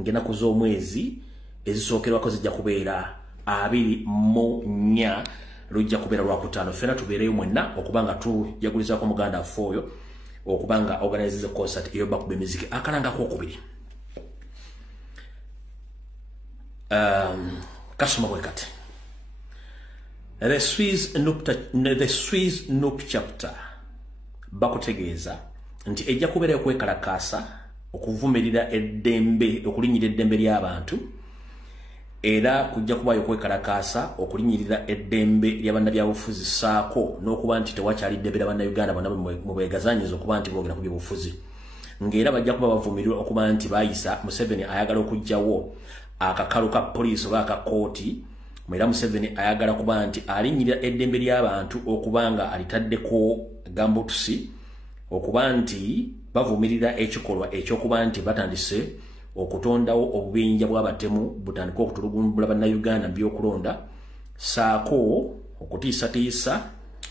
ng'ennaku z'omwezi ezisookerwako zijja kubeera 24 lujja kubeera Lwakutaano. Ffenna tubeereyo mwenna okuba nga tujagulizaako muganda waffe oyo okuba nga organize concert eyo bakuba emiziki. Akalanga kookubiri kasoma bwe kati. The Swiss Noop chapter bakutegeeza nti ejja kubeera okwekalakaasa okuvumirira eddembe okulinyirira eddembe ly'abantu era kujja kubayo okwekalakaasa okulinyirira eddembe ly'abannabyabufuzi saako n'okuba nti tewakyali ddembe ly'abannayuganda bonna mu beegazaanyiza okuba nti boogera ku byobufuzi ng'era bajja kuba bavumirira okuba nti baayisa Museveni ayagala okugjawo akakalu ka poliisi oba akakooti mwera Museveni ayagala kuba nti alinyirira eddembe ly'abantu okuba nga alitaddeko gambutusi okuba nti bavumirira ekikolwa ekyokuba nti batandise okutondawo obubinja bw'abatemu butandika okutulugumbula bannayuganda mu by'okulonda saako okutiisatiisa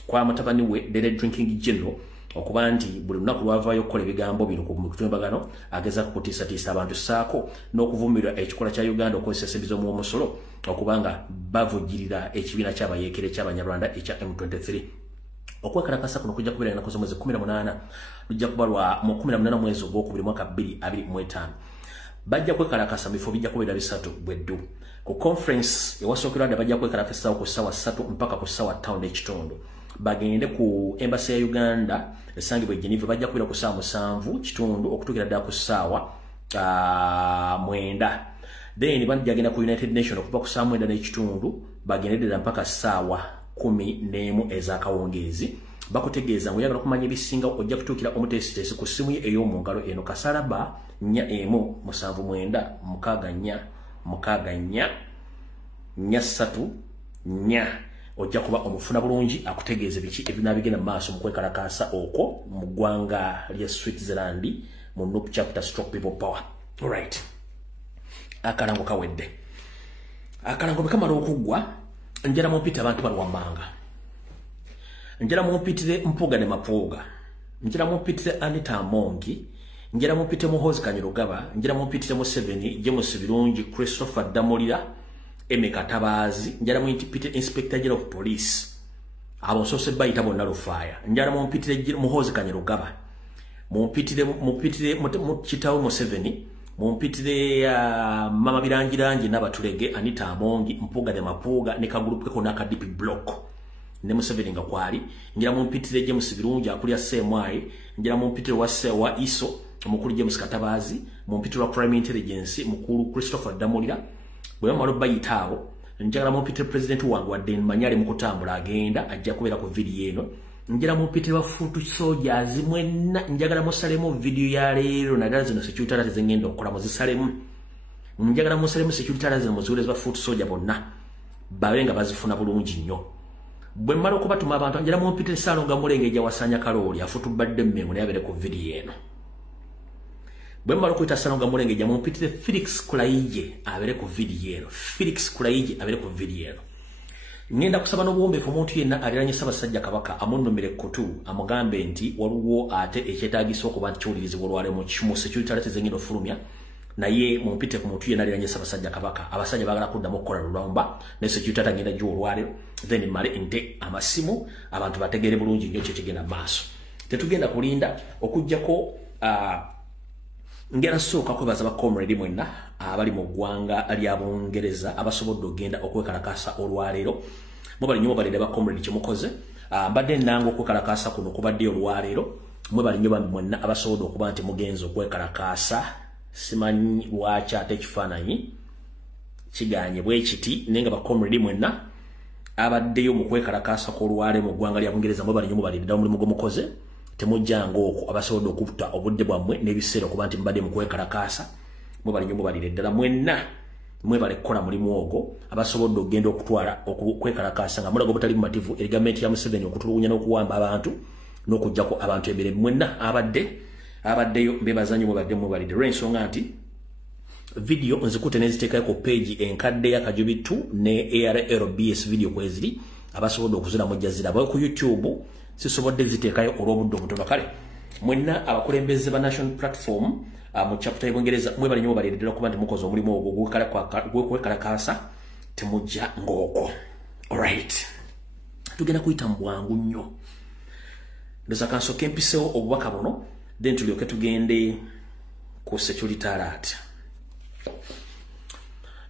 kwa mutabani we Dele Drinking General okuba nti buli lunaku lwavaayo okukola ebigambo bino ku mutimbagano ageza kutiisatiisa abantu saako n'okuvumirira ekikola kya Uganda okozesa ensimbi z'omuwomusolo okuba nga bavujjirira ekibiina ky'abayeekere ky'Abanyarwanda ekya M23. Okwekalakasa kuno kujja kubeera ennaku z'omwezi 18 lujja kuba mu 18 mwezi ogwokubiri mwaka 2025. Bajja kwekalakasa bifo bijja kubeera bisatu bweddu. Ku conference ewasookerwadde bajja kwekalakasa ku ssaawa 3 mpaka ku ssaawa 5 n'ekitundu. Bagende ku embassy ya Uganda esangibwa e Geneva bajja kubeera ku ssaawa 7 kitundu okutuukira ddala ku ssaawa 9. Then bajja genda ku United Nations okuva ku ssaawa 9 n'ekitundu bagende ddala mpaka ssaawa 11 ez'akawungeezi. Bakutegeeza ng'oyagala kumanya ebisinga ojja kutuukira omuteesiteesi ku ssimu ye ey'omu ngalo eno kasalaba 4-1-7-6-4-3-4 ojja kuba omufuna bulungi akutegeeze biki ebinaabigenda mu maaso mu kwekalakaasa okwo mu ggwanga lya Switzerland mu Noop chapter stroke people power. Alright. Akalango kawedde. Akalango bekamala okuggwa njala mumpita abantu bali wammanga. Njala mumpitire Mpuuga ne Mapuuga. Njala mumpitire Anita Amongi. Njala mumpitire Muhoozi Kanyarugaba. Njala mumpitire Museveni, James Birungi, Christopher Damulira, Emeka Tabaazi. Njala mumpitire Inspector General of Police. Abo nsose bayita bonna Rufaya. Njala mumpitire Muhoozi Kanyarugaba. Mumpitire Kitaawe Museveni. Mumpitire Mama Birangirangi n'abatulege Anita Amongi, Mpuuga ne Mapuuga ne kagulupu keko n'akadipi block. Ne Museveni nga kwali. Njira mumpitire James Birungi akulya CMI. Njira mumpitire wa ISO mukulu James Katabaazi. Mumpitire wa Prime Intelligence mukulu Christopher Damulira. Bwe bamala bayitaabo njagala mumpitire President wangu wa Den Manyale mukutambula agenda ajja kubeera ku video eno. Njagala mumpitire wa Foot Soldiers mwenna njagala musalemu video ya leero naddala zino security alert zengenda okukola muzisalemu. Njagala musalemu security alert zino muziwuleze ba Foot Soldier bonna babe nga bazifuna bulungi nnyo. Bwe mmala okubatuma abantu njagala mumpitire Saalonga Mulenge ejja wasanya Kalooli afutubadde mmengo naye abeere ku video eno. Bwe mmala okuyita Saalonga Mulenge ejja mumpitire Felix Kulaije abeere ku video eno. Felix Kulaije abeere ku video eno. Ngenda kusaba n'obuwombeefu omuntu yenna aliranye Ssaabasajja Kabaka amunnomere kutu amugambe nti waliwo ate ekyetaagisa okuba nti kiwulirizibwa olwale mu security alert zengenda ofulumya naye mumpite ku muntu yenna aliranye Ssaabasajja Kabaka. Abasajja baagala kuddamu okukola lulamba ne security alert agenda jjo olwale then male nte amasimu abantu bategeere bulungi nnyo kyo kigenda maaso. Tetugenda kulinda okujjako ngera sooka kwebaza ba comrade mwenna abali mu ggwanga lya Bungereza abasobodde ogenda okwekalakaasa olwaleero. Mwebali nnyo balinde ba comrade kyemukoze. Mbadde nnanga okwekalakaasa kuno kubadde olwaleero. Mwebali nnyo mwenna abasobodde okuba nti mugenzi okwekalakaasa. Simanyi lwaki ate ekifaananyi kiganye bwe kiti naye nga ba comrade mwenna abaddeyo mu kwekalakaasa kw'olwaleero mu ggwanga lya Bungereza. Mwebali nnyo balinde ddala omulimu gwe mukoze. Temujjanga okwo abasobodde okutta obudde bwammwe n'ebiseera okuba nti mbadde mu kwekalakaasa. Mwebali nnyo mubalire ddala mwenna mwebale kukola mulimu ogwo abasobodde okugenda okutwala okwekalakaasa nga mulago butali mumativu eri gavumenti ya Museveni okutulugunya n'okuwamba abantu n'okuggyako abantu embere. Mwenna abaddeyo mbebaza nnyo mwebalidde olw'ensonga nti video nzikutte n'eziteekayo ku page enkadde ya Kajubi 2 ne ARLBS video kweziri abasobodde okuzira mujja ziraba ku YouTube sisobodde ziteekayo olw'obudde obutono. Kale mwenna abakulembeze ba National Platform mu chapter y'Ebungereza mwebale nnyo baleetera kuba nti mukoze omulimu ogwo gw'okwekalakaasa temujja ng'okwo. Alright, tugenda kuyita mu bwangu nnyo ndoza kansooka empisewo obubaka buno then tulyoke tugende ku security alert.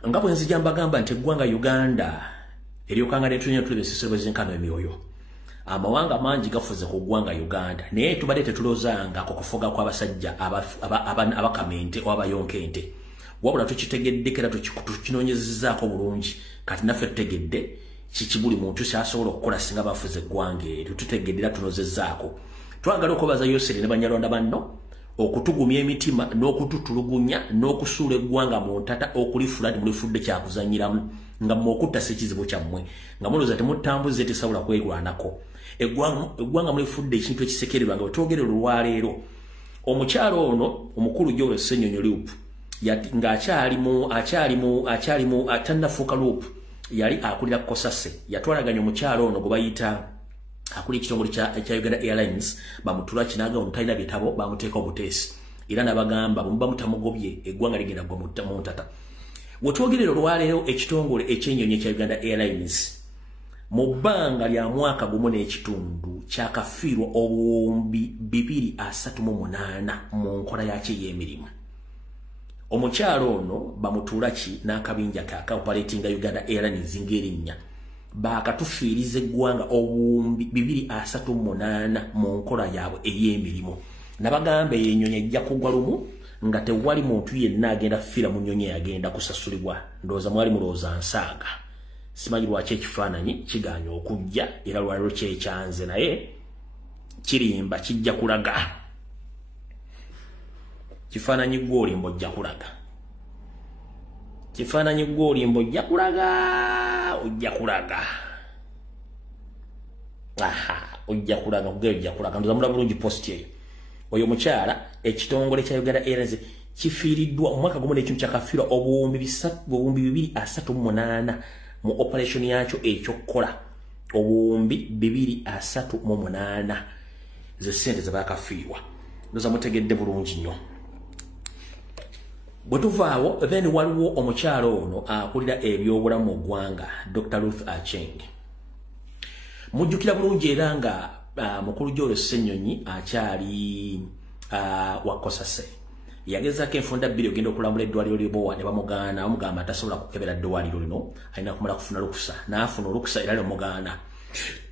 Nga bwe nzija mbagamba nti eggwanga Uganda eryokanga netunya tulebesesebwe zenkano emyoyo amawanga mangi gafuze ku ggwanga Uganda naye tubadde tetulozanga ku kufuga kw'abasajja abakamente oba abayonkente wabula tukitegeddekera tukinoonyezezzaako bulungi kati naffe tutegedde kiki buli muntu kyasobola okukola singa bafuze eggwanga eryo tutegeddera tunozezzaako. Twagala okubaza Yoseri ne Banyarwanda banno okutugumya emitima n'okututulugunya n'okusuula eggwanga mu ntata okulifula nti mulifudde kyakuzanyiramu nga mwokutta si kizibu kyammwe nga mulowooza temutambuze tesobola kwerwanako. Eggwanga mulifudde ekintu ekisekererwa nga wetwogerera olwaleero omukyalo ono omukulu Joel Ssenyonyi Loop nga akyalimu atannafuuka Loop yali akulira Kosase yatwalaganya omukyalo ono gwe bayita akuli ekitongole kya Uganda Airlines bamutula kinaga omutalina bitabo bamuteeka obuteesi era nabagamba bwe bamutamugobye eggwanga ligenda gwa mu ntata. Wetwogerera olwaleero ekitongole ekyenyonyi ekya Uganda Airlines mu bbanga lya mwaka gumu n'ekitundu kyakafiirwa obuwumbi 238 mu nkola yakyo ey'emirimu. Omukyalo ono bamutuula ki n'akabinja ka operating Uganda Airlines ng'erinnya bakatufiiriza eggwanga obuwumbi 238 mu nkola yaabwe ey'emirimu. Nabagamba ennyonyi ejja kugwa lumu nga tewali muntu yenna agenda fiira mu nnyonyi agenda kusasulibwa. Ndowooza mwali mulowooza nsaaga simanyi lwaki ekifaananyi kiganya okujja era lwaliro kyekyanze naye kirimba kijja kulaga kifaananyi gw'olimba ojja kulaga kifaananyi gw'olimba ojja kulaga ojja kulaga ndoza mula bulungi post eyo. Oyo mukyala ekitongole kya Uganda Airlines kifiiriddwa omwaka gumu n'ekintu kyakafiirwa obuwumbi 238 mu operation yakyo ekyokukola obuwumbi 238 ze ssente ze bakafiirwa. Ndoza mutegedde bulungi nnyo. Bwe tuvaawo then waliwo omukyalo ono akulira ebyobulamu mu ggwanga Dr. Ruth Acheng. Mujjukira bulungi era nga mukulu Joel Ssenyonyi akyali wa Kosase yagezaako enfunda bbiri ogenda okulambula eddwaliro ly'Ebowa ne bamugaana bamugamba tasobola kukebera ddwaliro lino alina kumala kufuna lukusa n'afuna olukusa era nemugaana.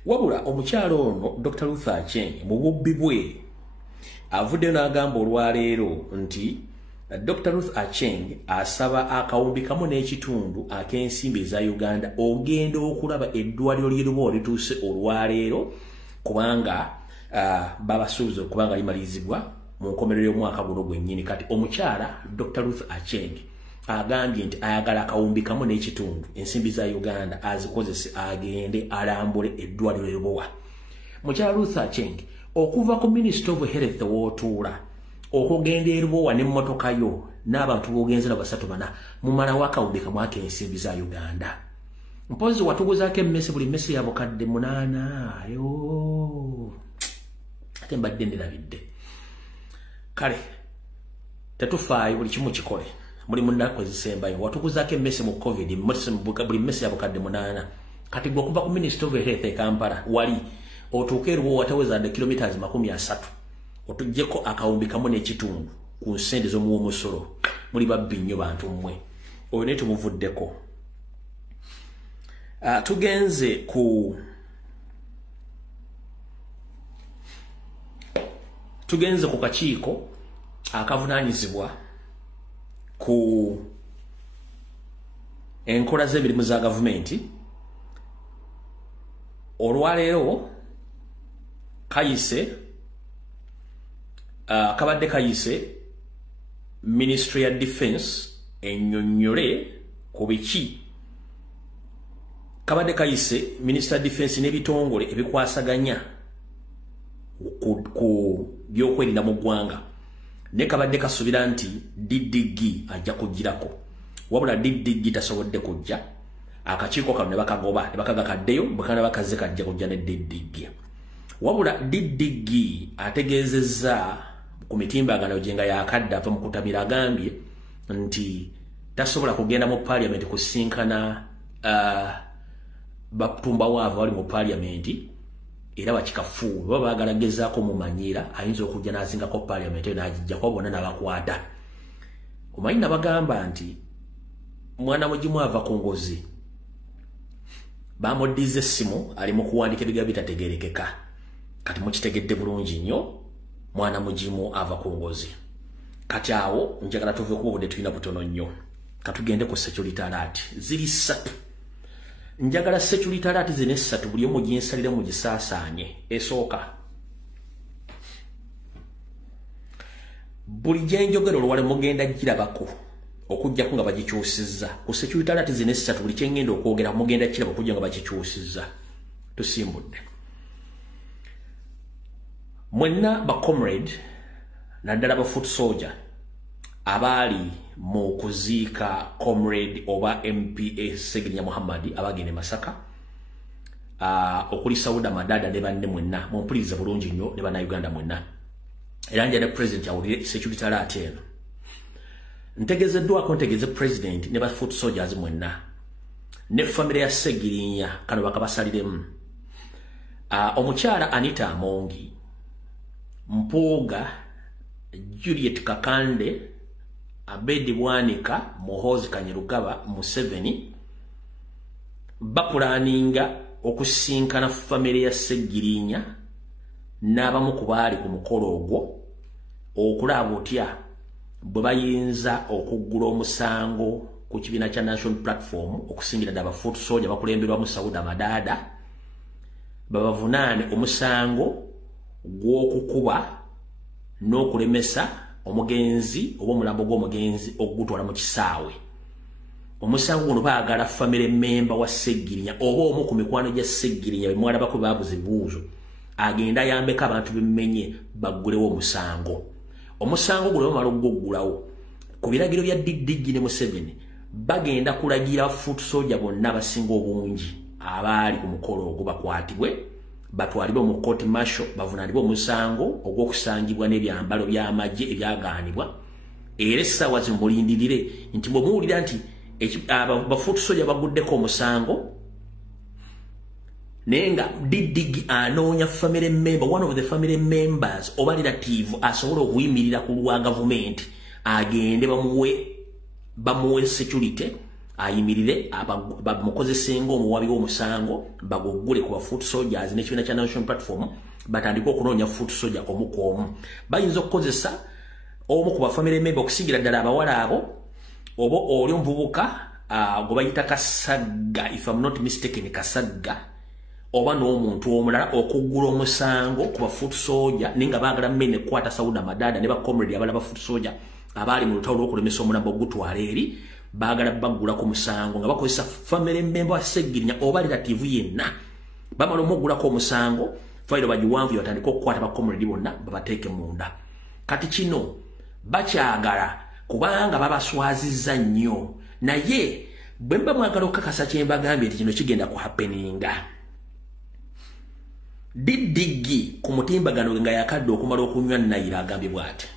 Wabula omukyalo ono Dr. Ruth Acheng mu bubbi bwe avuddeyo n'agamba olwaleero nti Dr. Ruth Acheng asaba akawumbi kamu n'ekitundu ak'ensimbi eza Uganda ogenda okulaba eddwaliro ly'Ebowa lituuse olwaleero kubanga babasuubiza okubanga limalizibwa mu nkomerero y'omwaka guno gwennyini. Kati omukyala Dr. Ruth Acheng agambye nti ayagala akawumbi kamu n'ekitundu ensimbi za Uganda azikozese agende alambule eddwaliro ly'Ebowa. Mukyala Ruth Acheng okuva ku Minister of Health w'otuula okugenda Ebowa n'emmotoka yo n'abantu b'ogenze na 3 mumalawo akawumbi kamu ak'ensimbi za Uganda. Mpozi watuguzaako emmese buli mmese ya bukadde 8 ate mbadde ndirabidde. Kale tetufaayo buli kimu kikole muli munnaku ezisembayo watuguzaako emmese mu COVID buli mmese ya bukadde 8 kati gwe okuva ku Minister of Health e Kampala wali otuuke Ebowa wataweza kilometers 30 otuggyeko akawumbi kamu n'ekitundu ku nsente z'omuwa omusolo muli babbi nnyo bantu mmwe oyo naye tumuvuddeko. Tugenze ku kakiiko akavunaanyizibwa ku enkola z'emirimu za gavumenti. Olwaleero kabadde kayise Ministry ya Defense ennyonnyole ku biki kabadde kayise Minister of Defense n'ebitongole ebikwasaganya ku byokwerinda mu ggwanga ne kabadde kasubira nti DDG ajja kujjirako wabula DDG tasobodde kujja akakiiko kano ne bakagoba ne bakagakaddeyo bwe kana bakaze kajja kujja ne DDG. wabula Didigi ategezezza ku mitimbagano jenga yakadde ava mu kutamira agambye nti tasobola kugenda mu parliament kusinkana batumba wava wali mu parliament era bakikafu baba bagala gezaako mumanyira ayinza okujja nazinga ko parliament n'ajja ko bona nabakwata omanyi nabagamba nti mwana mujimu ava ku ngozi bamodize essimu ali mu kuwandika ebigambo bitategerekeka kati mukitegedde bulungi nnyo mwana mujimu ava ku ngozi kati awo njagala tuve ku budde tulina butono nnyo katugende ku security alert ziri 3 njagala security alert zine 3 buli omu ginsalire mu gisaasaanye esooka buli gyenjogero olwale mugenda girabako okujja ku nga bagikyusizza ku security alert zine 3 buli kyengenda okwogera mugenda kiraba okujja nga bakikyusizza tusimbudde mwenna ba comrade naddala ba foot soldier abali mu kuziika comrade oba MPA Segirinya Muhammad abagende Masaka okuli Sauda Madada ne banne mwenna mumpuliriza bulungi nnyo ne bana Uganda mwenna era njagala president awulire security alert eno ntegezeddwako ntegeze president ne ba foot soldiers mwenna ne family ya Segirinya kano bakabasaliremu omukyala Anita Amongi Mpuga Juliet Kakande Abedi Bwanika Muhozi Kanyerugaba Museveni bapulaninga okusinkana family ya Segirinya n'abamu ku baali ku mukolo ogwo okulaba otya bwe bayinza okuggula omusango ku kibiina kya National Platform okusingira ddala foot soldier bakulemberwa mu Sauda Madada babavunaane omusango gw'okukuba n'okulemesa omugenzi oba omulambo gw'omugenzi okugutwala mu kisaawe omusango guno baagala family member wa Segirinya oba omu ku mikwano gya Segirinya be mwalabako baabuze ebibuuzo agenda ayambeko abantu bemmenye baggulewo omusango guno bamala okuguggulawo ku biragiro bya Didigi ne Museveni bagenda kulagira foot soldier bonna abasinga obungi abaali ku mukolo ogwo bakwatibwe batwalibwe mu court martial bavunaanibwe omusango ogw'okusangibwa n'ebyambalo by'amagye ebyagaanibwa era essaawa zimulindirire nti bwe muwulira nti bafoot soldier baguddeko omusango nenga Didigi anoonya family member one of the family members oba relative asobola okuyimirira ku lwa government agende bamuwe security ayimirire bamukozesenga omuwabi w'omusango baguggule ku foot soldiers n'ekibiina kya National Platform batandika okunoonya foot soldier omu bayinza okukozesa omu ku bafamily member okusingira ddala abawala abo oba oli omuvubuka gwe bayita Kasagga if I'm not mistaken Kasagga oba n'omuntu omulala okuggula omusango ku foot soldier ninga baagala mmene kwata Sauda Madada ne ba comrade abala ba foot soldier abaali mu lutalo lw'okulemesa omulambo ogutwala eri baagala baggula ku musango nga bakozesa family member wa Segirinya oba relative yenna bamala omuggulako omusango fairo bagiwanvu batandika okukwata ba comrade bonna babateeke munda kati kino bakyagala kubanga babaswazizza nnyo naye bwe mba mwagala okukakasa kye mbagambye nti kino kigenda ku happeninga Didigi ku mutimbagano nga yakadde okumala okunywa Naira agambye bw'ati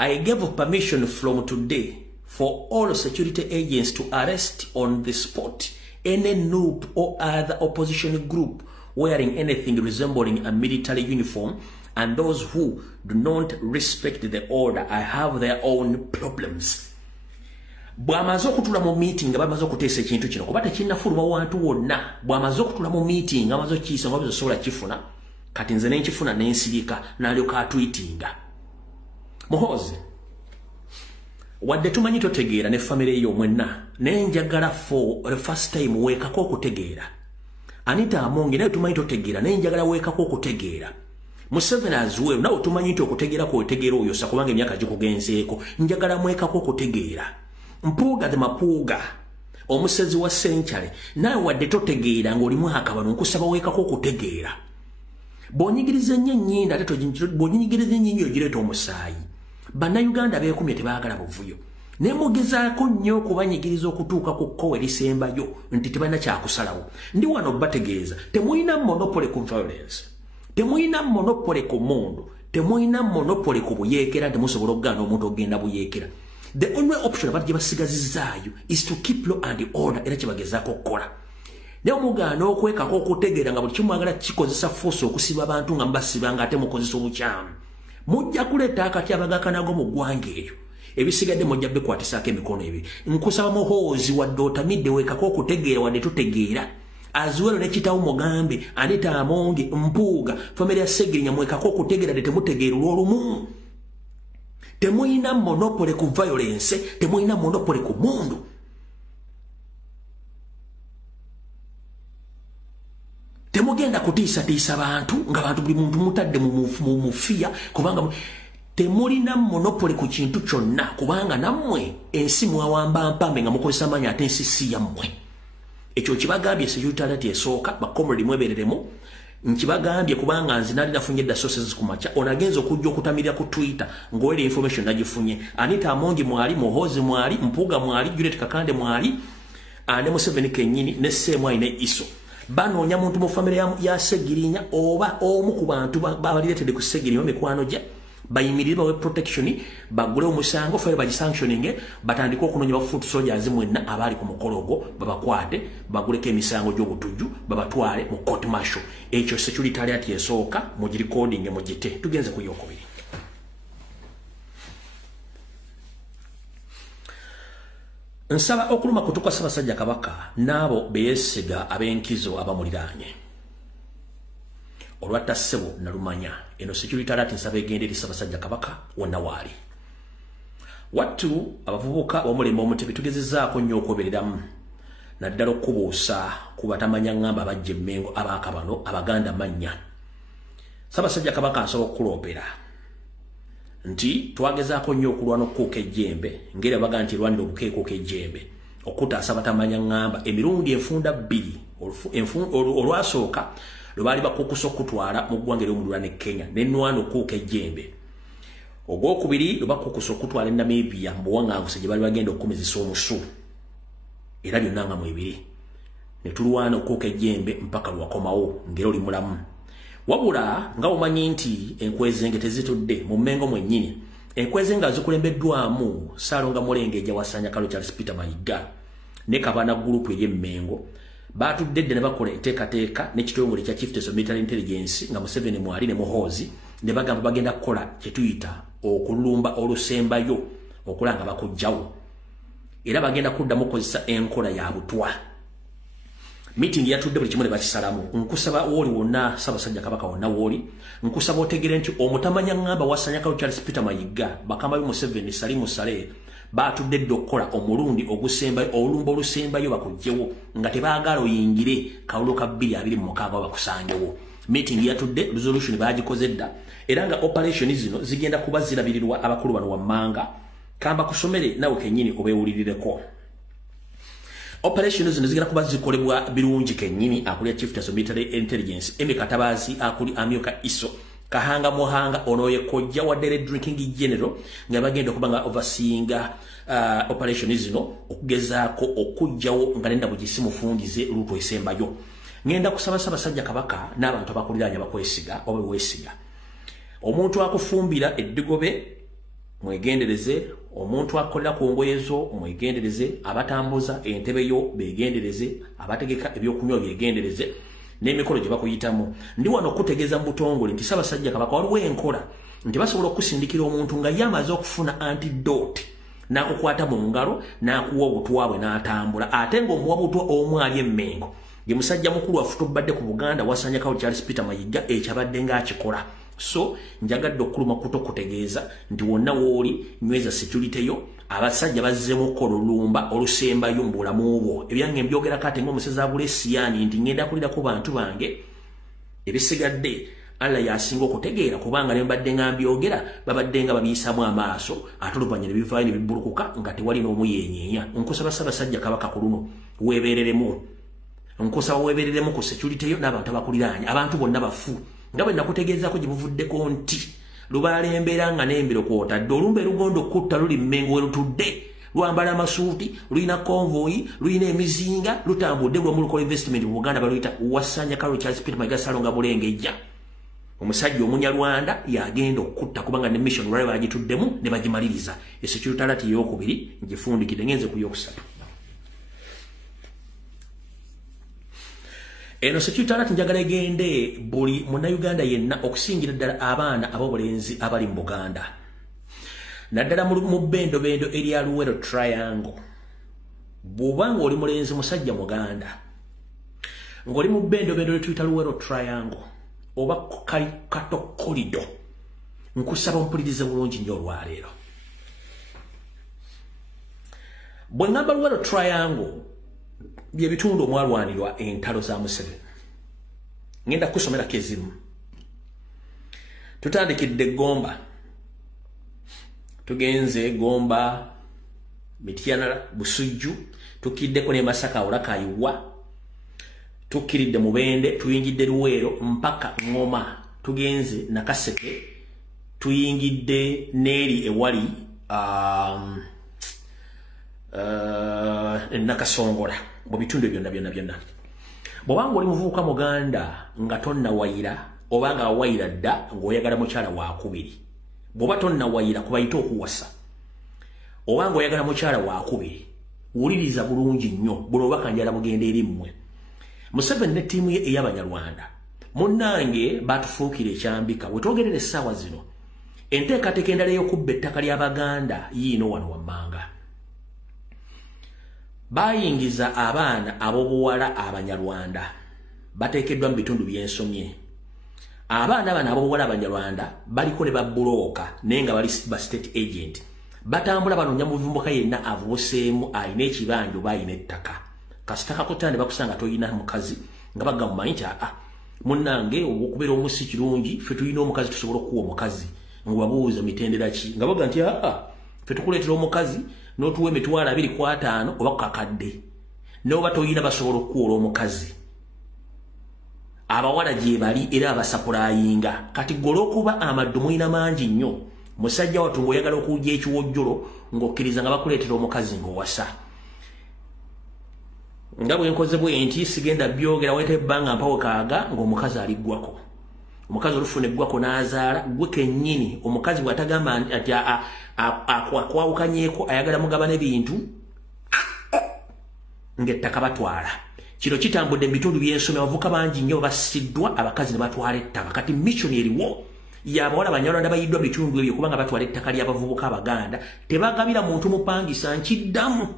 I gave permission from today for all security agents to arrest on the spot any noob or other opposition group wearing anything resembling a military uniform and those who do not respect the order. I have their own problems. Bwamaze okutula mu meeting bamaze okuteesa ekintu kino kuba tekinnafuluma wantu wonna bwamaze okutula mu meeting amaze okiyisa nga bisobola kifuna kati nze nenkifuna nensirika n'alyoka atwitinga Muhozi wadde tumanyi totegeera ne family yo mwenna nenjagala for the first time weekako okutegeera Anita Amongi naye tumanyi totegeera nenjagala weekako okutegeera Museveni azuwe nawe tumanyi nti okutegeera kwetegeera oyo sakubanga emyaka gikugenzeeko njagala mwekako okutegeera Mpuga de Mapuga omusezi wa Senchale nawe wadde totegeera ng'olimu akabano nkusaba weekako okutegeera bw'onyigiriza nnyo ennyinda ate bw'onyigiriza ennyingi ogireeta omusaayi bannayuganda beekumye tebaagala buvuyo naye mugezaako nnyo okubanyigiriza okutuuka ku kkowe erisembayo nti tebalina kyakusalawo ndi wano bategeeza temulina monopole ku violence Temulina monopole ku mundu, temulina monopole ku buyeekera, temusobola okugaana omuntu ogenda buyeekera. The only option abantu gye basigazizaayo is to keep law and order era kye bagezaako okukola. Naye omugaana okwekako okutegeera nga buli kimwagala kikozesa force okusiba abantu nga mubasibanga ate mukozesa obukyamu. Mujja kuleeta akatyabagakanago mu ggwanga eyo. Ebisigadde mujja bikwatisaako emikono ebiri. Nkusaba muhoozi wadde otamidde weekako okutegeera wadde tutegeera. Azuwero ne kitawo mugambe Anita Amongi Mpuuga family ya Segirinya mwekako okutegeera de temutegeera olw'olumu. Temulina monopole ku violence, temulina monopole ku mundu. Temugenda kutiisa bantu nga bantu buli muntu mutadde mu mufiya kubanga temulina monopole ku kintu kyonna kubanga nammwe ensi mwawamba mpambe nga mukozesa amaanyi ate ensi si yammwe. Ekyo kibagambye security esooka bakomredi mwebereremu nkibagambye kubanga nzi nali nafunye dda sources ku macha onagenza okujja okutamirira ku Twitter ng'oera information nagifunye. Anita Amongi mwali, Muhoozi mwali, Mpuuga mwali, Juliet Kakande mwali, ne Museveni kennyini ne Ssemwai ne Iso. Banoonya muntu mu family ya Segirinya oba omu ku bantu babaliretedde ku Segirinya mikwano gye bayimirire bawe protection bagule omusango fere bagisanctioning batandika okunoonya ba foot soldiers mwenna abali ku mukolo ogwo babakwate baguleko emisango gy'obutujju babatwale mu court martial. Ekyo security alert esooka mu recording mu gite tugenze ku yokubiri. Nsaba okuluma kutuka Ssaabasajja Kabaka n'abo beesiga ab'enkizo abamuliraanye. Olwatta ssebo nalumanya eno security alert nsaba egende eri Ssaabasajja Kabaka wonna waali. Wattu abavubuka b'omulembe omutebi tugezezzaako nnyo okwobereramu naddala okubuusa ku batamanya ngamba abajja Emmengo abaakabano abaganda mannya. Ssaabasajja Kabaka asobola okukuloopera nti twagezaako nnyo okulwana okukuuka ejjembe ngeri abaga nti lwanira obukeekuuka ejjembe okutaasa batamanya ngamba emirundi enfunda bbiri olwasooka lwe baali bakukusa okutwala mu ggwanga ery'omulula ne Kenya n'ennwana okuuka ejjembe. Ogwokubiri lwe bakukusa okutwala e Namibia mu buwaŋŋanguse gye baali bagenda okukumizisa omusu era byonna nga mwebiri ne tulwana okuuka ejjembe mpaka lwakomawo ngeri oli mulamu. Wabula nga omanyi nti enkwezenge tezitudde mu Mmengo mwennyini. Enkwezenge azikulembeddwamu Ssaalonga Mulengejja Wasanya Kalo Charles Peter Mayiga ne Kabana group eri Emmengo batudde ne bakola enteekateeka n'ekitongole kya Chief of Military Intelligence nga Museveni mwali ne Muhoozi ne bagamba bagenda kukola kye tuyita okulumba olusembayo okulanga bakujjawo era bagenda kuddamu okukozesa enkola ya butwa. Meeting yatudde buli kimu ne bakisalamu. Nkusaba woli wonna Ssaabasajja Kabaka wonna woli nkusaba otegere nti omutamanya ngamba Wasanya Kalo Charles Peter Mayiga bakamba bi Museveni Salimu Saleh batudde dde okukola omulundi ogusembayo olumba olusembayo bakujjewo nga tebaagala oyingire kawulo ka 2026 bakusangewo. Meeting yatudde resolution bagikoze dda era nga operation zino zigenda kuba zirabirirwa abakulu bano wammanga kamba kusomere nawe kennyini obeewulirireko. Operations zino zigenda kuba zikolebwa birungi kennyini akuli Chief of Military Intelligence Emi Katabazi akuli Amyoka Iso Kahanga Mohanga ono ye kojja wa Drinking General nga bagenda kubanga overseeing operations zino okugezaako okujjawo nga nenda bugisi mufundize luto esembayo. Ngenda kusaba Ssaabasajja Kabaka n'abantu abakuliraanya bakwesiga oba wesiga. Omuntu akufumbira eddigobe mwegendereze, omuntu akolera ku ngoyezo mwegendereze, abatambuza entebe yo begendereze, abategeka ebyokunywa begendereze n'emikolo gye bakuyitamu. Ndi wano okutegeeza mu butongole nti Ssaabasajja Kabaka waliwo enkola nti basobola okusindikira omuntu nga yamaze okufuna antidote n'akukwata mu ngalo n'akuwa obutwabwe n'atambula ate ng'omuwa butwa omu ali Emmengo ye musajja mukulu afutubadde ku Buganda Wasanya Kalo Charles Peter Mayiga ekyabadde ng'akikola. So njagadde okuluma kuto kutegeeza nti wonna wooli nyweza security yo abasajja bazzemu ko olumba olusembayo mu bulamu bwo. Ebyange mbyogera kate ng'omusezi abula essiyani nti ngenda kulirako bantu bange ebisigadde Allah yasinga okutegeera kubanga ne mbadde nga mbyogera babadde nga babiyisaamu amaaso ate oluvannyuma ne bivaayo ne bibbulukuka nga tewali n'omu yenyeenya. Nkusaba Ssaabasajja Kabaka ku luno weebereremu. Nkusaba weebereremu ku security yo n'abantu abakuliraanye abantu bonna bafu. Nga bwe nakutegeezako gye buvuddeko nti lubalembeera nga n'embiro kwotadde olumbe lugondo kutta luli Mmengo we lutudde lwambala amasuuti lulina convoy lulina emizinga lutambudde lwamu lukola investment mu Buganda baluyita Wasanya Kalo Charles Peter Mayiga Ssaalonga Mulengejja. omusajja Omunyarwanda yagenda okutta kubanga ne mission lwali bagituddemu ne bagimaliriza. Security alert eyokubiri ngifundikidde ngenze ku yokusatu. Eno security alert njagala egende buli Munnayuganda yenna okusingira ddala abaana ab'obulenzi abali mu Buganda. Naddala mu bendo erya Luwero Triangle. Bw'obanga oli mulenzi musajja Muganda, ng'oli mu bendo lyetuyita Luwero Triangle oba Kato Corridor, nkusaba ompulirize bulungi nnyo olwaleero. Bwe ngamba Luwero Triangle bye bitundu omwalwanirwa entalo za Museveni. Ngenda kusomerako ezimu. Tutandikidde Gomba, tugenze Gomba, Mityana, Busujju, tukiddeko ne Masaka Olakayiwa, tukiridde Mubende, tuyingidde Luwero mpaka Ngoma, tugenze Nakaseke, tuyingidde Neri ewali Nakasongola, mu bitundu byonna. Bw'obanga oli muvubuka Muganda nga tonna wayira oba nga wayira dda ng'oyagala mukyala wakubiri, bw'oba tonna wayira kubayita okuwasa oba ng'oyagala mukyala wakubiri, wuliriza bulungi nnyo buno obubaka njala bugenda eri mmwe. Museveni ne ttiimu ye ey'Abanyarwanda munnange batufuukira ekyambika. We twogerera essaawa zino enteekateeka endala ey'okubba ettaka ly'Abaganda yiino wano wammanga. Bayingiza abaana ab'obuwala Abanyarwanda bateekeddwa mu bitundu by'ensomye. Abaana bano ab'obuwala Abanyarwanda baliko ne babulooka naye nga bali ba state agent. Batambula banoonya muvubuka yenna avubuseemu alina ekibanja oba alina ettaka. Kasita kakutanda ne bakusanga toyina mukazi nga bagammanyi nti munnange okubeera omusi kirungi, ffe tulina omukazi tusobola okuwa omukazi. Ngwabuuza mitendera ki nga baga nti ffe tukuleetera omukazi n'otuwa emitwalo 25 oba kakadde, n'oba toyina basobola okukuwola omukazi. Abawala gye bali era abasapulayinga. Kati golo okuba amaddu mulina mangi nnyo, musajja wattu ng'oyagala okujja ekiwojjolo ng'okkiriza nga bakuleetera omukazi ng'owasa. Nga bwe nkoze bwe nti sigenda byogera wete ebbanga mpawe kaaga ng'omukazi aliggwako. Omukazi olufuna eggwako n'azaala gwe kennyini. Omukazi bw'atagamba nti akwawukanyeeko ayagala mugabana ebintu ng'ettaka batwala. Kino kitambudde mu bitundu by'ensomero, abavubuka bangi nnyo basiddwa, abakazi ne batwala ettaka. Kati mission eriwo y'abawala Abanyarwanda bayiddwa bitundu ebyo kubanga batwala ettaka ly'abavubuka Abaganda. Tebagabira muntu mupangisa nkiddamu.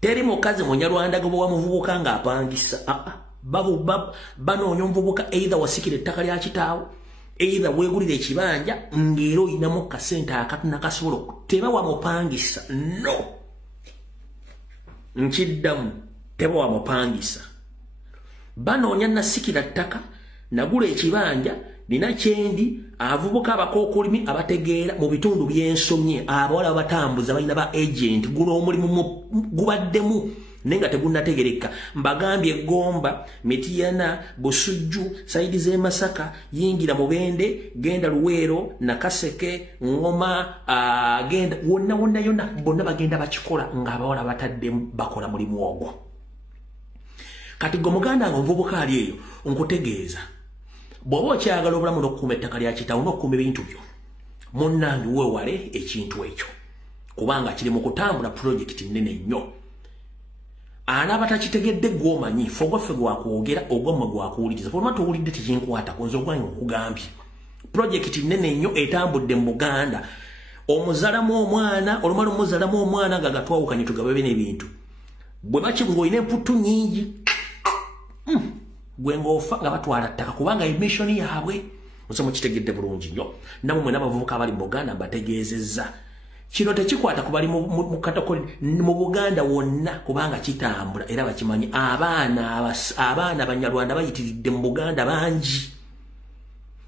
Teri mukazi Munyarwanda gobowa muvubuka ng'apangisa. Banoonya omuvubuka either wasikira ettaka lya kitaawo, either weegulira ekibanja ng'era oyinamu kasente akatuna kasobola teba wamupangisa. No, nkiddamu teba wamupangisa. Banoonya nasikira ttaka, nagula ekibanja, nina kyendi, avubuka abakookolimi abategeera mu bitundu by'ensomye, abawala abatambuza balina ba agent, guno omulimu gubaddemu naye nga tegunnategereka. Mbagambye Gomba, Mityana, Busujju, saidi z'e Masaka, yingira Mubende, genda Luwero, Nakaseke, Ngoma, genda wonna yonna bonna bagenda bakikola ng'abawala bataddemu bakola mulimu ogwo. Kati gwe Muganda ng'omuvubuka ali eyo nkutegeeza, bw'oba okyagala obulamu n'okukuuma ettaka lya kitaawo n'okukuuma ebintu byo, munnange weewale ekintu ekyo kubanga kiri mu kutambula pulojekiti nnene nnyo. Anaaba takitegedde gw'omanyi ffe ogwaffe gwakwogera ogwammwe gwakuwuliriza. Bw'oluma towulidde tekinkwatako, nze ogwange nkugambye pulojekiti nnene nnyo etambudde mu Buganda. Omuzalamu omwana olumala omuzalamu omwana nga gatwawukanye tugababe n'ebintu bwe baki ng'olina emputtu nnyingi gwe ng'ofa nga batwala ttaka kubanga emishoni yaabwe. Nze mukitegedde bulungi nnyo, nammwe n'abavubuka abali mu Buganda mbategeezezza. Kino tekikwata ku bali mu Katokoli mu Buganda wonna kubanga kitambula era bakimanyi. Abaana Abanyarwanda bayitiridde mu Buganda bangi.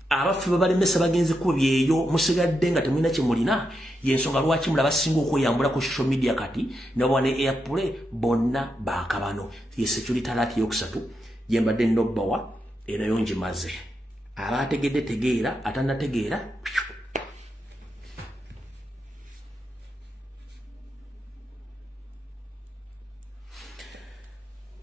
Abaffe babalemesa bagenze kuba byeyo musigadde nga temulina kye mulina. Y'ensonga lwaki mulaba singa okweyambula ku social media kati n'obwana airplay bonna baakabano. Ye security alert yokusatu gye mbadde nnobbawa erayo ngimaze. Abaategedde tegeera, atannategeera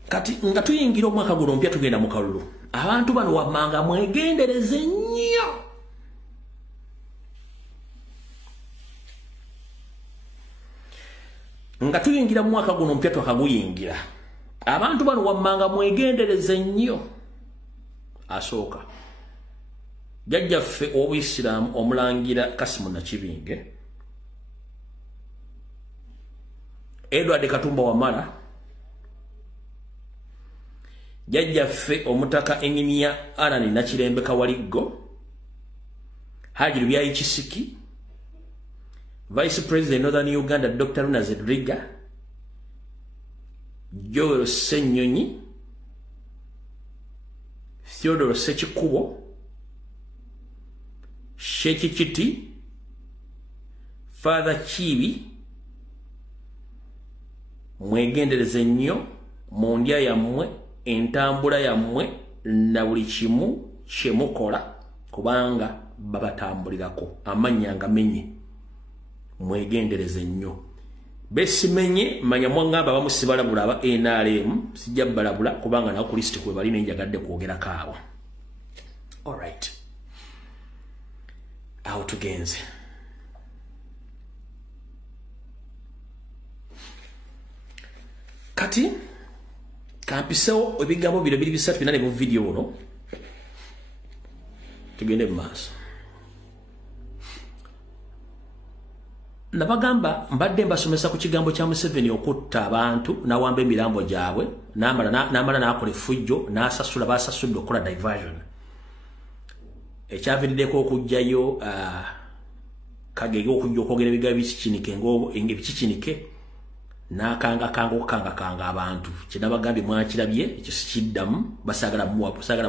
kati nga tuyingira omwaka guno mpya tugenda mu kalulu. abantu bano wammanga mwegendereze nnyo. Nga tuyingira mu mwaka guno mpya twakaguyingira. Abantu bano wammanga mwegendereze nnyo. Asooka jjajjaffe ow'Isiraamu omulangira Kasimu Nakibinge, Edward Katumba Wamala, jjajjaffe omutaka Engineer Anani Nakirembe Kawaliggo, Haji Lubyayi Kisiki, Vice President Northern Uganda Dr. Runa Zedriga, Joel Senyonyi, Theodore Sechikubo, Sheki Kiti, Father Chibi, mwegendereze nnyo mu ndya yammwe, entambula yammwe na buli kimu kye mukola kubanga babatambulirako amannya ngamenye. Mwegendereze nnyo. Besimenye manya mwangamba bamusibalabula aba NRM sijja balabula kubanga na ku list kwe bali nenjagadde kwogera kaawa. All right. Aho tugenze. Kati kampisewo ebigambo bino biri bisatu binane mu video ono. Tugende mu maaso. Nabagamba mbadde mbasomesa ku kigambo kya Museveni okutta abantu nawamba emirambo gyabwe namala nakola effujjo nasasula basasudde okola diversion. Ekyaviiriddeko okujjayo Kagege okujja okwogera ebigambo bikikinike bikikinike nakanga abantu kinabagambye mwakirabye ekyo sikiddamu basagala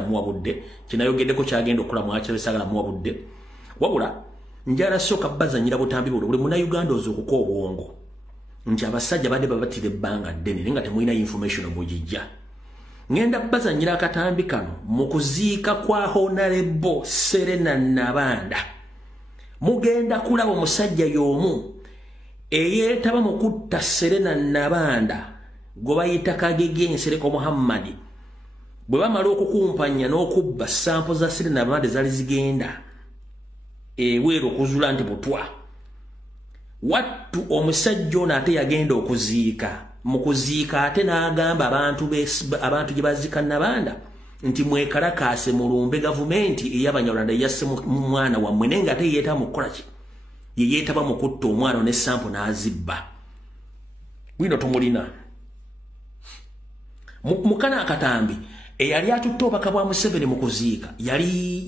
muwabudde kinayogeddeko kyagenda okukola mwakirabye basagala muwabudde wabula njala soka bazanyira butambi buli muna Uganda ozokuko obwongo nti abasajja bade babatire ebbanga ddene nga temulina information omujijja. Ngenda bazanyira akatambi kano mu kuziika kwa Honorable Serena Nabanda. Mugenda kulaba omusajja y'omu eyeetaba mu kutta Serena Nabanda gwe bayita Kagege Nsereko Muhammad. Bwe bamala okukumpanya n'okubba sampo za Serena Nabanda zali zigenda wero kuzula nti butwa. Wattu omusajja ono ate yagenda okuziika. Mu kuziika ate n'agamba abantu gye baziika Nabanda nti mwekalakaase mulumbe gavumenti ey'Abanyarwanda yasse mwana wammwe naye nga ate yeetaba mu kukola ki? Ye yeetaba mu kutta omwana ne sampo n'azibba. Bwino tumulina. Mukana akatambi eyali atutte obaka bwa Museveni mu kuziika yali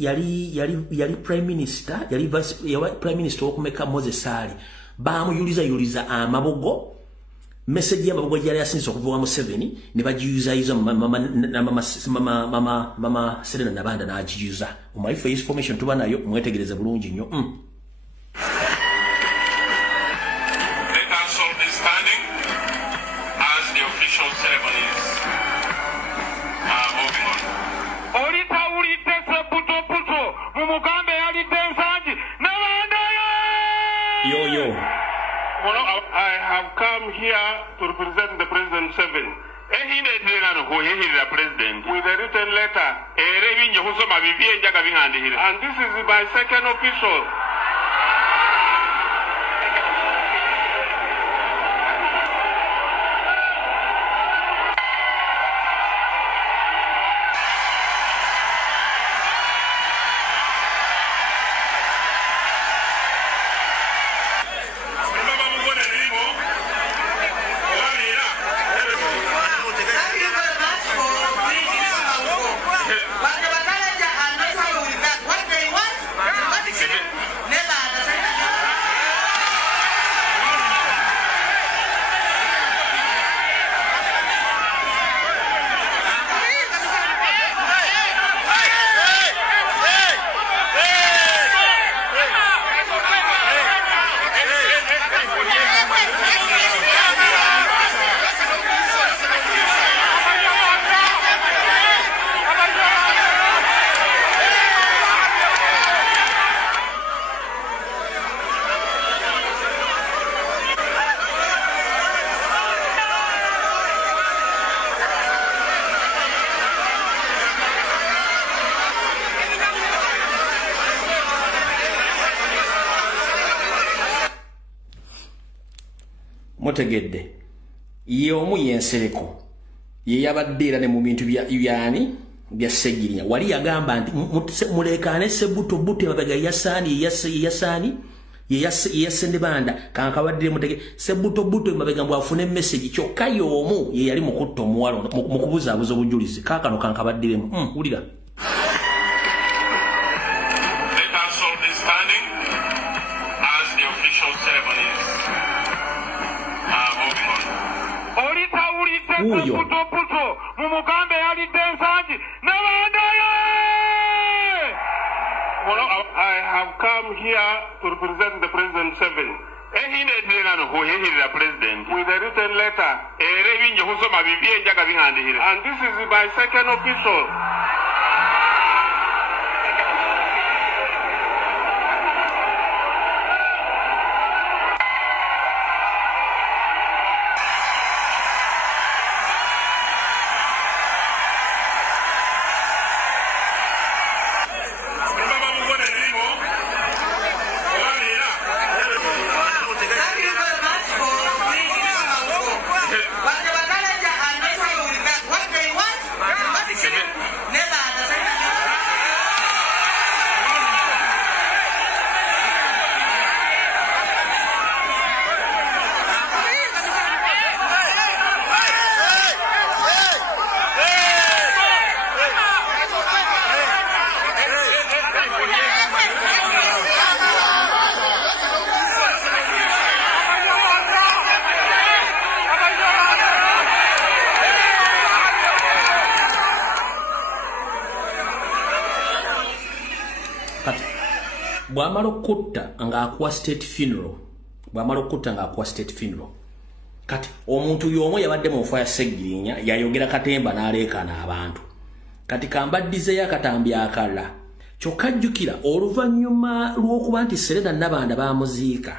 prime minister yali prime minister okumeka Moses Ali bamuyuliza amabogo message y'amabogo yali asinze okuvuga Museveni ne bagiyuza mama Serena Nabanda n'agiyuza. Omaifu information tuba nayo mwetegereze bulungi nnyo. I have come here to represent the President Museveni. With a written letter. And this is my second official. mutegedde ye omu yensereko ye yabadde era ne mu bintu byani bya Segirinya wali yagamba nti mulekane Sebuto Buto emabega yasani yasende banda kankabadde mutege Sebuto Buto emabega mbwafune message kyokka y'omu ye yali mukutto omuwalo mu kubuzaabuza obujulizi kaakano kankabaddiremu ulira. Uyo. Mumugambe yali densanji nabandaye. Well, I have come here to represent the President 7. With a written letter. And this is my second epistle. Bwamalo kutta nga akuwa state funeral kati omuntu yomo yabadde mu nfa ya Segirinya yayogera Katemba n'aleekaana abantu kati kambaddize yakatambi akala kyokka jjukira oluvannyuma lw'okuba nti Serena Nabanda bamuziika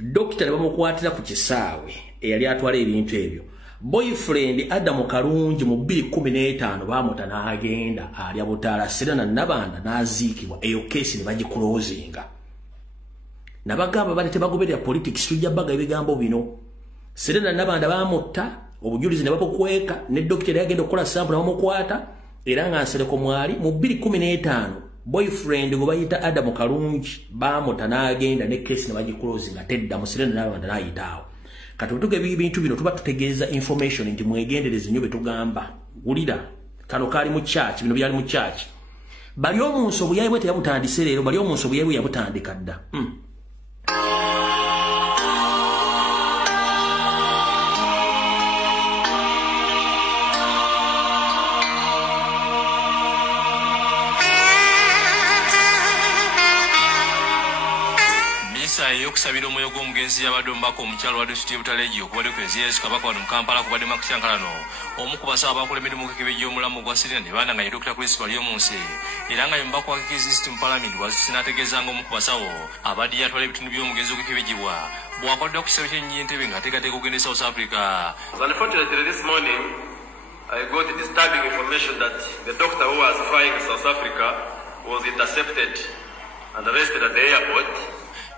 dokita ne bamukwatira ku kisaawe eyali atwala ebintu ebyo boyfriend Adamu Kalungi mu 2015 bamuta n'agenda alya butaala Serena Nabanda n'aziikibwa eyo kesi ne bagikulozinga nabagamba bali tebagoberera politics tujja baga ebigambo bino Serena Nabanda bamutta obujulizi ne babukweka ne dokita yagenda okukola sample bamukwata era nga Nsereko mwali mu 2015 boyfriend gwe bayita Adamu Kalungi bamuta n'agenda ne kesi ne bagikulozinga tedda mu Serena Nabanda n'ayitaawo kati tuge bintu bino tuba tutegeeza information nti mwegendereze nnyo betugamba ulira kano kali mu church bino byali mu church bali omunso buyaye bwete yabutandise leero bali omunso buyaye yabutandika dda yokusabira omwoyo gw'omugenzi yabadombako omukyalo wa disitulikiti Butaleji okubadde ku Yesu Kabaka wano mu Kampala kubadde makusyankalano omu ku basaba abakola emirimu k'ekibe gy'omulamu gwa Serena ne banda nga ye Dr. Chris Balyomunsi era nga yembako wa System Parliament wasinategeezanga omu ku basawo abadde yatwala ebitundu by'omugenzi okukibijibwa bw'akodde ku kisabo ky'ennyentebe ng'ateekateeka okugenda e South Africa. Unfortunately this morning I got the disturbing information that the doctor who was flying to South Africa was intercepted and arrested at the airport.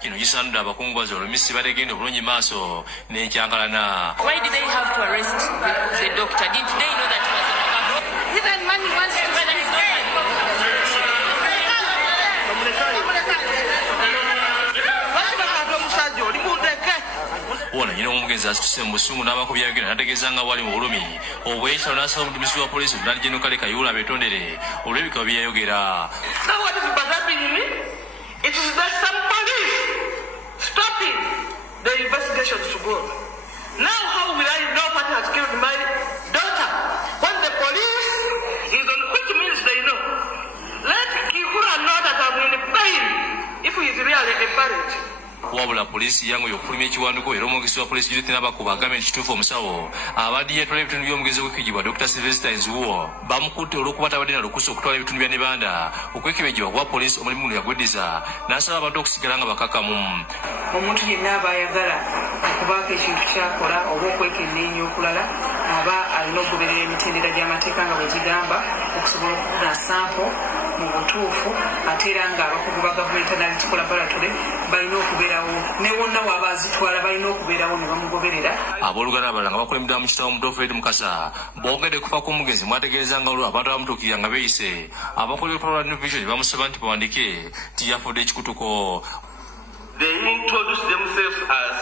Kino kisanudde abakungubazi olumisi bategenda obulungi maaso n'enkyankalana. Why did they have to arrest the doctor? Didn't they know that he was a Mugabo? Even money wants to whether he's not wona nyina omugenzi asituse mu busungu n'abako byayogera n'ategeeza nga wali mu bulumi obwekitalo n'asaba omuduumizi wa poliisi Omulangira General Kale Kayihura abetondere olw'ebikaba bye yayogera. It is that some police stopping the investigations to go. Now how will I know what has killed my daughter? When the police is on, which means they know. Let Kihura know that I'm in pain if he is really a parent. Wabula poliisi yangu okufulumya ekiwanduko era omwogezi wa poliisi Judith Nabakuba agambye nti kituufu omusawo abadde yeetwala ebitundu by'omugenzi w'okwekijibwa Dr. Sylvester Nzuwo bamukutte olw'okuba tabadde na lukusa okutwala ebitundu bya Nebanda okwekibejjibwa kuba poliisi omulimu guno yagweddiza n'asaba abantu okusigala nga bakakamu. Omuntu yenna aba ayagala okubaako ekintu kyakola oba okwekenneenya okulala aba alina okugoberera emitendera gy'amateeka nga bwe gigamba okusobola okufuna sampo mu butuufu ate era nga abakugu ba gavumenti analytical laboratory balina okubeerawo ne wonna waaba azitwala balina okubeerawo ne bamugoberera. Abooluganda abalala nga bakulembedwa mu kitabo Muto Fred Mukasa boogedde kufa kw'omugenzi mwategeeza nga olwo abantu abamutuukirira nga beeyise abakola olukalala New Vision bamusaba nti bawandike nti yafudde ekikutuko. They introduced themselves as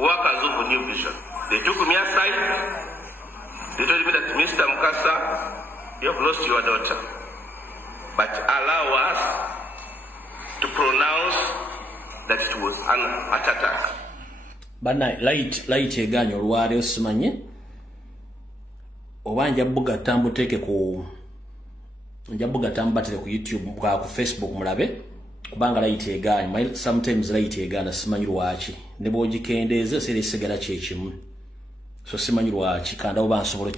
workers of New Vision. They took me aside. They told me that Mr. Mukasa, you have lost your daughter, but allow us to pronounce that it was an attack. Bana light eganyo olwali osimanye obanja buga tambuteke ku njabuga tambatire ku YouTube ku Facebook mulabe kubanga light eganyo sometimes light egana simanyi lwaki ne bogikendeze sere sigala kyekimu so simanyi lwaki kanda oba nsobola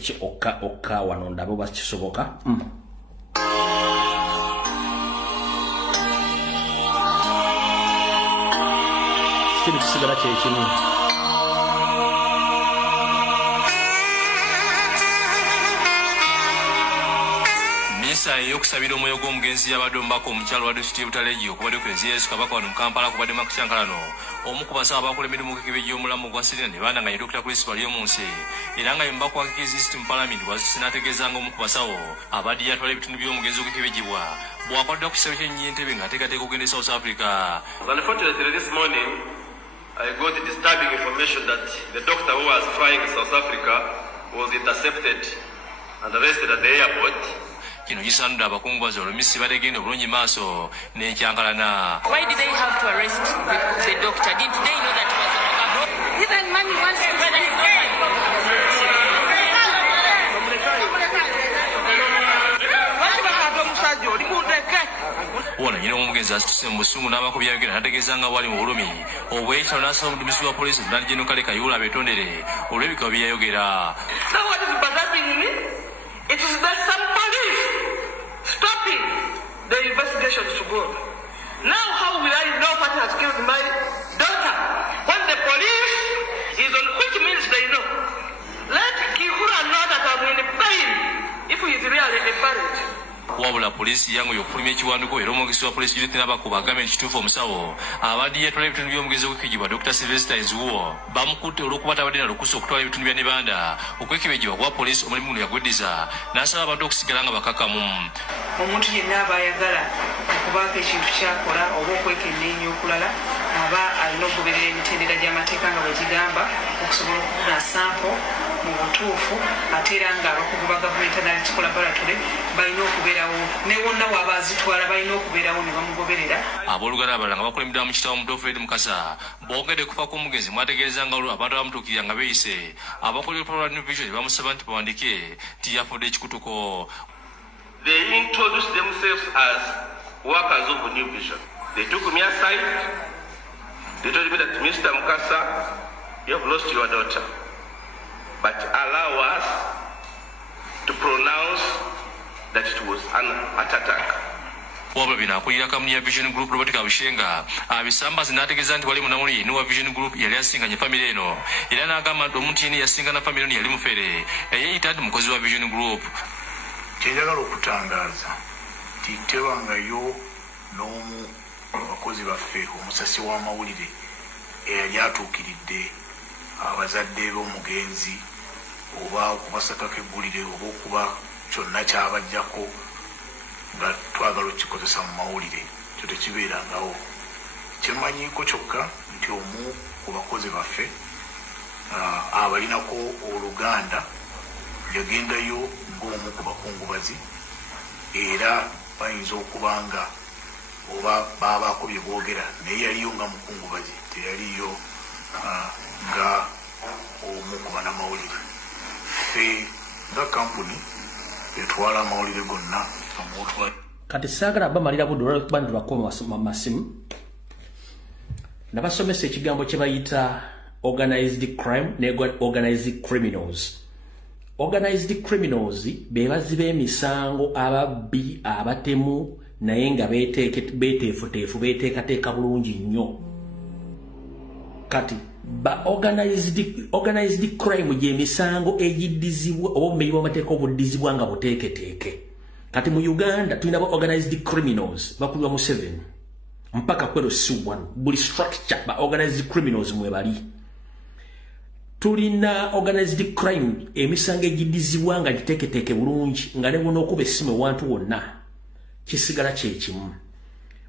okka wano ndabo bakisoboka sere sigala kyekimu. Misa eyokusabira omwoyo gw'omugenzi yabadde omubaka omukyalo wa disitulikiti Butaleji okubadde kwezi Yesu Kabaka wano mu Kampala kubadde makusyankalano omu ku basaba abakola emirimu k'ekibi gy'omulamu gwa Sirina ne banda nga ye Dr. Chris bali omu nsi era nga ye mubaka wa Kikizisiti mu Paalamenti bwasisi n'ategeeza nga omu ku basawo abadde yatwala ebitundu by'omugenzi ogw'ekibijibwa bw'akwatira ku kisabo ky'ennyentebe ng'ateekateeka okugenda e South Africa. Unfortunately, this morning I got disturbing information that the doctor who was flying to South Africa was intercepted and arrested at the airport. Kino kisanudde abakungubazi olw'emisi bategenda obulungi maaso n'ekyankalana. Why did they have to arrest the doctor? Didn't they know that it was a Mugabe? Even money wants to study. Wona nyina omugenzi asituse mu busungu n'abakubi yayogera n'ategeeza nga wali mu bulumi obw'ekitalo n'asaba omuduumizi wa poliisi Lutenanti General Kale Kayihura abeetondere olw'ebikaba bye yayogera. It is that some police stopping the investigations to go. Now how will I know what has killed my daughter when the police is on which means they know? Let Kihura know that I'm in pain if he is really a parent. Wabula poliisi yangu y'okufulumya ekiwandiiko era omwogezi wa poliisi Judith Nabakuba agambye nti kituufu omusawo abadde yatwala ebitundu by'omugenzi ogw'ekibijibwa Dr. Sylvester Nzuwo bamukutte olw'okuba tabadde na lukusa okutwala ebitundu bya Nebanda okw'ekibijibwa kwa poliisi omulimu guno yaguddiza n'asaba abantu okusigala nga bakakamu. Omuntu yenna aba ayagala okubaako ekintu kyakola oba okwekenneenya okulala aba alina okugoberera emitendera gy'amateeka nga bwe gigamba okusobola okufuna sampo mu butuufu ate era nga abakugu ba gavumenti analytical laboratory balina okubeerawo ne wonna waaba azitwala balina okubeerawo ne bamugoberera. Abooluganda abalala nga bakulembedwa mu kitabo Muto Fred Mukasa boogedde kufa kw'omugenzi mwategeeza nga olwo abantu abamutuukirira nga beeyise abakola olukalala New Vision bamusaba nti bawandike nti yafudde ekikutuko. They introduced themselves as workers of New Vision. They took me aside. They told me that Mr. Mukasa, you have lost your daughter, but allow us to pronounce that it was an attack. Wabula bino akulira kampuni ya Vision Group Robert Kabushenga abisambaza n'ategeeza nti wali munamuli yenna wa Vision Group yali asinganye famire eno era n'agamba nti omuntu yenna yasingana famire eno yali mufere yayita nti mukozi wa Vision Group. Kyenjagala okutangaaza nti tebangayo n'omu abakozi baffe omusasi w'amawulire eyali atuukiridde abazadde b'omugenzi oba okubasakako eggulire oba okuba kyonna kyabajjako nga twagala okukikozesa mu mawulire kyo tekibeerangawo. Kyemmanyiiko kyokka nti omu ku bakozi baffe abalinako oluganda yagendayo ng'omu ku bakungubazi era bayinza okuba nga oba baabaako bye boogera naye yaliyo nga mukungubazi teyaliyo nga omu ku bannamawulire. Ffe nga kampuni etwala amawulire gonna amutwala. Kati saagala bamalira budde olw'okuba nti bakoma masimu nabasomesa ekigambo kye bayita organized crime ne organized criminals. Organized criminals be baziba emisango ababbi abatemu naye nga beteefuteefu beteekateeka bulungi nnyo. kati ba organized crime je misango ejidizibwa obumenyi amateeka obudizibwa nga buteeketeeke kati mu Uganda tulina ba organized criminals bakulwa mu 7 mpaka kwero C1 buli structure ba organized criminals mwebali tulina organized crime emisango ejidizibwa nga giteeketeeke bulungi nga ne buno okuba esimu wantu wonna kisigala kyekimu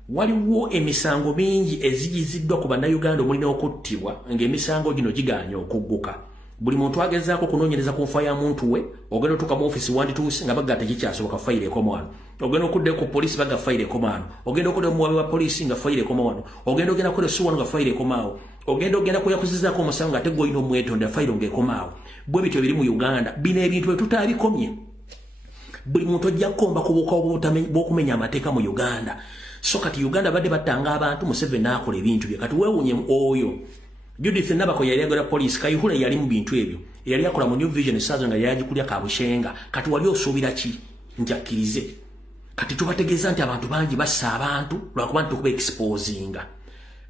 waliwo emisango mingi ezijiziddwa ku bannayuganda omulina okuttibwa ng'emisango gino giganya okugguka buli muntu agezaako kunoonyereza ku nfa ya muntu we ogenda otuuka mu ofisi wandituuse nga baga tekikyasoboka fayire ekoma wano ogenda okuddayo ku poliisi baga fayire ekoma wano ogenda okuddayo mu muwabi wa poliisi nga fayire ekoma wano ogenda kwera suwano nga fayire ekomaawo ogenda kuyakuzizaako omusango nga tegwe olina omwetonda fayire ng'ekomaawo bwe bityo biri mu Uganda bino ebintu bwe tutaabikomye buli muntu ojja kukomba ku buka bw'okumenya amateeka mu Uganda so kati Uganda badde batanga abantu Museveni n'akola ebintu bye kati weewunye oyo Judith Nabako yali agala police Kayihura yali mu bintu ebyo yali akola mu New Vision Sazo nga yaji kulya kabushenga kati wali osuubira ki njakirize kati tubategeeza nti abantu bangi bassa abantu lwakuba ntukuba exposinga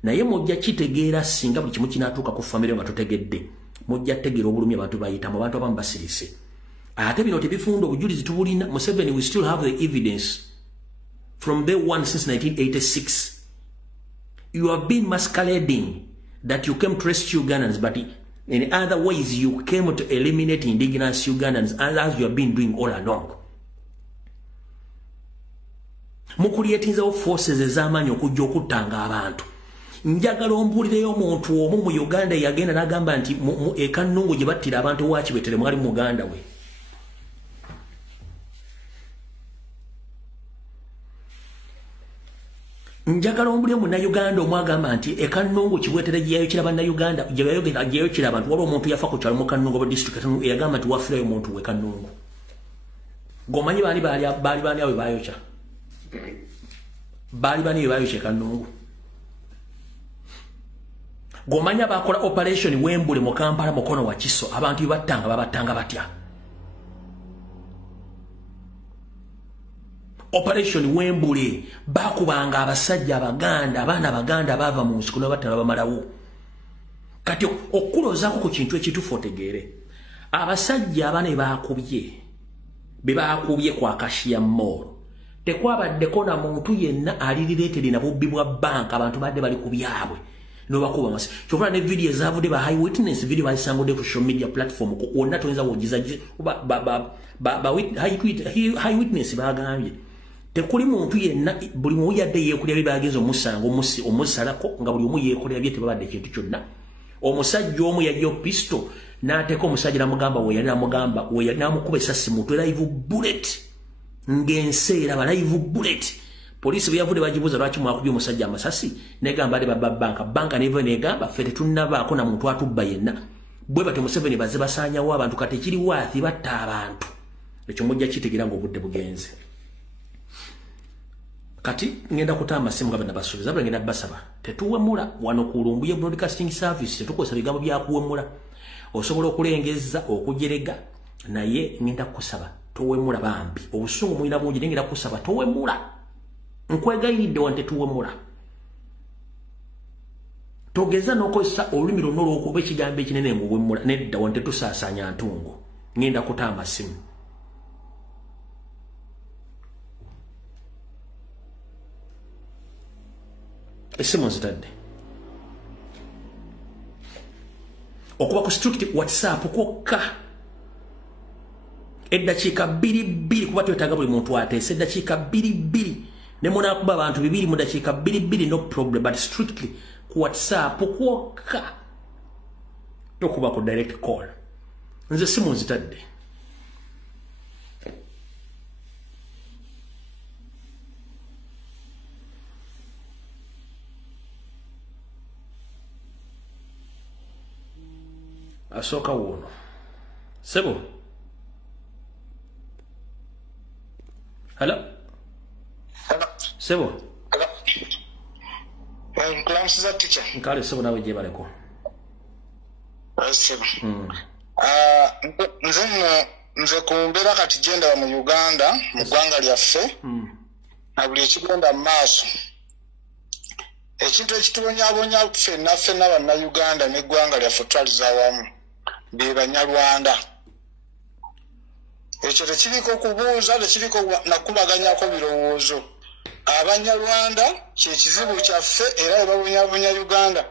naye mujja kitegeera singa buli kimu kinatuuka ku family nga tutegedde mujja tegeera obulumi abantu bayitamu abantu abamu basirise ate bino tebifunda obujulizi tubulina Museveni we still have the evidence from day one since 1986 you have been masquerading that you came to rescue Ugandans, but in other ways you came to eliminate indigenous Ugandans as you have been doing all along. Mukulietinza of forces ez'amaanyi okujja okuttanga abantu. Njagala ombuulireyo omuntu omu mu Uganda yagenda n'agamba nti ekanungu gye battira abantu wakibetere mwali mu Uganda we. Njagala ombulire mu Uganda omwagamba nti ekanungu kibwetere gyeyayo kiraba na Uganda gyeyayo kira abantu waliwo omuntu yafa ku kyalo mu Kanungu ba district eyagamba nti wafirayo omuntu we Kanungu gomanyi baali awe bayokya baali bayokya Kanungu gomanyi abakola operation Wembule mu Kampala mukono wa Kiso abantu babattanga batya Operation Wembule bakubanga abasajja abaganda abaana abaganda bava mu nsiko n'abatala bamalawo kati okulozaako ku kintu ekituufu otegeere abasajja abana bebakubye kwa Kashiya Mall tekwabaddeko na muntu yenna ali related na bubbi bwa bank abantu badde bali ku byabwe n'obakuba amasi kyokula ne video ezavudde ba high witness video bazisangudde ku social media platform wonna toyinza wogiza high witness bagambye tekuli muntu yenna buli mu yadde yeekulya bibageza omusango omusalako nga buli omu yeekulya bye tebabadde kintu kyonna omusajja omu yajja pisto n'ateeka omusajja namugamba we yali namukuba essasi muntu live bullet ng'enseera ba live bullet poliisi bwe yavudde bagibuuza lwaki mwakubye omusajja amasasi negamba ade banka neva negamba ffe tetunnabaako na muntu atubba yenna bwe batyo Museveni bazze basaanyawo abantu kati kiri waathi batta abantu ekyo mujja kitegeera ng'obudde bugenze kati ngenda kutama simu gaba nabasuubiza bwe ngenda basaba tetuwemula wano ku Lumbuye Broadcasting Service tetukozesa bigambo bya kuwemula osobola okulengeza okujerega naye ngenda kusaba towemula bambi obusungu mwina bungi ngenda kusaba towemula nkwegayiridde wante tuwemula togeza n'okozesa olulimi lwonna olw'okuba ekigambo ekinene ng'obwemula nedda wante tusaasanya ntungo ngenda kutama simu esimu nzitadde okuba ku strict WhatsApp kwokka eddakiika 2 kuba twetaaga buli muntu ateesa eddakiika 2 ne munaakuba abantu 2 mu dakiika 2 no problem but strictly ku WhatsApp kwokka tokuba ku direct call nze simu nzitadde asooka wuno sebo hello sebo Nkulansiza teacher. Nkale sebo nawe gye baleko. Sebo. Nze kumbera kati genda mu Uganda mu ggwanga lyaffe. Na buli ekigenda mu maaso. ekintu ekitubonyabonya ffenna bannayuganda n'eggwanga lyaffe twaliza wamu be Banyarwanda. Ekyo tekiriko kubuuza, tekiriko nakubaganyako birowoozo. Abanyarwanda kyekizibu kyaffe era bwe babonyabonya Uganda.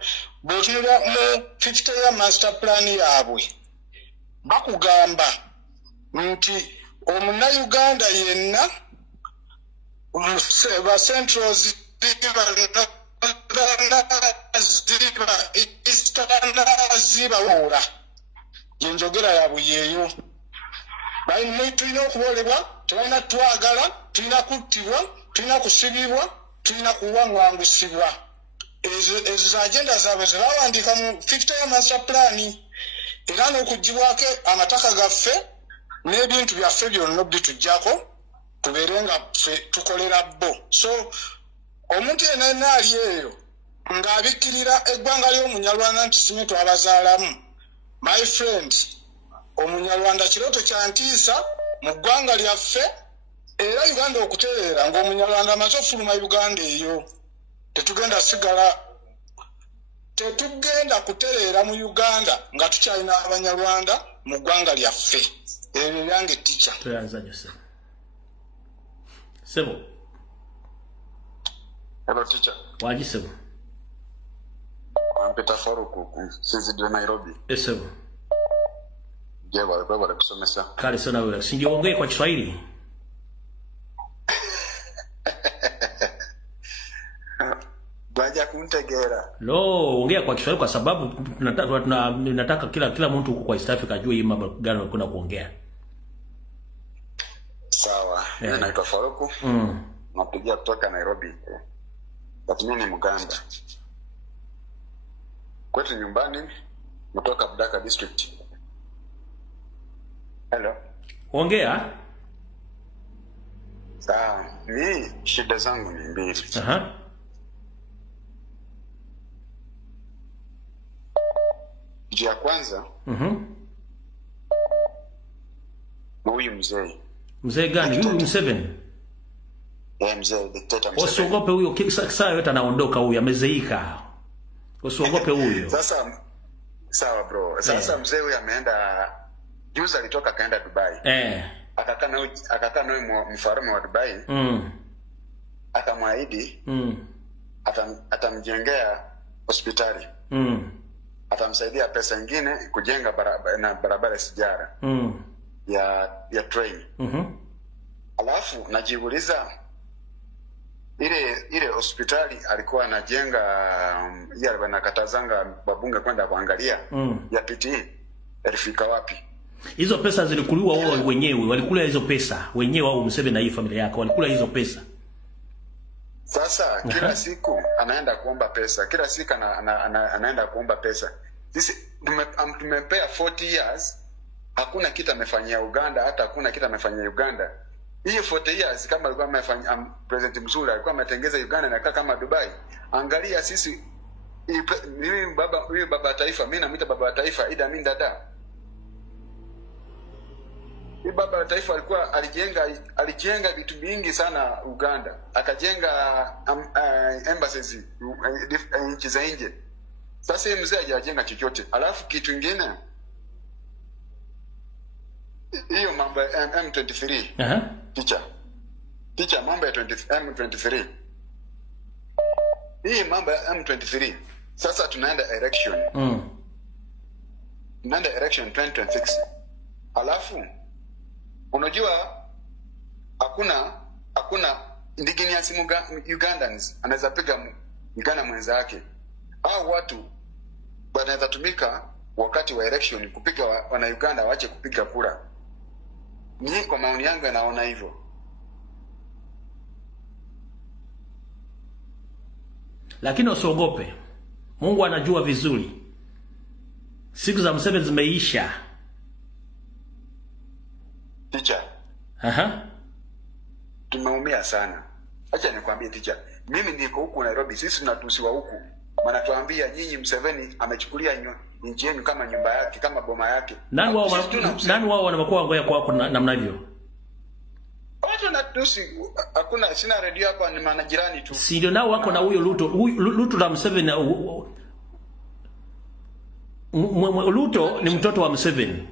Bw'otunula mu 50-year master plan yaabwe bakugamba nti omunnayuganda yenna ba centrals zibawola yenjogera yaabwe yeeyo. Tulina okubolebwa, tulina twagala, tulina kuttibwa, tulina kusibibwa, tulina kuwangwangusibwa. Ezo za agenda zaabwe ze bawandiika mu 50-year master plan, era n'okugibwako amataka gaffe n'ebintu byaffe byonna bitujjako tubeere nga tukolera bo. So omuntu yenna ali eyo ng'abikkirira eggwanga ly'Omunyarwanda nti simwe twabazaalamu, my friend, Omunyarwanda kirooto kya ntiisa mu ggwanga lyaffe, era Uganda okutereera ng'Omunyarwanda amaze ofuluma Uganda eyo. Tetugenda kutereera mu Uganda nga tukyalina Abanyarwanda mu ggwanga lyaffe. Ebyo byange tica. Toyanzanya Sebo. Hello teacher. Waji Sebo. I'm Peter Faruku, Sizidwe Nairobi. Sebo. Walikuwa wanakusomesa. Kale sana wewe. Singeongee kwa Kiswahili. Baja kuntegera. No, ongea kwa Kiswahili kwa sababu tunataka kila mtu huko kwa East Africa ajue hii mambo gani unakwenda kuongea. Sawa. Mimi naitwa Faruku. Napigia kutoka Nairobi. Lakini ni Muganda. Kwetu nyumbani kutoka Budaka district. Hello. Ongea. Sawa. Mimi shida zangu ni mbili. Ya kwanza. Huyu mzee. Mzee gani? Huyu Museveni. Mzee dictator Museveni. Usiogope huyo, saa yote anaondoka huyo, amezeika. Usiogope huyo. Sasa sawa bro. Sasa mzee huyu ameenda juzi, alitoka kaenda Dubai. Akakaa na mfalme wa Dubai. Akamwahidi atamjengea hospitali. Atamsaidia pesa nyingine kujenga barabara sijara. Ya train. Alafu najiuliza ile hospitali alikuwa anajenga yale wanakatazanga babunge kwenda kuangalia ya PTE ilifika wapi? Hizo pesa zilikuliwa wao wenyewe, walikula hizo pesa wenyewe wao, Museveni na hii familia yake walikula hizo pesa. Sasa kila siku anaenda kuomba pesa, kila siku anaenda kuomba pesa. Sisi tumempea 40 years, hakuna kitu amefanyia Uganda, hata hakuna kitu amefanyia Uganda. Hiyo 40 years kama alikuwa amefanya president mzuri, alikuwa ametengeza Uganda na kama Dubai. Angalia sisi huyu baba taifa, mimi namuita baba taifa, Idi Amin Dada. Huyu baba taifa alikuwa alijenga vitu vingi sana Uganda. Akajenga embassies nchi za nje. Sasa yeye mzee hajajenga chochote. Alafu kitu kingine, hiyo mambo ya M23. Teacher mambo ya M23. Hii mambo ya M23. Sasa tunaenda election. Tunaenda election 2026. Alafu unajua hakuna indigenous Ugandans anaweza piga Uganda mwenzake. Hao watu wanaweza tumika wakati wa election kupiga wana Uganda waache kupiga kura. Ni kwa maoni yangu naona hivyo. Lakini usiogope. Mungu anajua vizuri. Siku za Museveni zimeisha. Teacher. Tumeumia sana. Acha nikwambie teacher. Mimi niko huku Nairobi, sisi tunatusiwa huku. Wanatuambia nyinyi Museveni amechukulia nchi yenu kama nyumba yake, kama boma yake. Nani wao wanakuwa ngoja kwako namna hivyo? Wabatu na Tusi hakuna, sina redio hapa, ni manajirani tu. Si ndio nao wako na huyo Ruto na Museveni. Ruto ni mtoto wa Museveni.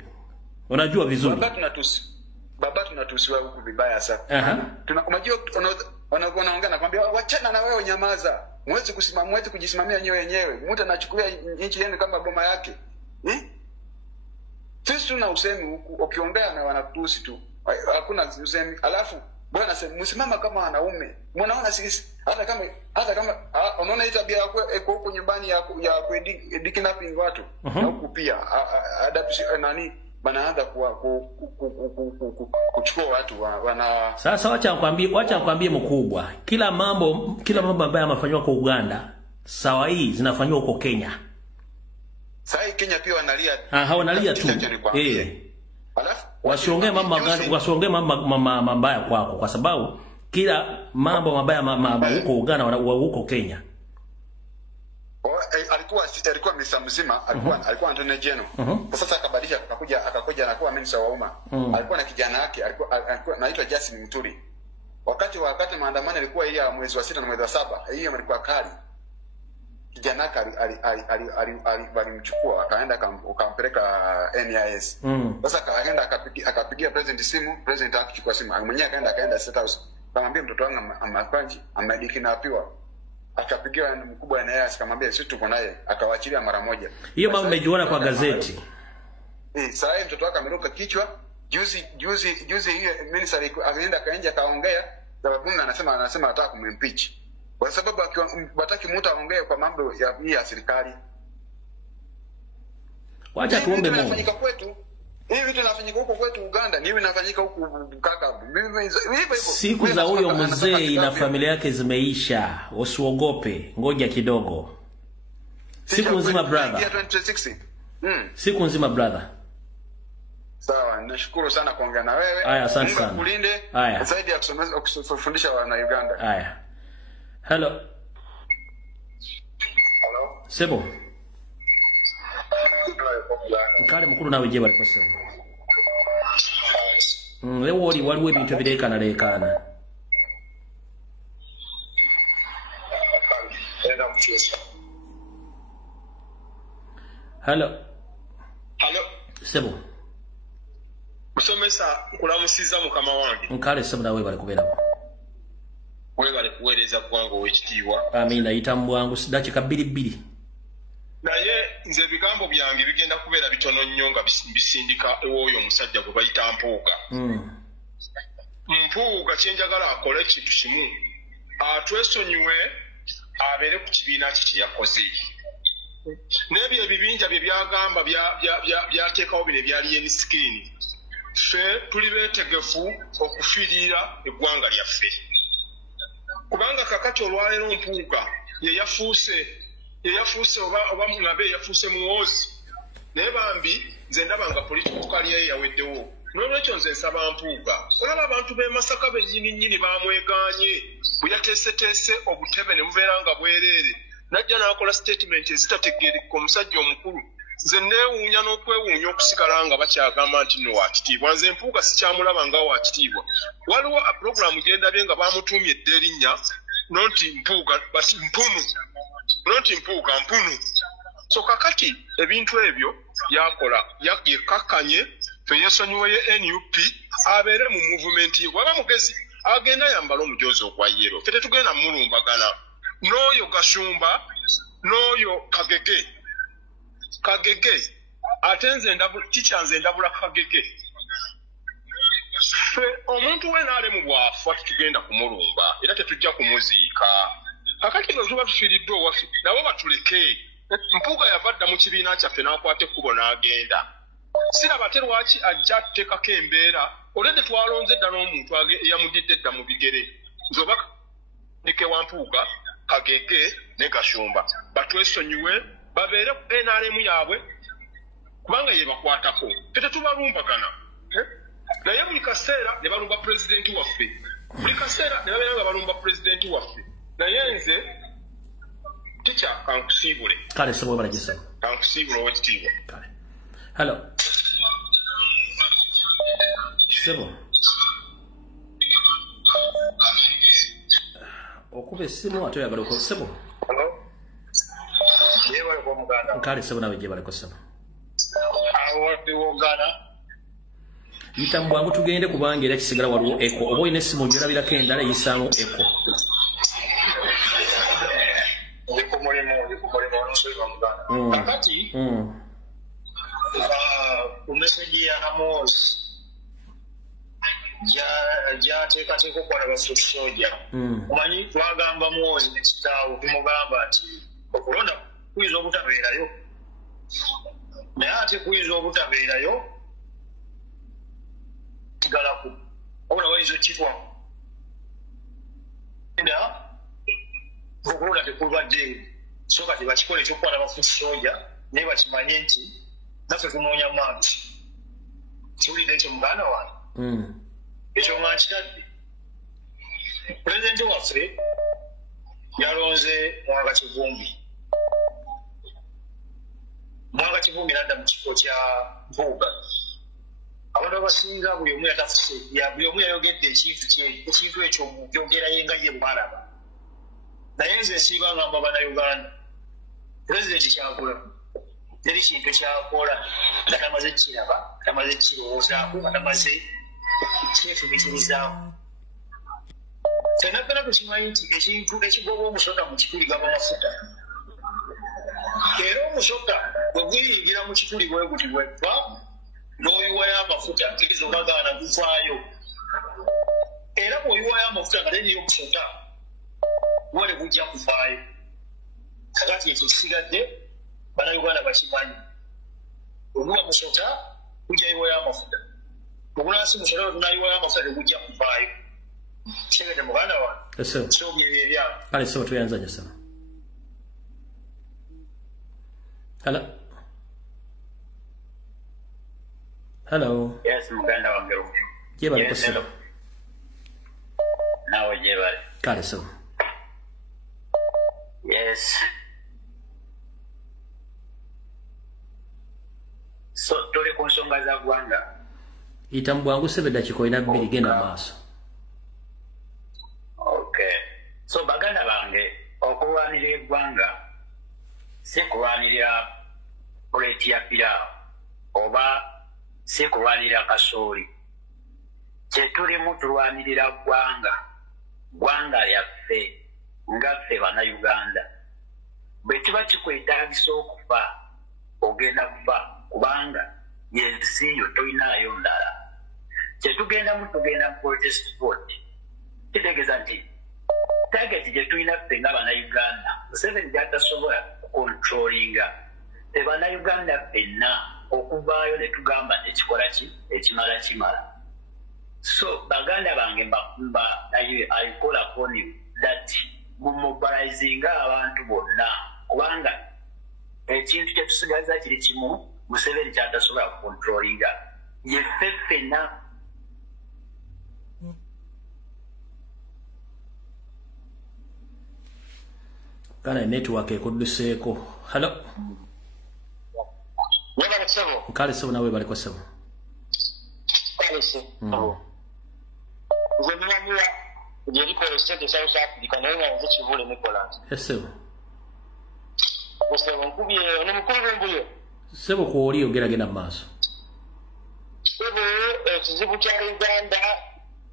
Unajua vizuri. Babatu na Tusi wao huku vibaya sana. Unajua wanaongea na kwambia wachana na wewe, nyamaza. Mwezi kujisimamia wenyewe. Mtu anachukulia nchi yenu kama boma yake. Sisi tuna usemi huku, ukiongea na wanatusi tu. Hakuna usemi. Alafu bwana sema msimama kama wanaume. Mnaona sisi hata kama unaona hii tabia yako huko nyumbani ya kidnapping watu. Na huku pia nani banaanza kuchukua watu wana. Sasa wacha nikwambie mkubwa. Kila mambo ambayo yamefanywa kwa Uganda, sawa hii zinafanywa huko Kenya. Sasa Kenya pia wanalia. Wanalia tu. Alafu wasiongee mambo mabaya kwako, kwa sababu kila mambo mabaya huko Uganda huko Kenya. Alikuwa misa mzima, alikuwa Anthony Jeno. Sasa akabadilisha akakuja na kuwa minister wa umma. Alikuwa na kijana yake, alikuwa anaitwa Justin Muturi. Wakati maandamano ilikuwa ile ya mwezi wa 6 na mwezi wa 7, hiyo ilikuwa kali. Kijana yake alimchukua akaenda akampeleka NIS. Sasa akaenda akapigia president simu, president akachukua simu. Mwenyewe akaenda State House. Akamwambia mtoto wangu amedikinapiwa. Akapigia mkubwa na yeye akamwambia sisi tuko naye, akawaachilia mara moja. Hiyo mambo umejiona kwa gazeti. Sasa hivi mtoto wake ameruka kichwa. Juzi hiyo minister alienda kaenja kaongea, sababu anasema anataka kumimpeach. Kwa sababu wataki mtu aongee kwa mambo ya serikali. Wacha tuombe Mungu. Hivi vitu vinafanyika huko kwetu Uganda, ni hivi vinafanyika huko kaka. Siku za huyo mzee na familia yake zimeisha. Usiogope, ngoja kidogo. Siku nzima brother. Siku nzima brother. Sawa, nashukuru sana kuongea na wewe. Haya, asante sana. Mungu kulinde. Zaidi ya kufundisha wana Uganda. Haya. Hello. Sebo. Kale mukuru nawe je bali kusema. Leo waliwo ebintu ebireekana. Hello. Sebo. Musomesa kulamusiza mukama wange. Nkale sebo nawe bali kubeera. Wewe bali kuweereza kwangu wekitiibwa. Amina yitambu wangu sidakika 2. Naye nze bigambo byange bigenda kubeera bitono nnyo nga bisindika ewoyo omusajja gwe bayita Mpuuga. Mpuuga kyenjagala akole ekintu kimu, atwesonyiwe abeere ku kibiina kye yakoze. N'ebyo ebibinja bye byagamba byateekawo bino ebyali emisikini, ffe tuli beetegefu okufiirira eggwanga lyaffe. Kubanga kakati olwaleero Mpuuga ye yafuuse oba mungabe yafuuse muwozi. Naye bambi nze ndaba nga political career yaweddewo. N'olwekyo nze nsaba Mpuuga. Olaba abantu b'e Masaka bennyini bamweganye. Bwe yateeseteese obutebe ne bubeera nga bwereere. Najja n'akola statement ezitategeereka omusajja omukulu. Nze neewuunya n'okwewuunya okusigala nga bakyagamba nti nno wakitiibwa. Nze Mpuuga sikyamulaba nga wakitiibwa. Waliwo program gye ndabye nga bamutuumye edda erinnya noti Mpuuga bati mpunu. Noti Mpuuga mpunu. So kakati ebintu ebyo yakola yakakanye fe yesonyiwe ye NUP abeere mu movement ye. Waba mugezi agenda yambala omujozi ogwa yero. Fete tugenda mulumbagana. N'oyo Gashumba, n'oyo Kagege. Atenze nze ndabula Kagege. Fe omuntu we naale mu bwafu tugenda kumulumba era tetujja kumuziika. Kakati bwe tuba tufiiriddwa owaffe nabo batuleke. Mpuuga yavadda mu kibiina kyaffe n'akwata ekkubo n'agenda. Siraba ate lwaki ajja atteekako embeera olwedde twalonze dda n'omuntu eyamudidde edda mu bigere. Nze oba ndike wa Mpuuga, Kagege ne Gashumba batwesonyiwe babeere ku NRM yaabwe kubanga ye bakwatako. Fete tubalumbagana. Naye buli kaseera ne balumba pulezidenti waffe. Buli kaseera ne babeera nga balumba pulezidenti waffe. Naye nze ticha kankusiibule. Kale sebo balagisa. Kankusiibule owekitiibwa. Kale. Hello. Sebo. okuba essimu ate oyagala okosebo. Yeebale ko muganda. Kale sebo nawe gyebale ko sebo. Awo biwogana. Yita mbwangu tugende kubanga era kisigala waliwo eko. Oba oyina essimu gyolabirako endala eyisaamu eko. Kakati kumeseji ya Amos gyateekateeka okukola bafuuti soja omanyi twagamba Muhoozi ne kitaawo tumugamba nti okulonda kuyinza obutabeerayo naye ate kuyinza obutabeerayo tigalaku wabula wayinza okitwa okulonda tekulwaddeeyo so kati bakikole ekyokukwata bafuuti soja naye bakimanye nti naffe tunoonya maanti kiwulidde ekyo muganda wange ekyo nga nkitadde pulezidenti waffe yalonze Mwanga Kivumbi n'adda mu kifo kya Mpuuga abantu abasinga buli omu yatafuse buli omu yayogedde ekintu ekyo mu byogera ye nga ye bwalaba naye nze nsiiba ngamba bannayuganda pulezidenti kyakola teri kintu kyakola nga tamaze kiraba tamaze kirowoozaako nga tamaze kyefumitirizaako fena ffena tukimanyi nti ekintu ekigoba omusota mu kituli gaba mafuta era omusota bwe guyingira mu kituli bwe guti bwetwa n'oyiwayo amafuta kiriza obagaana guvaayo era bw'oyiwayo amafuta nga teniyo omusota wale gujja kuvaayo kakati ekyo kisigadde bannayuganda bakimanyi oguba musota gujja yiwayo amafuta ogunansi musota we tunayiwayo amafuta tegujja kuvaayo kitegedde muganda wange so byebyo ebyalo kale sebo tuyanzanya sana hello yes muganda wange jebale ko sebo nawe jebale kale sebo yes so tuli ku nsonga za ggwanga yita mu bwangu sebe dakika olina 2 genda maaso okay so baganda bange okulwanirira eggwanga si kulwanirira puleti ya piraawo oba si kulwanirira kasooli kyetulimu tulwanirira ggwanga lyaffe nga ffe bannayuganda bwe kiba kikwetaagisa okufa ogenda kufa kubanga yensi yo toyinaayo ndala tugenda mu protest vote kitegeeza nti target gye tulina ffe nga bannayuganda Museveni gy'atasobola kukontrolinga te bannayuganda ffenna okuvaayo ne tugamba ekikola ki ekimala so baganda bange I call upon you that mumumobilizinga abantu bonna kubanga ekintu kye tusigaza kiri kimu Museveni kyatasobola kukontrolinga yeffe ffenna kana network ekudduseeko hello webale sebo kale sebo nawe bale ko sebo kale sebo nze nimanyira gyerikola state South Africa naye nga nze kivule Nicholas sebo sebo nkubye nomukulu w'embuyo sebo kwoli ogeragenda mu maaso sebo ekizibu kya Uganda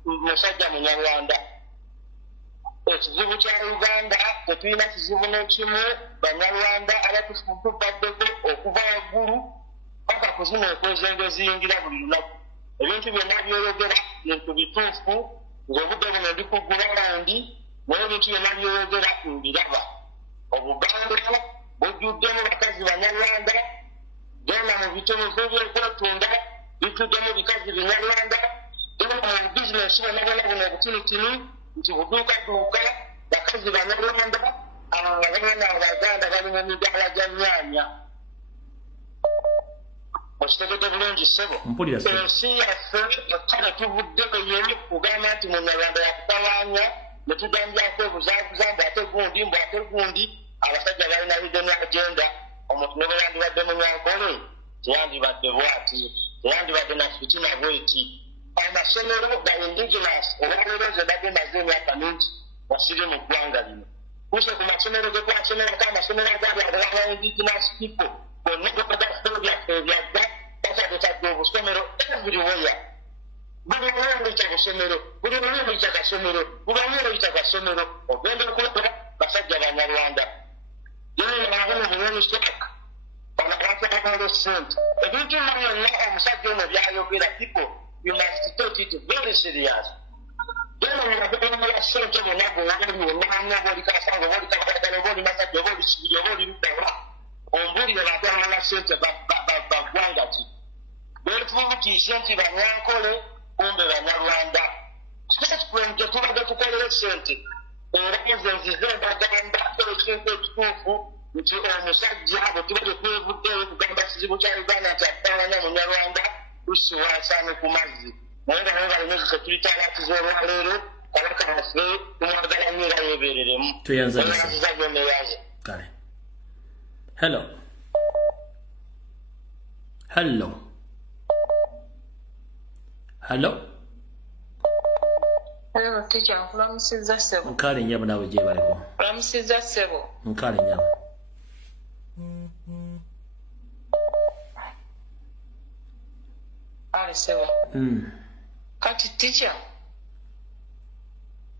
musajja munyarwanda ekizibu kya Uganda tetulina kizibu n'ekimu banyarwanda abatufutupaddeko okuva waggulu paka ku zino enkozengo eziyingira buli lunaku ebintu byonna byoyogera bintu bituufu ng'obudde buno ndi ku gulawundi naye ebintu byonna byoyogera mbiraba obuganda bujjuddemu bakazi banyarwanda genda mu bitunufu by'okwetunda bijjuddemu bikazi binyarwanda genda mu bizinesi bonabona buno obutinitini nti buduukaduuka bakazi banyarwanda abaana abaganda bali mu midaala gya nnyanya okitegedde bulungi ssebo ensi yaffe ekale tuvuddeko yemu kugamba nti munyarwanda yakutawaanya ne tugambyako obuzaabuza mbu ate gundi abasajja balina hidden agenda omuntu ne bwe yandibadde munyankole teyandibadde bwati teyandibadde na fitina bweti amasomero ga indigenous olwaleero nze badde maze emyaka mingi wasiri mu ggwanga lino kuse ku masomero ge twasomera amasomero agali abalala indigenous people bonna byaffe basatotadde obusomero everywhere buli mulungu kyabusomero buli mulungu kyakasomero buli mulungu kyakasomero ogenda okulaba basajja banyarwanda yenaabona bulungi stoka banakwakwakalo sente ebintu byonna omusajja ono byayogera people you must take it very serious sente bonago olionanga boli kasanga boli kakatalo boli masajja boli kibiri boli ludawa ombulire batwala sente baggwanga ki betubukiise nti banyankole kumbe banyarwanda statement tetubadde tukolere sente era nze nzize mbagamba ekintu ekituufu nti omusajja bwe tubadde twevuddeyo kugamba kizibu kya uganda nti atawanya munyarwanda tusiwansane ku mazzi naye nga naye balina security alatiza olwaleero kabaka waffe tumwagala nnyo era yeebereremu oyanziza gyomeyaze kale hello hello hello hello teacher nkulamusizza ssebo nkale nnyabo naawe gye baliko nkulamusizza ssebo nkale nnyabo ale ssebo kati teacher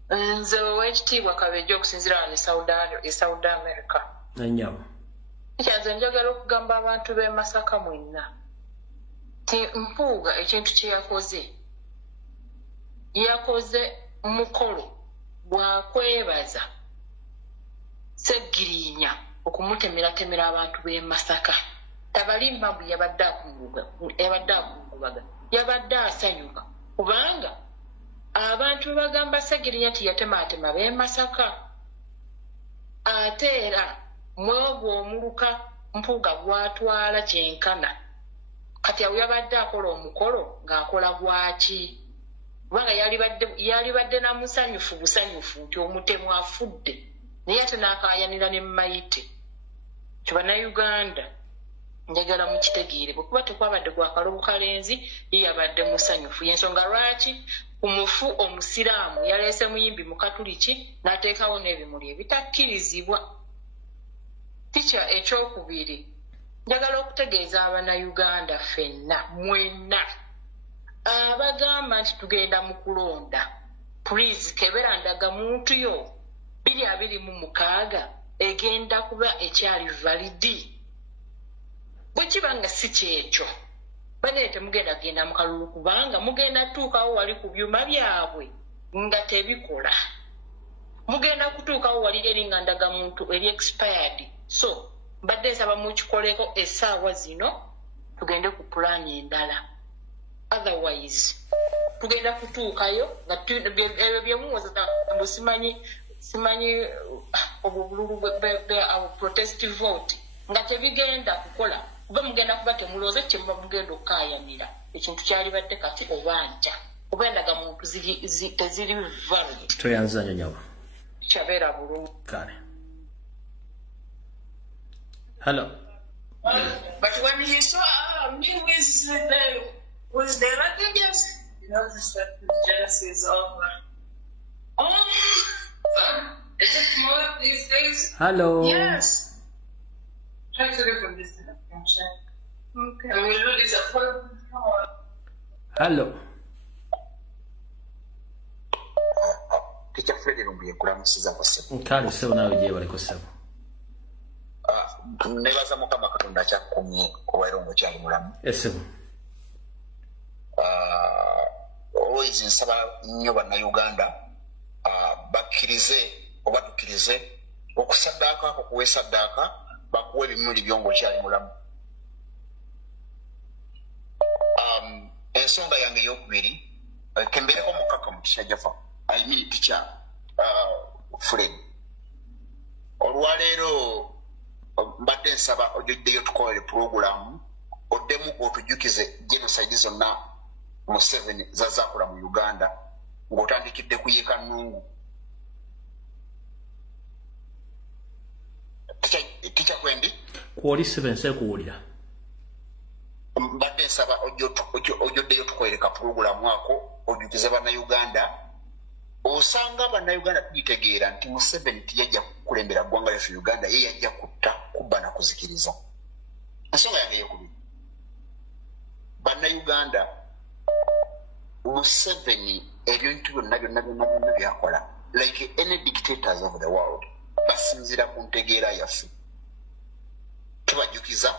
nze ow'ekitiibwa Kabeja okusinziira wano e Saudi America nnyabo teacher nze njagala okugamba abantu b'e Masaka mwenna ti Mpuuga ekintu kye yakoze mukolo gwakwebaza Sseggirinya okumutemeratemera abantu b'e Masaka tabalimba mbu yabadde akungubaga yabadde asanyuka kubanga abantu bagamba Sseggirinya nti yatemaatema b'e Masaka ate era mwogwo omuluka Mpuuga gwatwala kyenkana kati awo yabadde akola omukolo ng'akola gwaki kubanga yalibadde namusanyufu busanyufu nti omutemu afudde naye ate n'akaayanira ne Mayite kibannayuganda njagala mukitegeere bwekuba tekwabadde gwakalobo kalenzi ye yabadde musanyufu yensonga lwaki umufu omusiraamu yaleese muyimbi mu katuliki n'ateekawo n'ebimuli ebitakkirizibwa ticha ekyokubiri njagala okutegeeza abannayuganda ffenna mwenna abagamba nti tugenda mu kulonda please kebera ndaga muntu yo 2026 egenda kuba ekyali validi bwe kiba nga si kyekyo bane temugenda genda mu kalulu kubanga mugenda tuukawo wali ku byuma byabwe nga tebikola mugenda kutuukawo wali eri nga ndaga muntu eri expired so mbadde nsaba mukikoleko essaawa zino tugende ku pulaani endala otherwise tugenda kutuukayo nga ebyo byemuwoza mbu simanyi obululu protest vote nga tebigenda kukola kuba mugenda kuba temuloze kyemuba mugenda okukaayanira ekintu kyalibadde kati obanja oba endaga muntu teziri valid toyanza nnyo nyabo kyabeera bulungi kale hello but when he saw me with the luggage, you know, the stress is over. Is it more these days? Hello. Yes. Try to look from this side. Okay. And we do this appointment. Hello. Teacher Freddy Rumbi nkulamusiza kwa sebo. Nkale sebo nawe gye baliko sebo. Nebaza Mukama Katonda kyakumye kubairungo kyali mulamu. Esebo. Always nsaba nnyo bannayuganda bakkirize oba tukkirize okusaddaaka ako kuwa esaddaaka bakuwa ebimuli byongo kyali mulamu. Ensonga yange ey'okubiri kembeereko mukaka mu kisha jafa I mean teacher Fred olwaleero mbadde nsaba ojjoddeyo tukolere puroguramu oddemu otujjukize genocide zonna Museveni zazaakola mu Uganda ng'otandikidde kuyeeka Nnungu. Ticha kwendi? Kwoli 7 sekuwulira. Mbadde nsaba ojjoddeyo tukolere ka puroguramu ako ojjukize bannayuganda osanga bannayuganda tugitegeera nti Museveni tiyajja kukulembera ggwanga lyaffe Uganda, ye yajja kutta, kubba na kuzikiriza. Ensonga yange eyokubiri, bannayuganda Museveni ebintu byonna byakola like any dictators of the world basinzira ku ntegeera yaffe. Tubajjukiza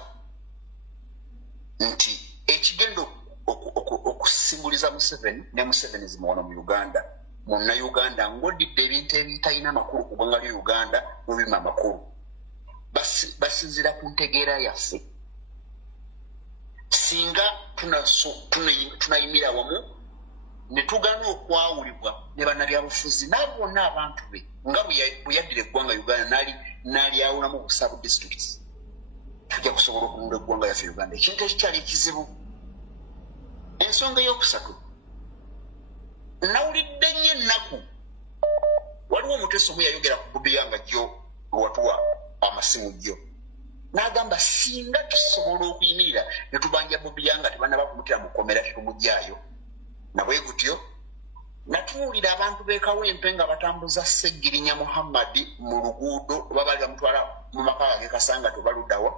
nti ekigendo okusimbuliza Museveni ne Museveni zimuwono mu Uganda, munnayuganda ng'oddidde ebintu ebitalina makulu ku ggwanga lya Uganda mu bimu amakulu, basinzira ku ntegeera yaffe. Singa tunayimira wamu ne tugaana okwawulibwa ne bannabyabufuzi n'abo bonna abantu be nga bwe yaddira eggwanga Uganda n'alyawulamu busabu disitulikiti, tujja kusobola okununula eggwanga yaffe Uganda. Ekintu ekikyali ekizibu. Ensonga ey'okusatu, nawulidde nnyo ennaku waliwo omuteesa omu yayogera ku Bobi Wine jjo lwatuwa amasimu jjo n'agamba singa tusobola okuyimirira ne tubanja Bobi Wine nga tebanaba kumutira mu kkomera tetumugyayo, nabwe gutyo natuwulira abantu b'e Kawempe nga batambuza Seggirinya Muhammad mu luguudo babaali bamutwala mu maka ge Kasanga tobaluddawa,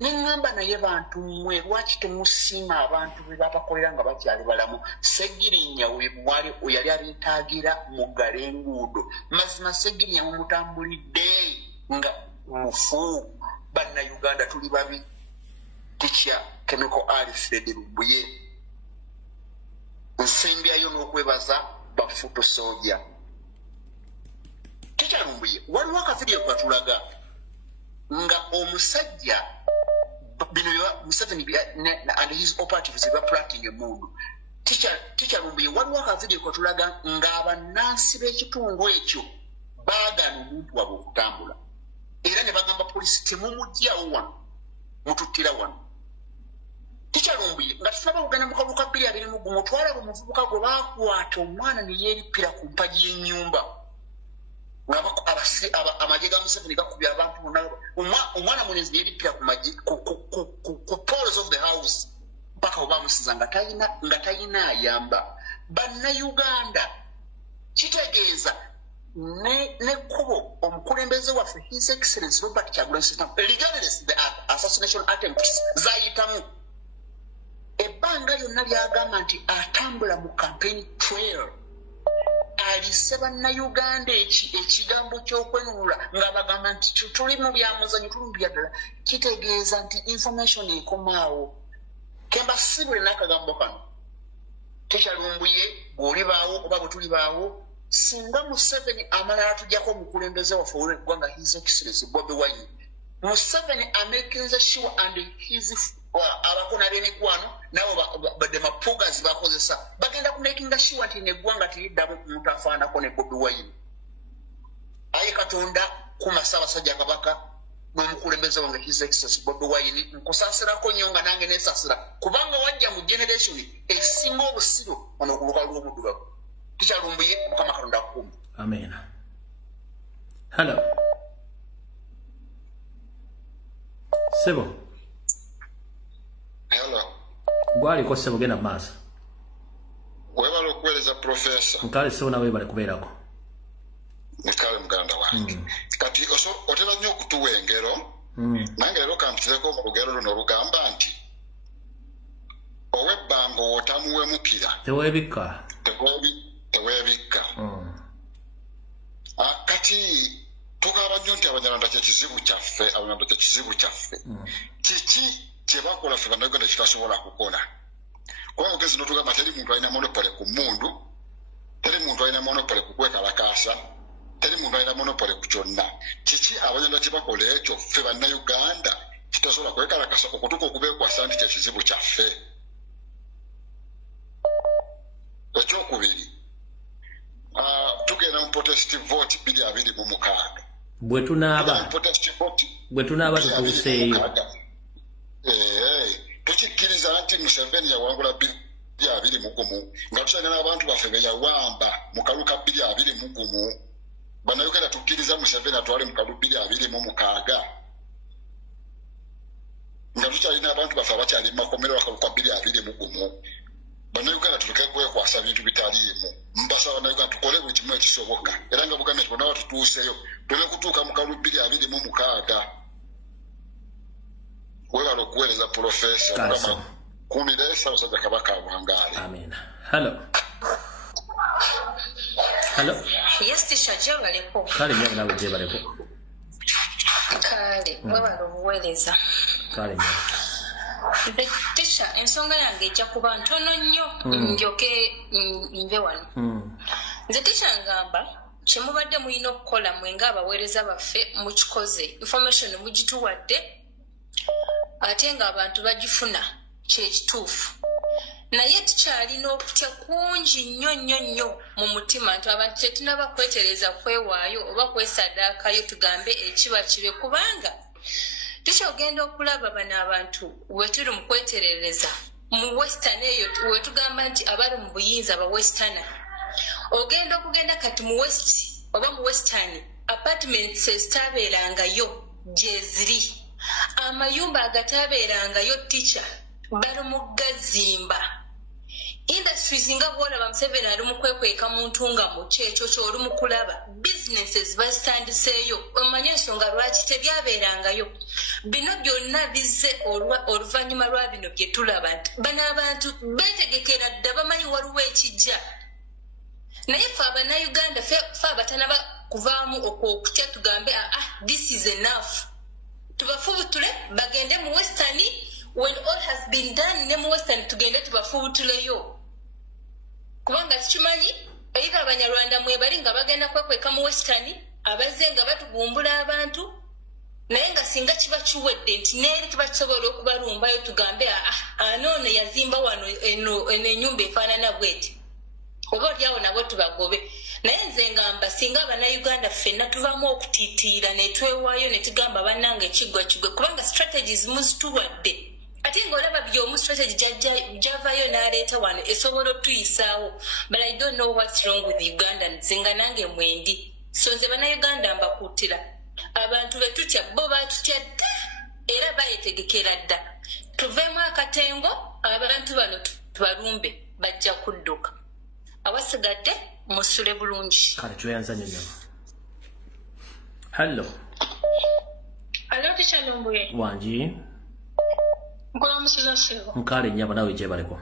ne ŋŋamba naye bantu mmwe lwaki temusiima abantu be babakolera nga bakyali balamu? Seggirinya mwali yali abeetaagira muggala enguudo, mazima Seggirinya mumutambulidde nga mufu. Bannayuganda tuli babi. Teacher Chemical Alfred Lubuye, nsembyayo n'okwebaza bafuto soja. Teacher Lubuye, waliwo akavidiyo katulaga nga omusajja bino Museveni and his operatives bapulating emundu. Teacher Lubuye, waliwo akavidiyo katulaga nga abannansi b'ekitundu ekyo baagaana omuntu wabwe okutambula, era ne bagamba poliisi temumugyawo wano, mututtira wano. Teacher Lubuye, nga tusaba kugenda mu kalulu ka 2021 twalaba omuvubuka gwe baakwata omwana ne yeeripira ku mpagi y'ennyumba amagye ga Museveni gakubya abantu bonna. Omwana munezi yeeripira ku poles of the house mpaka oba amusiza nga talina ayamba. Bannayuganda kitegeeza nekkubo omukulembeze waffe His Excellency Robert Kyagulanyi regardless the assassination attempts zayitamu, ebbanga lyonna lyagamba nti atambula mu campaign trail, alise bannayuganda ekigambo ky'okwenunula nga bagamba nti tuli mu byamuzanyo tuli mu byaddala. Kitegeeza nti information ekomaawo. Kembasibule n'akagambo kano, Teacher Lubuye bw'oli baawo oba bwe tuli baawo, singa Museveni amala atujjako omukulembeze waffe ow'eggwanga His Excellency Bobi Wine, Museveni amekinze sure and his abakona b'emikwano nabo badde mapugazi bakozesa bagenda kumekinga sure nti neggwanga teriddamu omuntu afaanako ne Bobi Wine. Aye Katonda kuma Ssaabasajja Kabaka n'omukulembeze wange His Excellency Bobi Wine, nkusaasirako nnyo nga nange neesaasira kubanga wajja mu generation esinga obusiru wano ku lukalu lw'omuddugavu. Teacher Lubuye, Mukama Katonda akukuuma. Amen. Hello. Sebo. Hello. Gwaliko Sebo genda maaso. Webale okuweereza Professor. Nkale Sebo nawe bale kubeerako. Nkale muganda wange. Kati otera nnyo okutuwa engero. Nange leero kampitireko mu lugero luno olugamba nti ow'ebbanga otamuwemukira. Teweebikka. Teweebikka. Kati tugamba nnyo nti Abanyarwanda kyekizibu kyaffe. Kiki kye bakola ffe bannayuganda kitasobola kukola? Kuba mugezi n'otugamba teri muntu alina monopole ku mmundu, teri muntu alina monopole ku kwekalakaasa, teri muntu alina monopole ku kyonna. Kiki Abanyarwanda kye bakola ekyo ffe bannayuganda kitasobola kwekalakasa okutuuka okubeekwasa nti kyekizibu kyaffe? Ekyokubiri, tugenda mu protest vote 2026. Bwe tunaaba tutuuseeyo. Tukikkiriza nti Museveni yawangula 2021 nga tukyagala abantu baffe be yawamba mu kalulu ka 2021. Bannayuganda tukkiriza Museveni atwale mu kalulu 2026 nga tukyalina abantu baffe abakyali mu makomero akalulu ka 2021. bannayuganda tuleke kwekwasa bintu bitaliimu mbasaba bannayuganda tukole buli kimu ekisoboka era nga buganda nti bonna batutuuseyo tuleme kutuuka mu kalulu 2026 webala okuweereza Profesa kumira Ssaabasajja Kabaka Wangaale. Amen. Hello. Yes, Tisha Jebaleko. Kale nyo nawe Jebaleko. Kale webala obuweereza. Kale nyo. Tisha ensonga yange ejja kuba ntono nnyo njoke nve wano. Nze Tisha ngamba kyemubadde mulina okukola mwenga abaweereza baffe mukikoze information mugituwadde ate nga abantu bagifuna kyekituufu naye tukyalina okutya kungi nnyo mu mutima nti abantu tetunaba kwetereza kwewaayo oba kwesaddaakayo tugambe ekiba kibe kubanga tukyogenda okulaba bano abantu wetuli mu kweterereza mu western eyo wetugamba nti abali mu buyinza aba western ogenda okugenda kati mu west oba mu western apartments ezitabeerangayo gyeziri amayumba agatabeerangayo Teacher bali mu gazimba industries nga bwolaba Museveni ali mu kwekweka mu ntunga mu kyekyo ky'oli mu kulaba businesses bazitandiseeyo omanye ensonga lwaki tebyabeerangayo bino byonna bizze oluvannyuma lwa bino bye tulaba nti bano abantu beetegekera dda bamanyi waliwo ekijja naye ffe abannayuganda ffe abatanaba kuvaamu okutya tugambe this is enough tubafubutule bagende mu western when all has been done ne mu western tugende tubafubutuleyo kubanga tukimanyi era abanyarwanda mwebali nga bagenda kwekweka mu western abazze nga batugumbula abantu naye nga singa kiba kiwedde nti neeri kiba kisobola okubalumbayo tugambe anoone yazimba wano eno ennyumba efaanana bweti oba olyawo nabo tubagobe naye nze ngamba singa abannayuganda ffenna tuvaamu okutiitiira ne twewaayo ne tugamba bannanga ekiggwa kigwe kubanga strategies muzituwadde ate ng'olaba by'omu strategy gyavaayo n'aleeta wano esobola otuyisaawo but I don't know what's wrong with Ugandans nga nange mwendi so nze bannayuganda mbakuutira abantu be tutya bo baatutya dda era bayetegekera dda tuveemu akatengo abantu bano tubalumbe bajja kudduka awasigadde musule bulungi kale tweyanza nnyo hello Teacher Lumbuye wangi nkola musuza sebo nkale nnyabo nawe Jebaleko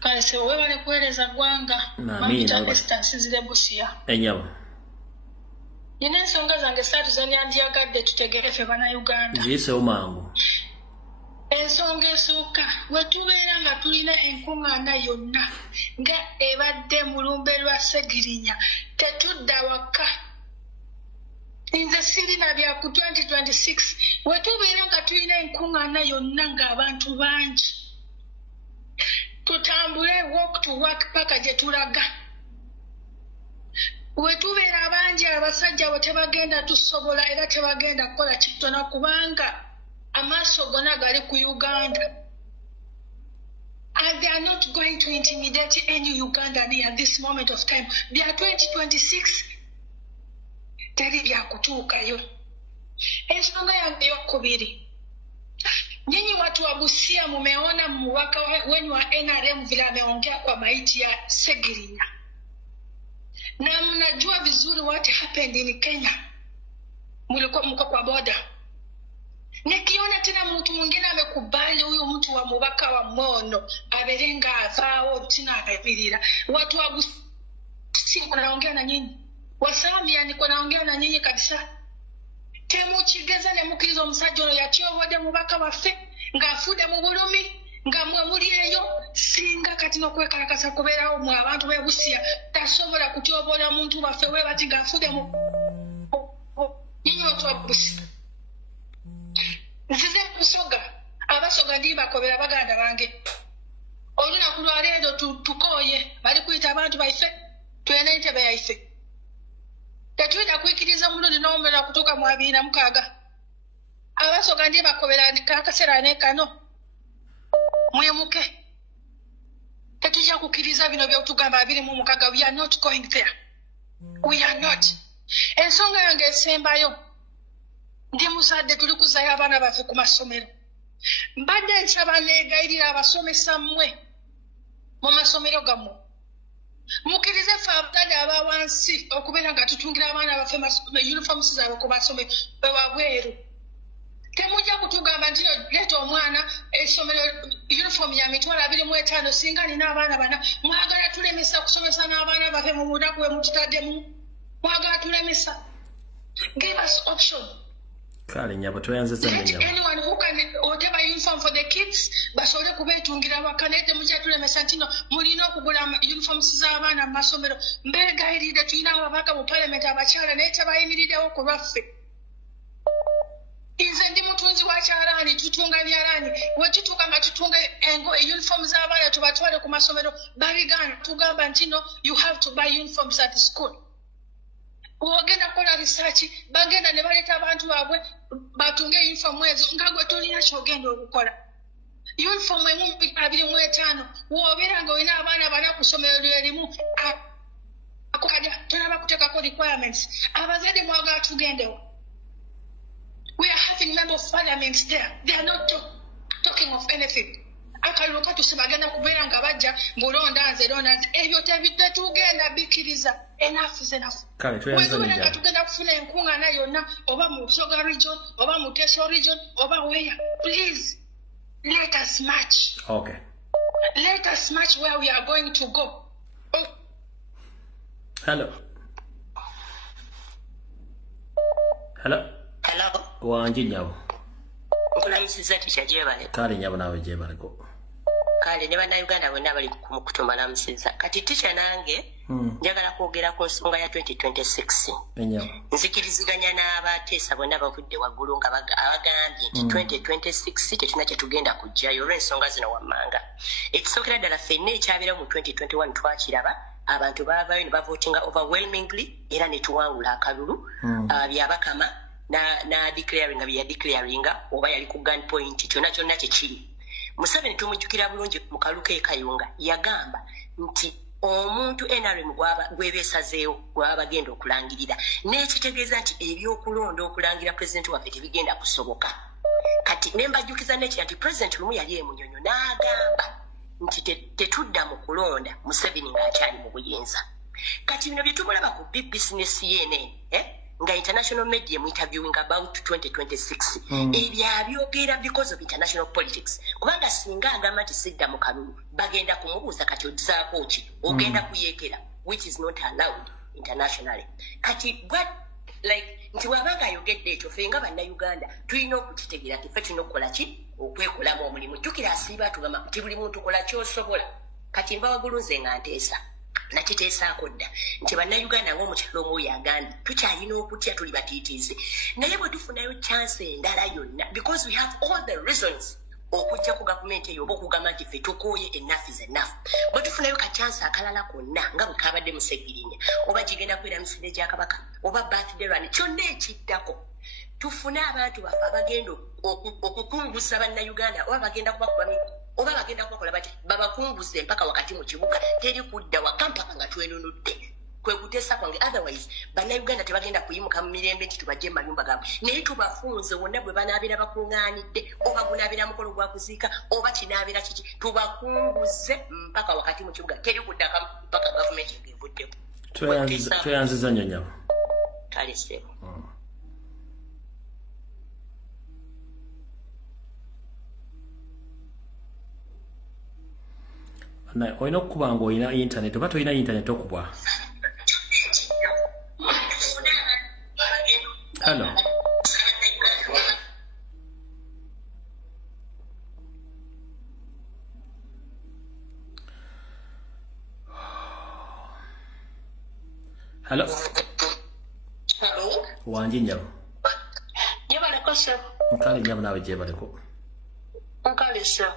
kale sebo webale kuweereza ggwanga mamita distance zile busia ennyabo yina ensonga zange saatu zanyandiyagadde tutegere ffe bannayuganda ziyisewo mangu ensonga esooka wetubeera nga tulina enkuŋŋaana yonna nga ebadde mu lumbe lwa Segirinya tetudda waka nze sirina bya ku 2026 wetubeera nga tulina enkuŋŋaana yonna ng'abantu bangi tutambule walk to work paka gye tulaga wetubeera abangi abasajja bwe tebagenda tusobola era tebagenda kukola kitona kubanga amaaso gonna gali ku Uganda and they are not going to intimidate any Ugandan at this moment of time. Bya 2026 teri byakutuukayo. Ensonga yange yokubiri, nyinyi watu wa Busia mumeona mwaka wenu wa NRM vile ameongea kwa maiti ya Segirinya na mnajua vizuri what happened in Kenya. Mko kwa boda. Nikiona tena mtu mwingine amekubali huyu mtu wa mubaka wa Mono aberenga avao tina akapirira watu wa Busia wanaongea na nyinyi Wasamia niko naongea na nyinyi kabisa temu kigeza ne mukirizo omusajja yakyo wode mubaka waffe ngaafude mu bulumi ngamwe muri eyo singa kati nokwekalakasa kubeerawo mu abantu b'e Busia tasobola kutyobola muntu waffe we bati ngaafude mu nyinyi watu wa Busia nzize kusoga abasoga ndi bakobera baganda bange olunaku lwa leero tukoye bali kuyita abantu baife tuyina entebe yaife tetuyita kuyikiriza mulundi n'omulala kutuuka mu 26 abasoga ndi bakobera kakaseera nekano mwemuke tetujja kukkiriza bino byotugamba 26 we are not going there we are not ensonga yange esembayo ndi muzadde tuli kuzayo abaana baffe ku masomero mbadde nsaba neegayirira abasomesa mmwe mu masomero gammwe mukkirize ffe abazadde aba wansi okubeera nga tutungira abaana baffe uniforms zaabwe ku basome wabweru temujja kutugamba nti leeta omwana essomero uniform ya mitwalo 25 singa nina abaana bana mwagala tulemesa kusomesa n'abaana baffe mu mudaku we mututaddemu mwagala tulemesa give us option. Kale nyabo tuyanzeza nyabo. Anyone who can whatever uniform for the kids basole kubetungira bakanete mujja tulemesa ntino mulina okugula uniforms z'abaana mu masomero mbeegayiride tulina ababaka mu parliament abakyala naye tebayimiriddewo ku lwaffe. Inze ndi mutunzi wa kyalaani tutunga byalaani wekituuka nga tutunga uniform z'abaana tubatwale ku masomero babigaana tugamba nti no you have to buy uniforms at school. Ogenda kola research bagenda ne baleeta abantu baabwe batunge uniform ezo nga gwe tolina kyogenda okukola. Uniform emu 25 wobeera nga olina abaana bana ku ssomero lyerimu akukadya tonaba kuteekako requirements abazadde mwagala tugendewo. We are having member of parliament there. They are not talking of anything. Akalulu katuse bagenda kubeera nga bajja ng'olonda nze ebyo tetugenda bikiriza. Enough is enough. Kale tuyanzanya njalo. Tugenda kufuna enkungaana yonna oba mu Busoga region oba mu Teso region oba where. Please let us march. Okay. Let us march where we are going to go. Oh. Hello. Hello. Hello. Wanji nyabo. Okulamusiza ticha jebale. Kale nyabo nawe jebale ko. Kale ne bannayuganda bonna bali kutumalamusiza. Kati ticha nange njagala kwogera ku nsonga ya 2026. Nzikiriziganya n'abateesa bonna bavudde waggulu nga abagambye nti 2026 tetuna kye tugenda kujjayo olw'ensonga zino wammanga. Ekisookera ddala ffenna ekyabeera mu 2021 twakiraba abantu baavaayo ne bavootinga overwhelmingly era ne tuwangula akalulu byabakama na declaringa bya declaringa oba yali ku gun point kyonna kikiri. Museveni tumujjukira bulungi mu kaluka ekayunga yagamba nti omuntu NRM gwebeesazeewo gwaba bagenda okulangirira n'ekitegeeza nti ebyokulonda okulangira pulezidenti waffe tebigenda kusoboka. Kati ne mbajjukiza nekira nti pulezidenti lumu yali emunyonyo n'agamba nti tetudda mu kulonda Museveni ng'akyali mu buyinza. Kati bino bye tumulaba ku big business CNN nga international media mu interviewing about 2026 ebyo abyogera because of international politics kubanga singa agamba nti sidda mu kalulu bagenda kumubuuza kati ogizaako ki ogenda kuyeekera which is not allowed internationally. Kati nti wabanga ayogedde ekyo ffe nga bannayuganda tulina okukitegeera ti ffe tulina okukola ki okwekolamu omulimu. Jjukira asiiba atugamba nti buli muntu kola kyosobola. Kati mbawagulunze nga nteesa nakiteesaako dda nti bannayuganda ng'omukyalo omu oyo agambye tukyalina okutya tuli batiitiizi naye bwe tufunayo chance endala yonna because we have all the reasons okujja ku gavumenti eyo oba okugamba nti ffe tukooye enough is enough. Bwe tufunayo ka chance akalala konna nga bwe kabadde Musegirinya oba gigenda kwera misinde gya Kabaka oba birthday run kyonna ekiddako tufune abantu baffe abagenda okukungusa bannayuganda oba bagenda oba bagenda kubakola bati babakunguze mpaka wakati mu kibuga teri kudda waka mpaka nga twenunudde kwe kuteesa kwange. Otherwise bannayuganda tebagenda kuyimuka mu mirembe nti tubajje mu mayumba gaabwe naye tubafunze wonna bwe banaabeera bakuŋŋaanidde oba gunaabera mukolo gwa kuziika oba kinaabeera kiki tubakunguze mpaka wakati mu kibuga teri kuddaka mpaka gavumenti ng'evuddeko. Tweyanziza nnyo nyabo. Kale sebo. Olina okukuba nga olina internet oba tolina internet okubwa. Hello. Hello. Hello. Wanji nyabo. Jebaleko sir. Nkale nyabo nawe jebaleko. Nkale sir.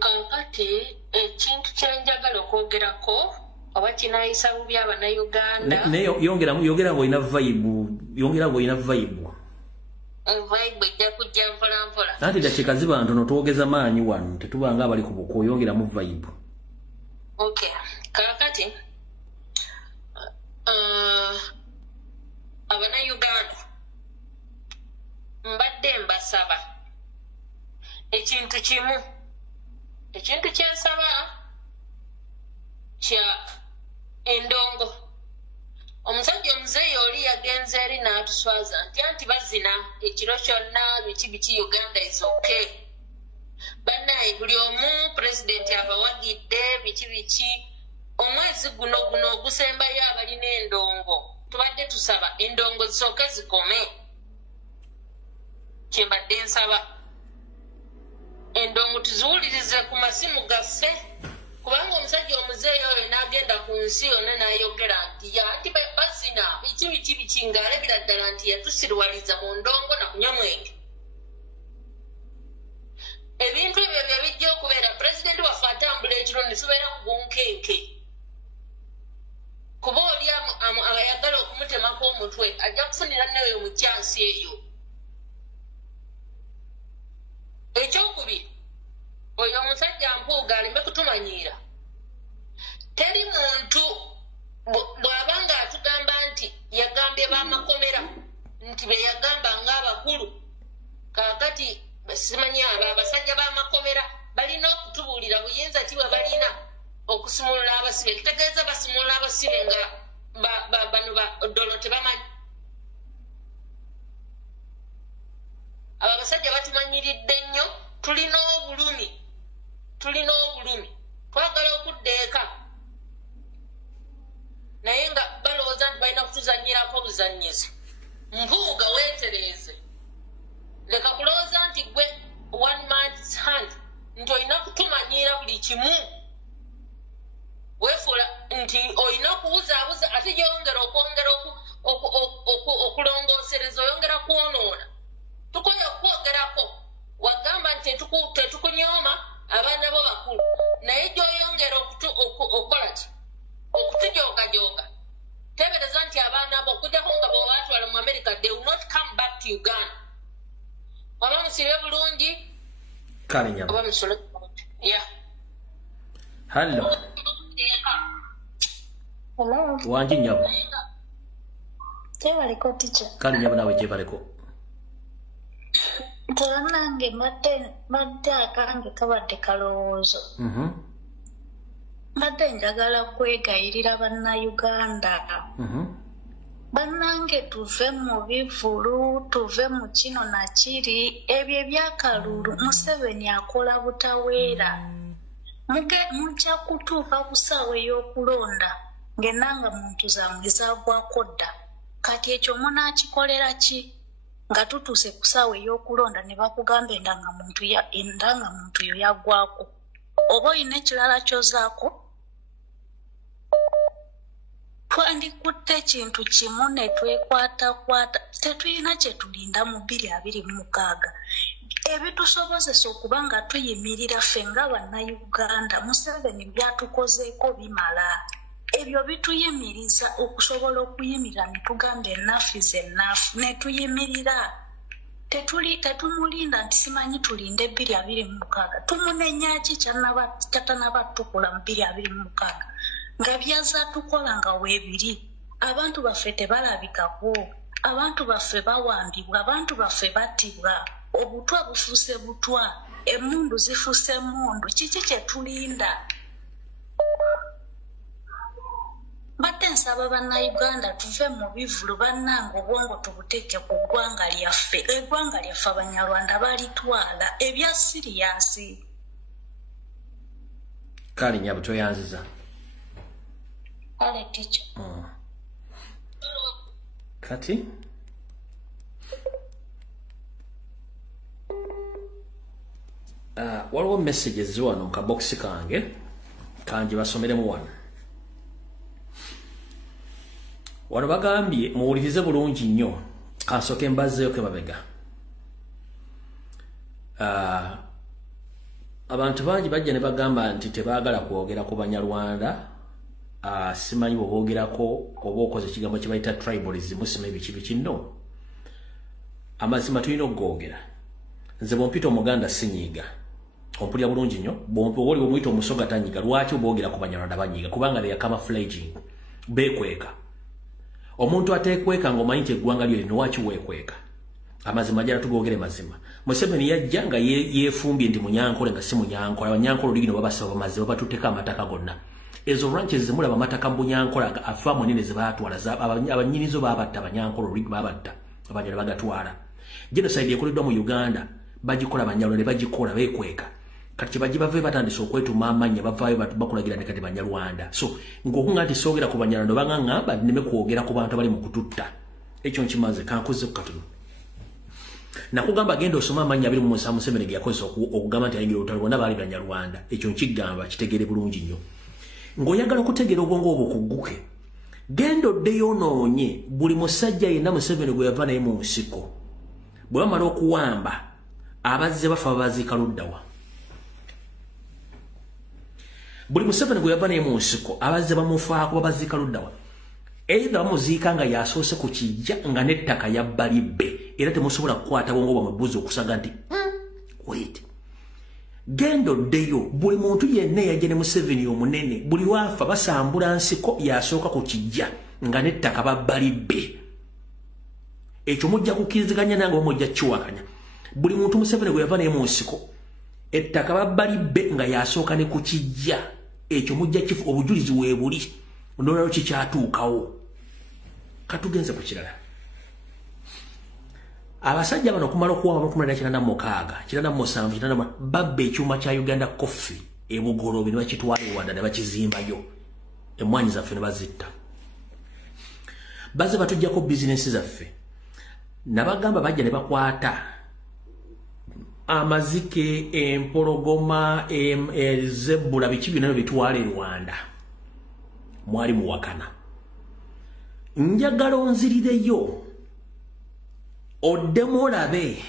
Kankati ekintu kyenjagala okwogerako oba kinaayisa bubi abannayuganda yongera ng'olina vibe vibe ejja kujja mpola mpola anti dakiika ziba ntono twogeza maanyi wano tetubanga abali ku buko oyongeramu vibe. Okay kaakati abannayuganda mbadde mbasaba ekintu kimu ekintu kyensaba kya endongo omusajja omuzeeyi oli yagenze eri n'atuswaza nti bazina ekiro kyonna biki Uganda is okay bannaye buli omu pulezidenti abawagidde biki omwezi guno ogusembayo abalina endongo tubadde tusaba endongo zisooke zikome kyembadde nsaba endongo tuziwulirize ku masimu gaffe kubanga omusajja omuzeeyi oyo n'agenda ku nsi yonna n'ayogera nti anti bazina biki ng'alabira ddala nti yatusirwaliza mu ndongo na kunywa mwenge ebintu ebyo bye bijja okubeera pulezidenti waffe atambula ekiro ne tubeera ku bunkenke kuba oli ayagala okumutemako omutwe ajja kufunira nawe mu kyansi eyo ekyokubiri oyo omusajja mpuuga aleme kutumanyiira teri muntu bw'aba nga atugamba nti yagambye bamakomera nti be yagamba ng'abakulu kaakati simanyi abo abasajja b'amakomera balina okutubuulira buyinza ki bwe balina okusumulula abasibe kitegeeza basumulula abasibe nga bano ddolo tebamanyi abo abasajja batumanyiridde nnyo tulina obulumi twagala okudda eka naye nga balowooza nti balina kutuzanyirako buzanyizi mpuuga weetereeze leka kulowooza nti gwe one man's hand nti olina kutumanyiira buli kimu weefuula nti olina kuwuzaabuza ate gyeyongera okwongera okulongoosereza oyongera kwonoona tukoye okwogerako wagamba nti tetukunyooma abaana bo bakulu naye gyoyongera okukola ki okutujoogajoga tebereza nti abaana bo okujjako nga bwebatwala mu America they will not come back to Uganda oba musibe bulungi kale nyama oba musole ya hallo wanji nyama tebaliko ticha kale nyama nawe gyebaleko Tulanange madde akange kabadde kalowoozo. Madde njagala kwegayirira bannayuganda. Bannange tuve mu bivulu, tuve mu kino na kiri, ebyo ebyakalulu Museveni akola butaweera. Mujja kutuuka ku ssaawa ey'okulonda ng'ennanga muntu zammwe zaagwako dda. Kati ekyo munaakikolera ki? Nga tutuuse ku ssaawa ey'okulonda ne bakugamba endangamuntu yo yaggwako. Oba olina ekirala ky'ozaako? Twandikutte ekintu kimu ne twekwatakwata, tetulina kye tulinda mu 2026. Ebitusobozesa okuba nga tuyimirira ffe nga bannayuganda, Museveni byatukozeeko bimala. Ebyo bituyimiriza okusobola okuyimirira ne tugamba enough is enough, ne tuyimirira. Tetumulinda nti simanyi tulinde 2026. Tumunenya ki kyatanaba tukula mu 2026? Nga byaza tukola nga weebiri. Abantu baffe tebalabikako, abantu baffe bawambibwa, abantu baffe battibwa, obutwa bufuuse butwa, emmundu zifuuse emmundu. Kiki kye tulinda? Mbadde nsaba bannayuganda tuve mu bivulu bannange obwongo tubuteeke ku ggwanga lyaffe. Eggwanga lyaffe Abanyarwanda balitwala ebya siriyasi. Kale nyabu toyanziza. Kale ticha. Kati? Waliwo messages wano mu kabokisi kange basomeremu wano. Wano bagambye muwulirize bulungi nnyo kansooke mbazzeeyo ke mabega. Abantu bangi bajja ne bagamba nti tebaagala kwogera ku Banyarwanda. Simanyi bw'oboogerako oba okoze ekigambo kye bayita tribalism sima ebiki no. Amazima tulina okugoogera. Nze bw'ompita Omuganda sinyiiga. Ompulira bulungi nnyo. Bw'oli bw'omuyita Omusoga tanyiiga. Lwaki oboogera ku Banyarwanda banyiiga? Kubanga they are camouflaging. Beekweka. Omuntu ateekweka ng'omanyi nti eggwanga lyo lino lwaki weekweka? amazima jana tugogere mazima Museveni yajjanga yefumbye ndi munyankole nga si munyankole abanyankole ligino babasaba mazima batuteka amataka gonna ezo ranches zimulaba amataka mbunyankole afa munene zibatwala abanyinizo babatta abanyankole ligi babatta abanyala bagatwala genocide ekoleddwa mu Uganda bagikola abanyalo ne bagikola bekweka kati bajibave batandise okwetuma amanya bavayo bakulagira ne kati banyarwanda so ngokunga ati sogera ku banyarwanda banganga nime kuogera ku bantu bali mu kututta ekyo nkimaze kankuze kukatulu nakugamba gendo osoma amanya abiri mu Musa Museveni yakozesa okugamba nti ayingira olutalo bonna baali banyarwanda ekyo nkigamba kitegere bulungi nnyo ng'oyagala okutegera obwongo obwo kugguke gendo ddeyo onoonye buli musajja yenna Museveni gwe yava naye mu nsiko bwe bamala okuwamba abazze bafa babaziika luddawa buli Museveni gwe yava naye mu nsiko abazze bamufaako babaziika luddawa either bamuziika nga yasoose ku kijja nga n'ettaka yabbalibbe era temusobola kukwata bwongo bwamwe okusaga nti wait gendo ddeyo buli muntu yenna yajja ne Museveni omunene buli wafa basambula nsiko yasooka ku kijja nga n'ettaka babbalibbe ekyo mujja kukkiriziganya nange bamujja kiwakanya buli muntu Museveni gwe yava naye mu nsiko ettaka babbalibbe nga yasooka ne ku kijja ekyo mujja kifu obujulizi weebuli ndolalo kikyatuukawo katugenze ku kirala abasajja bano kumala okuwaba bakumala kirana mukaaga kirana musanvu kirana babbe ekyuma kya Uganda Coffee ebugolobe ne bakitwala ewanda ne bakizimbayo emmwanyi zaffe ne bazitta baze batujjako bizinesi zaffe nabagamba bajja ne bakwata amazike empologoma ezebbula biki byonna bitwala e Rwanda mwali muwakana njagala onzirireyo oddemu olabe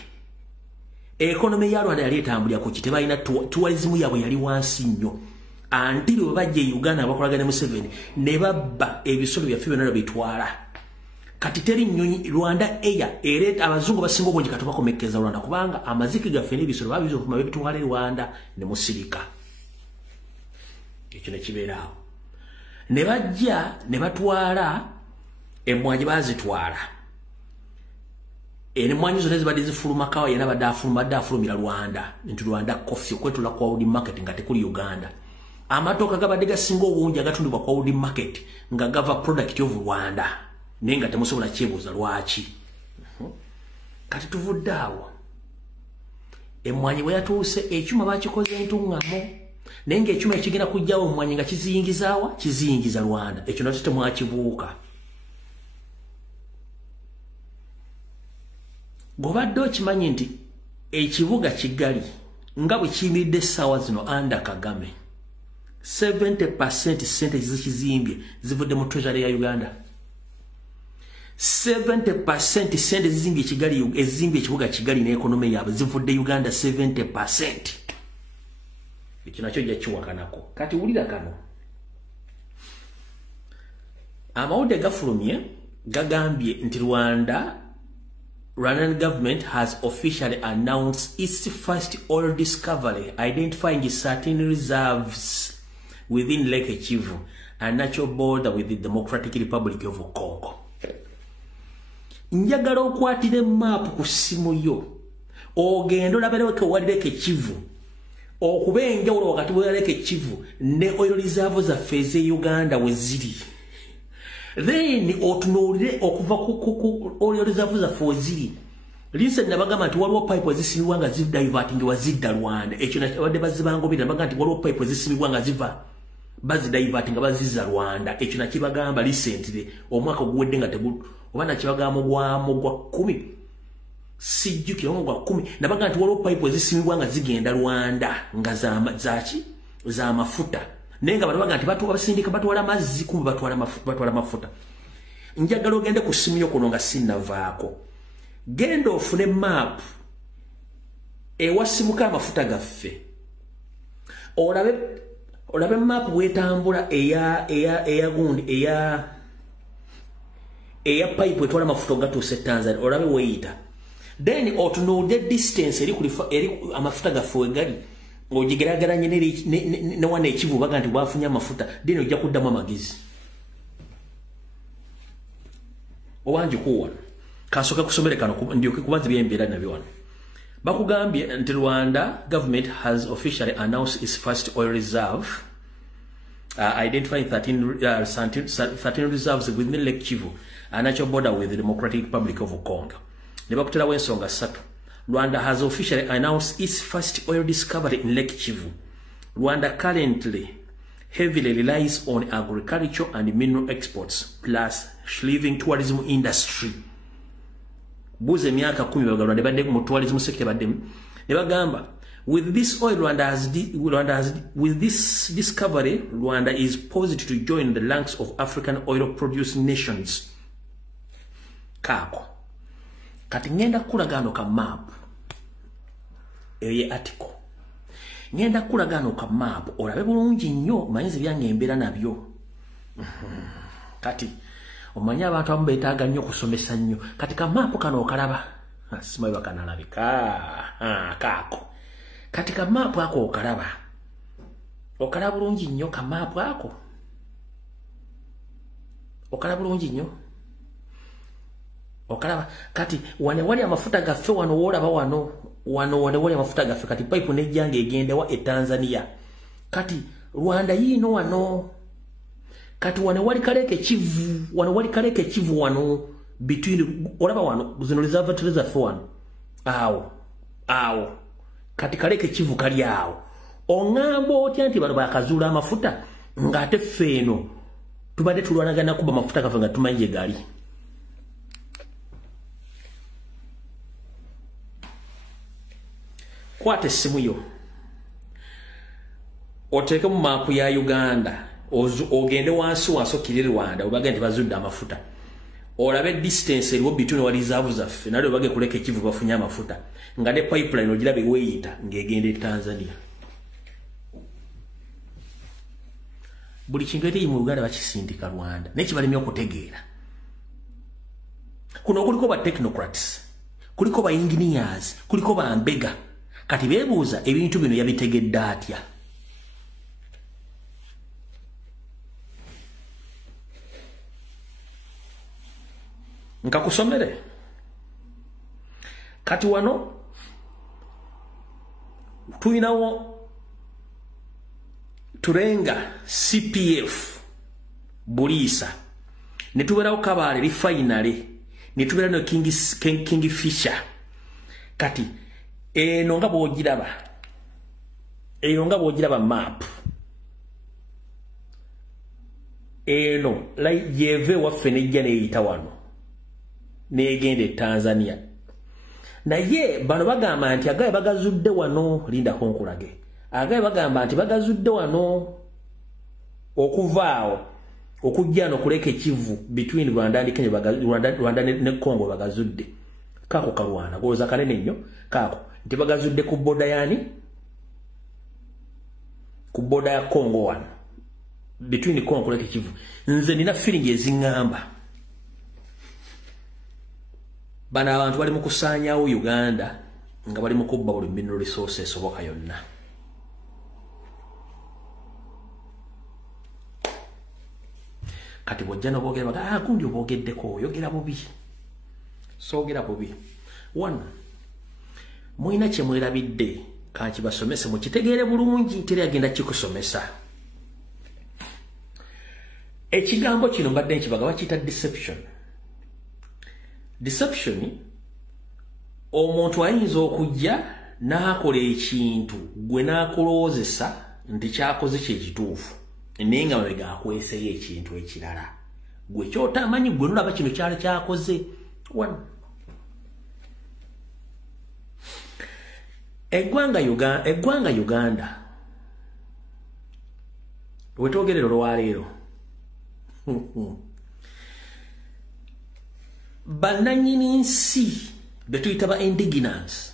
ekonomi ya Rwanda yali etambulira ku kiti balina tourism yabwe yali wansi nnyo antiri bwe bajja e Uganda bakolagana Museveni ne babba ebisolo byaffe byonna bitwala kati teri nnyonyi Rwanda Air era abazungu basinga obungi kati bakomekeza Rwanda kubanga amazike gaffe n'ebisolo babizo okufuma bebitwala e Rwanda ne musirika ekyo ne kibeeraawo ne bajja ne batwala emmwanyi bazitwala emmwanyi zonna zibadde zifuluma kawa yena badde afulumira Rwanda nti Rwanda Coffee okwetula kwa World Market nga tekuli Uganda amatooka gabadde gasinga obungi agatundibwa kwa World Market nga gava product of Rwanda naye nga temusobola kyebuuza lwaki kati tuvudde awo emmwanyi bwe yatuuse ekyuma bakikoze entuŋŋamo naye ng'ekyuma ekigenda kujjawo emmwanyi nga kiziyingizaawa kiziyingiza Rwanda ekyo nakyo temwakibuuka gobadde okimanyi nti ekibuga Kigali nga bwe kiyimiridde essaawa zino anda Kagame 70% sente zikizimbye zivudde mu treasury ya Uganda 70% sente zizimbye Kigali ezimbye ekibuga Kigali n'ekonomi yaabwe zivudde Uganda 70%. Ekyo nakyo jja kiwakanako kati wulira kano amawulire gafulumye gagambye nti Rwandan government has officially announced its first oil discovery identifying certain reserves within Lake Kivu, a natural border with the Democratic Republic of Congo. Njagala okwatira map ku simu yo ogenda olabereke wali Lake Kivu okubenga ulo wakati wa Lake Kivu ne oil reserves za feze Uganda weziri. Then otunulire okuva ku oil reserves za foziri. Listen nabagamba nti waliwo pipe zisibibwa nga diverting wazidda Rwanda. Ekyo nabadde bazibangobira nabagamba nti waliwo pipe zisibibwa nga ziva diverting bazizza Rwanda. Ekyo nakibagamba recently omwaka oguwedde nga tegulu obana kibagamba gwa 10 sijjukira gwa 10 nabagamba nti waliwo pipe zisibibwa nga zigenda Rwanda nga za mafuta. Nenga barabaga nti batu abasindika batwala mazzi kumbe batwala mafuta. Njagala ogende ku simu yo kuno nga sinnavaako. Genda ofune map ewasimuka amafuta gaffe. Olabe map bwetambula eya gundi eya pipe etwala amafuta gatuuse Tanzania. Olabe weyita. Then otunuulire distance eri amafuta gaffe wegali. Ng'ogigerageranye ne wana ekivu baga nti bwafunye amafuta then ojja kuddamu amagezi. Owangi kuwona. Kasoka kusomere kano ndioke kubanza byembeera nabyo wano. Bakugambye nti Rwanda government has officially announced its first oil reserve, identifying 13 reserves within Lake Kivu, a natural border with the Democratic Republic of Congo. Nebakutera wensonga satu. Rwanda has officially announced its first oil discovery in Lake Kivu. Rwanda currently heavily relies on agriculture and mineral exports, plus thriving tourism industry. Buze miaka 10 bagamba nebadde mu tourism sector baddemu. Nebagamba with this oil with this discovery Rwanda is poised to join the ranks of African oil producing nations. Kako. Kati ngenda kulagano ka map. Eye article. Ngenda kulagano ka map olabe bulungi nnyo mayinzi byange embeera nabyo. Kati omanya abantu abamu beetaaga nnyo kusomesa nnyo. Kati ka map kano okalaba. Simayi bakanalabika. Kako. Kati ka map ako okalaba. Okalaba bulungi nnyo ka map ako. Okalaba bulungi nnyo. Okalaba kati wane wali amafuta gaffe wano wolaba wano wali amafuta gaffe kati pipe nejjange egende wa Tanzania. Kati Rwanda yino wano. Kati wane wali kaleke Kivu wano between olaba wano zino reserve wano. Awo. Kati kaleke Kivu kali awo. Ongambo otya nti bano bakazuula amafuta ngate ffeno tubadde tulwanagana kuba amafuta gaffe nga tumanye gali. Kwate simu yo. Oteke mu mapu ya Uganda. Ogende wansi wasokirire Rwanda obagende bazudde amafuta. Olabe distance eriwo between wali reserve zaffe nale obage kuleka Kivu bafunya amafuta. Ngade pipeline ogirabe weyita ngegende Tanzania. Buli kintu ete mu Uganda bakisindika Rwanda. Nekibalimi okutegeera. Kuno kuliko ba technocrats. Kuliko ba engineers. Kuliko ba mbega. Kati bebuuza ebintu bino yabitegedde atya. Nkakusomere. Kati wano tuinawo turenga CPF Bulisa. Netuberawo Kabale refinery. Netuberawo no King Fisher. Kati eno nga bwogiraba map. Eno yeve waffe nejja neyita wano negende Tanzania. Naye bano bagamba nti agaye bagazudde wano linda konkulage. Agaye bagamba nti bagazudde wano okuvaawo okujja no kuleke Kivu between Rwanda and Kenya Rwanda ne Congo bagazudde. Kako kalwana goza kanene nnyo kako nti bagazudde ku boda yani ku boda ya Congo wano between Congo kuleke Kivu. Nze nina feeling ezingamba bana abantu bali mu kusaanyaawo Uganda nga bali mu kubba buli mineral resources oboka yonna. Kati bojja n'oboogera baga gundi oboogeddeko oyogera bubi. Soogera bubi. One, mwina kye mwerabidde kankibasomese mukitegeere bulungi teri agenda kikusomesa. Ekigambo kino mbadde nkibaga bakiyita deception. Deception, omuntu ayinza okujja n'akola ekintu gwe n'akuloozesa nti kyakoze kyekituufu naye nga mabega akweseyo ekintu ekirala gwe kyotamanyi gwe nolaba kino kyali kyakoze. Eggwanga Uganda wetwogerera olwaleero bannannyini nsi betuyita ba indigenous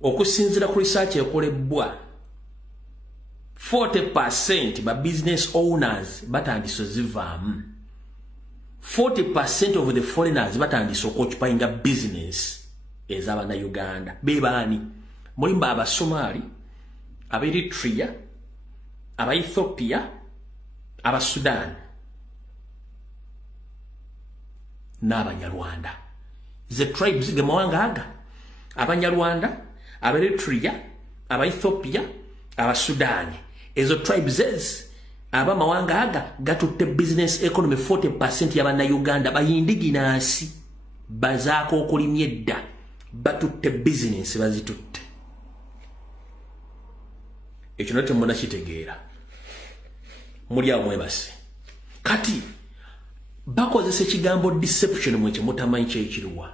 okusinziira ku research ekolebwa 40% ba business owners batandise ozivaamu. 40% of the foreigners batandise occupying business ez'abana Uganda. Bebaani mulimba Abasomali, Aberitrea, Abaethiopia, Abasudan. n'Abanyarwanda. The tribes ge mawanga aga. Abanyarwanda, Eritrea, Ethiopia, Sudani. Ezo tribes aba mawanga aga gatutte business economy 40% y'abana Uganda bayindiginasi bazaako okulimya edda batutte business bazitutte. Ekyo nakyo muna kitegeera. Muli awo mwebase. Kati bakozesa ekigambo deception mwe kimutamanyi kyekiriwa.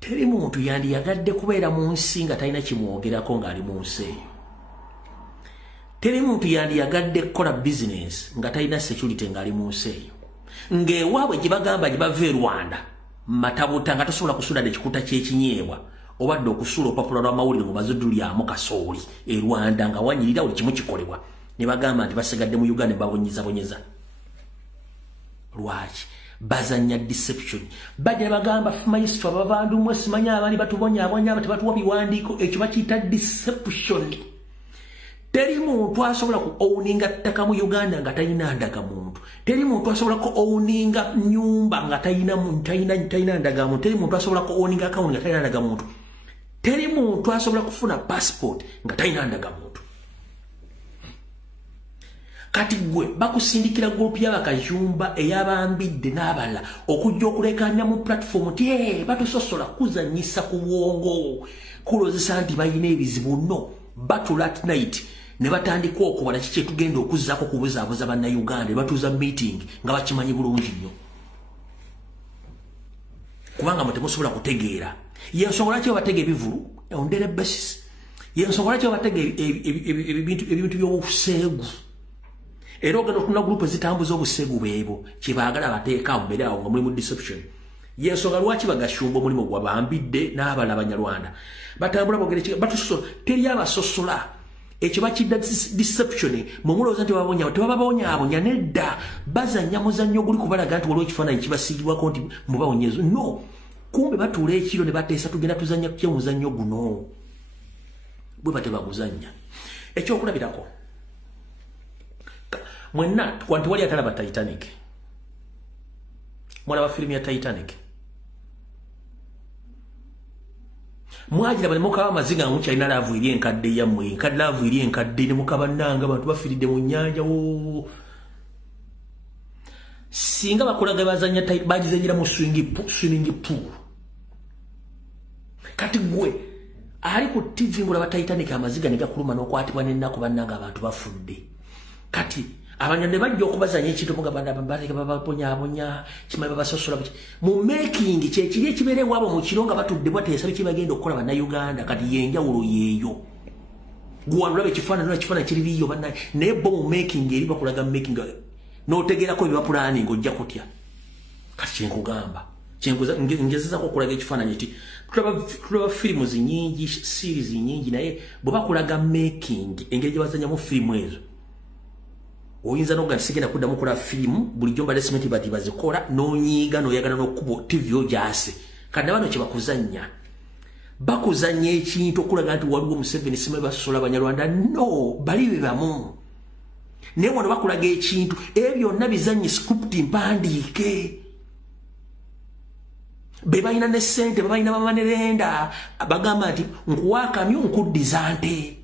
Teri muntu yandiyagadde kubeera mu nsi nga talina kimwogerako ng'ali mu nsi eyo. Teri muntu yandiyagadde kukola business nga talina security ng'ali mu nsi eyo. Ng'ewaabwe gye bagamba gye bava e Rwanda matabuta nga tosobola kusula ekikuta ky'ekinyeebwa obadde okusula olupapula lw'amawulire mu bazudulyamu kasooli e Rwanda nga wanyirira buli kimu kikolebwa ne bagamba nti basigadde mu Uganda babonyeza. Lwaki? Bazanya deception. Bajja bagamba fumayisitwa bavandumu simanya abali batubonyabonya batatuwa biwandiiko ekyo bakiyita deception. Teri muntu asobola ku owninga ttaka mu Uganda nga talina ndagamuntu. Teri muntu asobola ku owninga nyumba nga talina ndagamuntu. Teri muntu asobola ku owninga account nga talina ndagamuntu. Teri muntu asobola kufuna passport nga talina ndagamuntu. Kati gwe bakusindikira group y'abakajumba eyabambidde n'abala okujja okulekanya mu platform ti batusosola kuzanyisa ku bwongo kulozesa nti bayina ebizibu no battle at night ne batandika okubala kiki tugenda okuzzaako kubuzaabuza bannayuganda batuuza meeting nga bakimanyi bulungi nnyo kubanga mutemusobola kutegeera yensonga lwaki babatega ebivulu on daily basis yensonga lwaki babatega ebintu by'obuseegu era ogenda okutuna group ezitambuza obuseegu beebo kyebaagala bateeka mbere awo nga mulimu deception yensonga lwaki bagashumba omulimu gwabambidde n'abala Abanyarwanda batambula bogere batusosola teri abasosola ekyo bakidda deception mumulowooza nti tebababonyabonya nedda bazanya muzannyo guli kubalaga nti waliwo ekifaananyi kibasiigibwako nti mubawonyezo no kumbe batuula ekiro ne bateesa tugenda tuzanya kutya muzannyo guno bwe batebaguzanya ekyokulabirako mwenna kwanti wali atalaba Titanic mwalaba firimu ya Titanic mwagira bali mukaba amaziga nga mukyalina laavu eri enkadde yammwe enkadde laavu eri enkadde ne mukaba nanga abantu bafiridde mu nnyanja singa bakulaga bazanya bagizanyira mu swimming pool kati gwe ali ku TV ngulaba Titanic amaziga ne gakuluma n'okwatibwa n'ennaku bannanga abantu bafudde kati abanyande bajja okubazanya ekintu mugabanda babaponyabonya kimayi babasosola mu making kyekiri ekibeere wabo mu kiro nga batudde bateesa biki bagenda okukola bannayuganda kati yenjawulo yeeyo gwalulaba ekifaananyi kiririyo bannaye naye bo mu making eri bakulaga making n'otegeerako ebibapulaning ojja kutya kati kyenkugamba ngezezako okulaga ekifaananyi ti tulaba firimu zinyingi series nyingi naye bwe bakulaga making engeri gye bazanyamu firimu ezo oyinza noga nsigenda kuddamu kola firimu bulijjo mbadde simenti bati bazikola n'onyiiga n'oyagala n'okkuba TV ogyase kandi bano kye bakuzanya ekintu okulaga nti waliwo Museveni simanyi basosola Abanyarwanda no bali be bamu naye wano bakulaga ekintu ebyo byonna bizanye script mpandiike be balina ne ssente babalina bamanerenda bagamba nti nkuwakamyo nkuddiza nte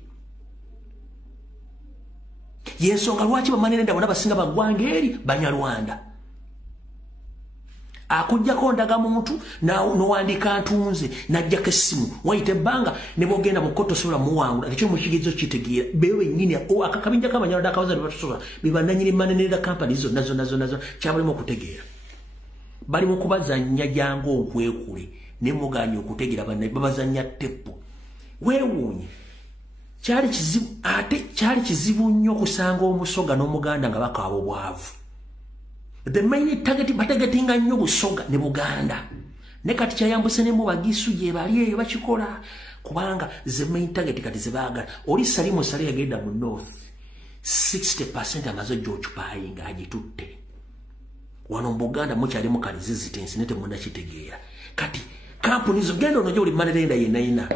yensonga lwaki bamanirenda bona basinga bagwange eri Banyarwanda akujjako ndagamuntu n'owandika ntunze n'ajjako essimu wayita ebbanga ne bogenda mu kkoto sobola muwangula ekyo mukigezo kitegeera bewe nnyini akakabinja k'Abanyarwanda akawaza ne batusobola be bannannyini manerenda kampani zonna kyabalimu okutegeera bali mu kubazannya jangu okwekule ne muganya okutegeera bannaye babazannya teppo weewuunye kyali kizibu nnyo okusanga omusoga n'omuganda nga bakaaba obwavu the main target bategetinga nnyo busoga ne Buganda ne kati kyayambuse ne mu bagisu gye bali eyo bakikola kubanga the main target kati zebaagala oli Salimu Sale yagenda mu north 60% amaze gy'okyupayinga agitutte wano mu Buganda mukyali mu kali resistance ne temunda kitegeera kati kampuni zo genda ono gy'oli manerenda yenna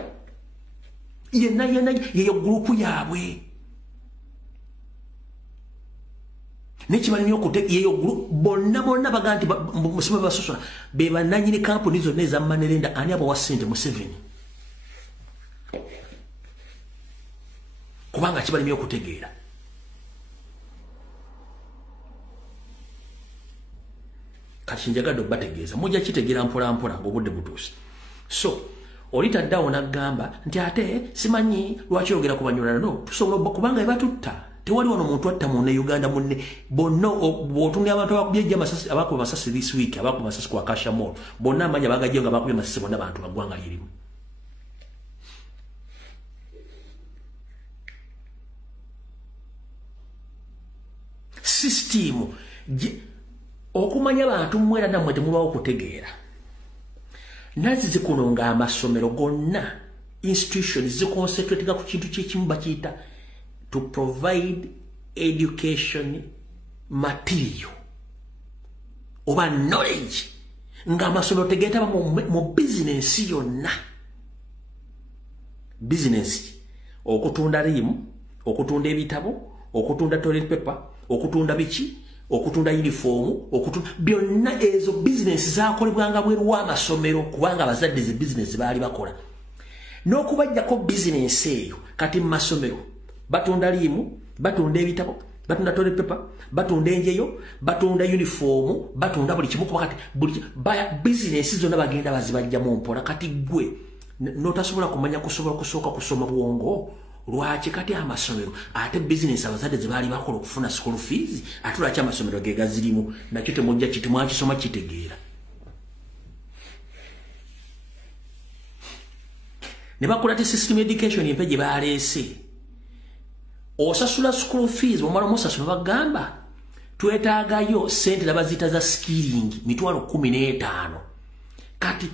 yeyo gurupu yaabwe Nekimani nyo yeyo bonna baganti musoma basosola be bananyine company zo neza Manerenda ani abo wasente mu 7 kubanga kibali nyo kutegeera kati njagado bategeeza mujja kitegeera mpola ngobudde butuusi so olita dawo nagamba nti ate simanyi lwaki ogera kubanyolana no tusobola kubanga ebatutta tewali wano muntu atta mu Uganda munne bonna botunye abantu abakubye amasasi abakuba amasasi this week abakuba amasasi kwa Kasha Mall bonna amanya bagajje nga bakubye amasasi bonna abantu bagwanga lirimu system okumanya abantu mwera namwe temubawo kutegeera nazi zikunonga amasomero gonna institutions ziconcentrate ku kintu kyekimu bakiyita to provide education material oba knowledge nga amasomero tegeta mu business yonna business okutunda rimu okutunda ebitabo okutunda toilet paper okutunda biki okutunda uniform okutunda byonna ezo business zakolebwanga bweru w'amasomero kubanga abazadde ze business baali bakola n'okubajjako business eyo kati mu masomero batunda limu batunda ebitabo batunda toilet paper batunda enjeyo batunda uniform batunda buli kimu kati buli business zonna bagenda bazibajjamu mpola kati gwe notasobola kumanya kusooka kusoma bwongo lwaki kati amasomero ate business abazadde zebaali bakola okufuna school fees ate lwaki amasomero ge gazirimu nakyo temujja kitimwakisoma kitegeera ne bakola te system education empe gye baleese osasula school fees omala omusasula bagamba twetaagayo sente labazita za skilling $15,000 kati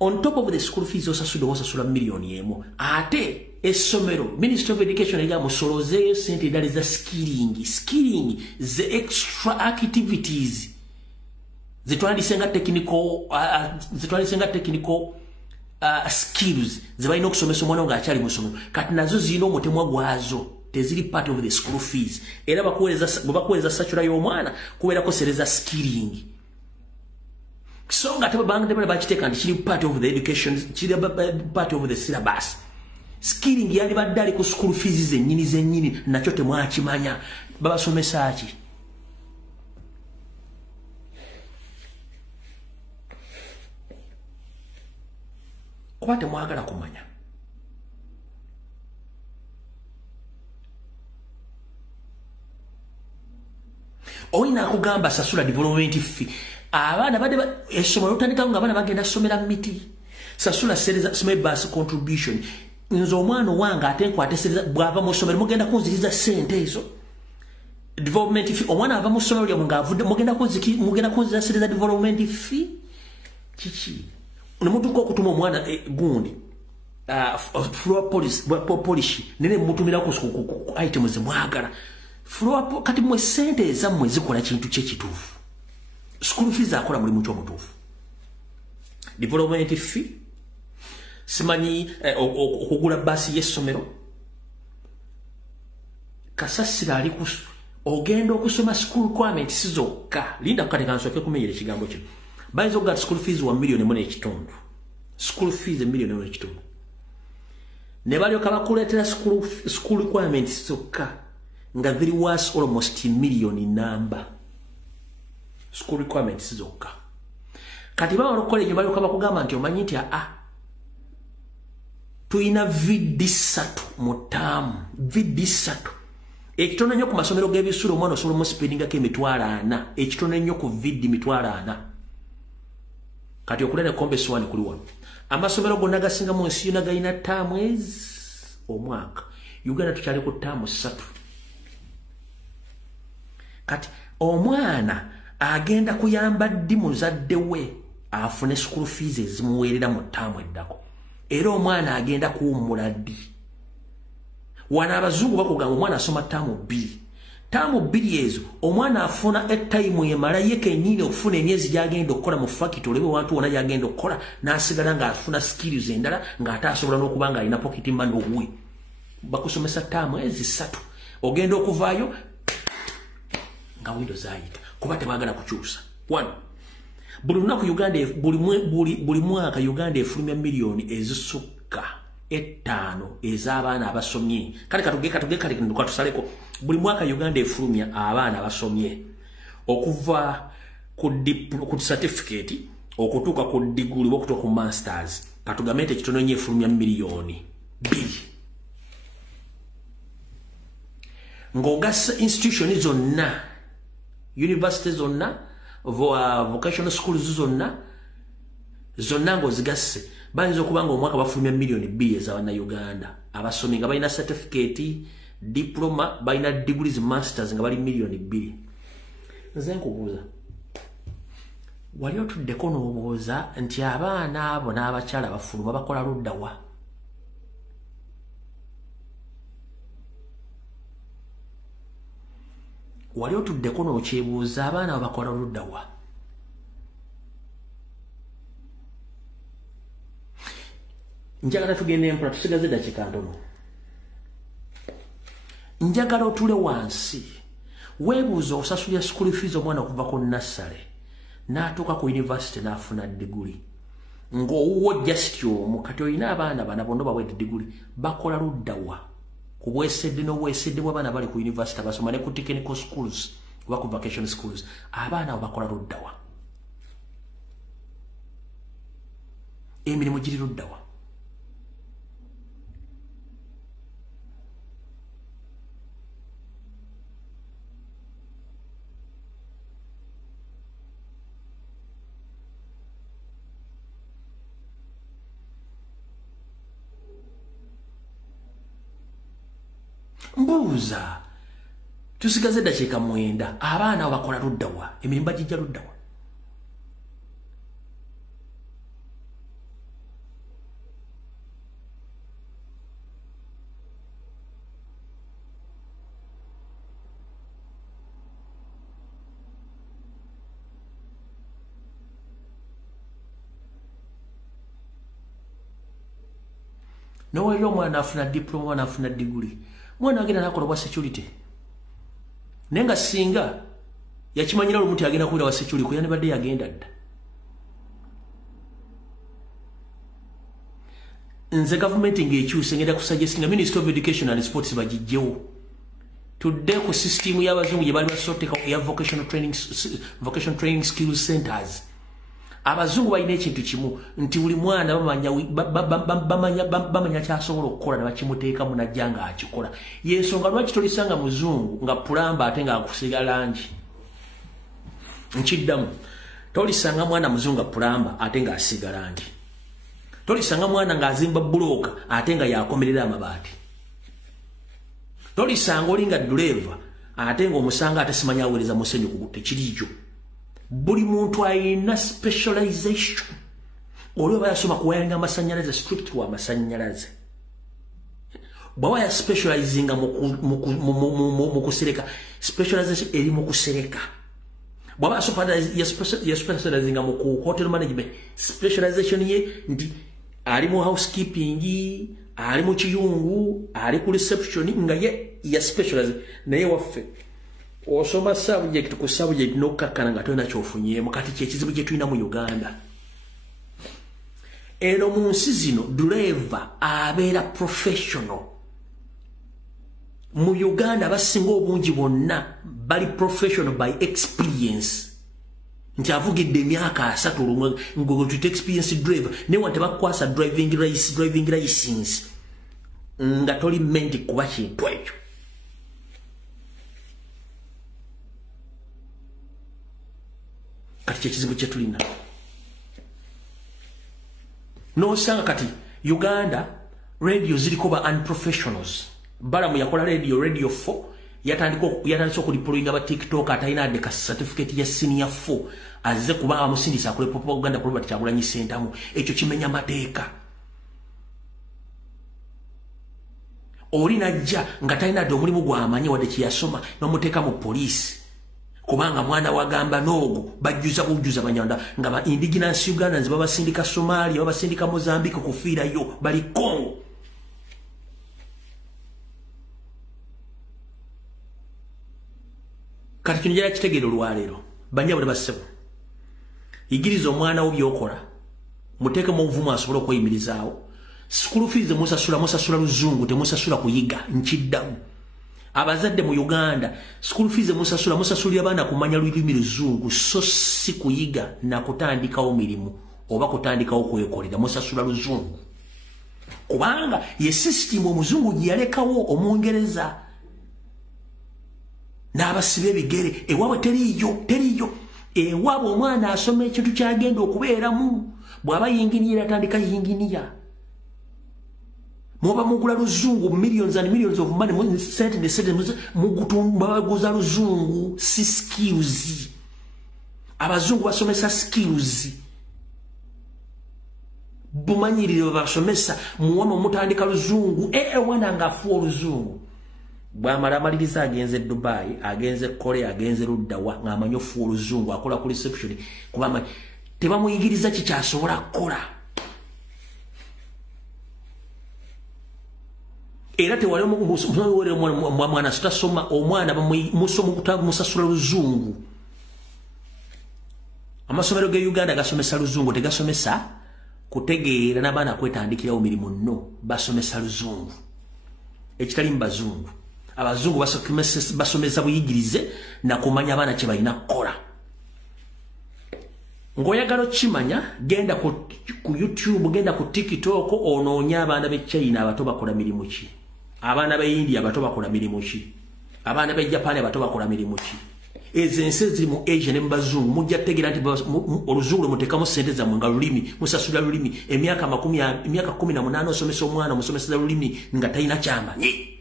on top of the school fees osasula millioni emu ate essomero Ministry of Education ega musolozeyo sente dali za skilling the extra activities zitwandisenga technical skills zibalina okusomesa omwana nga akyali musomero kati nazo zirina omutemwa gwazo teziri part of the school fees era bakuweereza sacula y'omwana kubeerako sereza skilling so nga tebabanga bakiteeka nti kiri part of the education kiri part of the syllabus skilling yali badde ali ku school fees zennyini nakyo temwakimanya babasomesa ki kuba temwagala kumanya oyina akugamba sasula development fee abaana badde essomero otandikawo nga abaana bagenda somera miti sasula sereza bus contribution nzo omwana wange ate nkwate sereza bwava mu ssomero mugenda kunziriza sente ezo development fee omwana ava mu ssomero lyamwe ng'avudde mugenda kunziriza sereza development fee kiki nemutuka okutuma omwana gundi floor polish nene mutumira ku items zemwagala floor kati mwe sente ezammwe zikola kintu kyekituufu school fees akola mulimu ky'omutuufu development fee simanyi okugula basi y'essomero kasasira ali ogenda okusoma school requirements zokka linda kati kansooke kumenyera ekigambo kino bayinza okugaa school fees wa $1.5 school fees $1.5 ne balyoka bakuleetera school requirements zokka nga thiri was almost million number school requirements zokka kati baba lokole nyo balyoka bakugamba nti omanyi nti tuyina V3 mu taamu V3 ekitono nnyo ku masomero g'ebisulo omwana osobola omusipendingako $4,000 ekitono nnyo ku vidi $4,000 kati okulera kombe swani kuli wano amasomero gonna gasinga mu nsi yonna galina taamu omwaka Uganda tukyali ku taamu 3 kati omwana agenda kuyamba ddi muzadde we afune school fees ezimuweerera mu taamu eddako era omwana agenda kuwummula ddi wana abazungu bakugamba omwana asoma taamu 2 taamu 2 ezo omwana afuna etime emala ye kennyini okufuna emyezi gyagenda okukola mu fakiti olebe wantu wona gyagenda okukola n'asigala ng'afuna skills endala ng'ate asobola n'okuba ng'alina pocket money obuwe bakusomesa taamu ezi 3 ogenda okuvaayo nga Windows ayita kuba tebagala kukyusa. 1 buli lunaku Uganda buli mwaka Uganda efulumya milioni ezisukka 5 ez'abaana abasomye. Kale katuge nduka tusaleko buli mwaka Uganda efulumya abaana abasomye okuva ku certificate okutuuka ku degree okutuuka ku masters. Katugamete kitono nnyo efulumya milioni 2. Ng'ogasa institution zonna, universities zonna, vocational schools zonna ng'ozigase bayinza okuba ng'omwaka bafulumya milioni 2 ez'abanna Uganda abasomi nga balina certificate, diploma, balina degrees, masters nga bali milioni 2. Nze nkubuuza, wali otuddeko n'obuuza nti abaana abo n'abakyala bafuluma bakola ludda wa? Wali otuddeko n'okyebuuza abaana abo bakola ludda wa? Njagala tugende empola tusigaze dakika ntono. Njagala otule wansi weebuuza okusasulira school fees omwana okuva ku nursery n'atuuka ku university n'afuna degree. Ng'owuwo just omu kati olina abaana bana bonna bawedde degree bakola ludda wa? Ku bwesedde n'obwesedde bw'abaana bali ku university basoma ne ku technical schools oba ku vacation schools abaana abo bakola ludda wa? Emirimu giri ludda wa? Mbuuza tusigaze dakika 9 abaana bakola ludda wa? Emirimu bagijja ludda wa? N'owulira omwana afuna diploma, omwana afuna degree, mwana agenda nakola bwa security. Nenga singa yakimanyira olumu agenda kuwira wa security kuyani badde yagenda dda. Nze government ng'ekyuse ngenda kusuggestinga Ministry of Education and Sports bagijjewo tudde ku system y'abazungu gye bali basoteka ya vocational training skills centers. Abazungu balina ekintu kimu nti buli mwana bamanya kyasobola okukola ne bakimuteekamu najja nga akikola. Y'ensonga lwaki tolisanga muzungu nga pulamba ate nga akusiga langi. Nkiddamu tolisanga mwana muzungu nga pulamba ate nga asiga langi. Tolisanga mwana ng'azimba bulooka ate nga yakomerera amabaati. Tolisanga oli nga driver ate ng'omusanga ate simanya aweereza musenyu ku tekiriijo. Buli muntu ayina specialization. Oli oba yasoma kuwayanga amasanyalaze strict wa masanyalaze. Bw'aba ya specializinga mu kusereka, specialization eri mu kusereka. Bw'aba ya specializinga mu hotel management, specialization ye ndi ali mu housekeeping, ali mu kiyungu, ali ku reception nga ye ya specialize naye waffe. Osoma subject ku subject n'okukakkana nga tolina kyofunyeemu kati kyekizibu kye tulina mu Uganda. Eno mu nsi zino driver abeera professional. Mu Uganda basinga obungi bonna bali professional by experience. Nti avugidde emyaka 3 ngo to experience driver ne wante bakwasa driving license nga toli menti kuba kintu ekyo. Kati kyekizibu kye tulina. N'osanga kati Uganda radio ziriko ba unprofessionals. Balamu yakola radio 4 yatandika okudiployinga ba TikTok atalina de certificate ya senior 4 azze kuba amusindisa akole propaganda ku Robert Kyagulanyi Sentamu. Ekyo kimenya mateeka. Oli najja nga talina de omulimu gw'amanyi wadde kyeyasoma n'omuteeka mu poliisi. Kubanga mwana wagamba nogo bajjuza banyanda nga ba indigenous Ugandans babasindika Somalia babasindika Mozambique kufiira yo bali Congo. kati kino njala kitegeera olwaleero banyabule bassebo yigiriza omwana wo byokola muteeke mu buvumu asobole okweyimirizaawo school fees musasula luzungu temusasula kuyiga nkiddamu abazadde mu Uganda school fees musasulira abaana kumanya lulimi luzungu so si kuyiga na kutandikawo mirimu oba kutandikawo kwekolera musasula luzungu kubanga ye system omuzungu giyalekawo omungereza n'abasibe ebigere ewaabwe teriyo ewaabwe omwana asoma ekintu kyagenda okubeeramu bw'aba yinginiya atandika yinginiya muba mugula luzungu millions and millions of money sente muguza luzungu si skills abazungu basomesa skills bumanyirire basomesa muwama mutandika luzungu wana ngafuwa oluzungu bwamala amaliriza agenze Dubai agenze Korea agenze Luddawa ng'amanyi ofuwa oluzungu akola ku reception kubama tebamuyigiriza kikyasobola kukola era tewali mwana sitasoma omwana musasula luzungu amasomero ge Uganda gasomesa luzungu tegasomesa kutegeera n'abaana kwetandikirawo mirimu nno basomesa luzungu ekitali mu bazungu abazungu basomesa buyigirize na kumanya abaana kye balina kukola ng'oyagala okimanya genda ku YouTube genda ku TikTok onoonya abaana b'e China abato bakola mirimu ki abaana b'e India abato bakola mirimu ki abaana b'e Japan abato bakola mirimu ki ezo ensi ziri mu Asia ne mu bazungu mujja kutegeera nti oluzungu muteekamu ssente zammwe nga lulimi musasula lulimi emyaka 18 osomesa omwana omusomeseza lulimi nga talina kyamanyi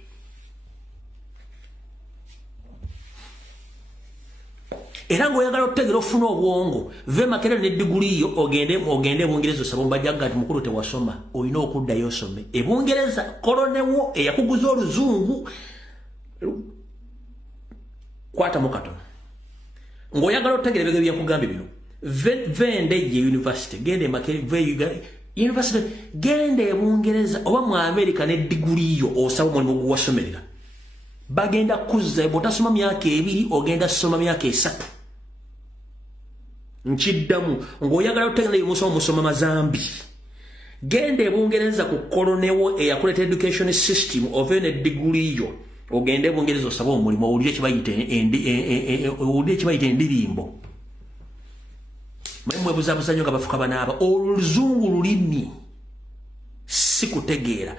era ng'oyagala okutegeera ofuna obwongo ve Makerere ne diguli yo ogende Bungereza osaba mbajjaga nti mukulu tewasoma olina okuddayo osome Bungereza kolonewo eyakuguza oluzungu kwatamu katono ng'oyagala okutegeera ebigero byakugambye bino vende ye university gende Makerere university gende Bungereza oba mu America ne diguli yo osaba omulimu guwasomerera bagenda kuzza bw'otasoma myaka 2 ogenda soma myaka 3 nkiddamu ng'oyagala okutegeera musoma mazambi gende Bungereza ku kolonewo eyakuleta education system ove ne diguli yo ogende Bungereza osaba omulimu owulire kibayita endirimbo mwebuzabuza nnyo nga bafuka banaaba oluzungu lulimi si kutegeera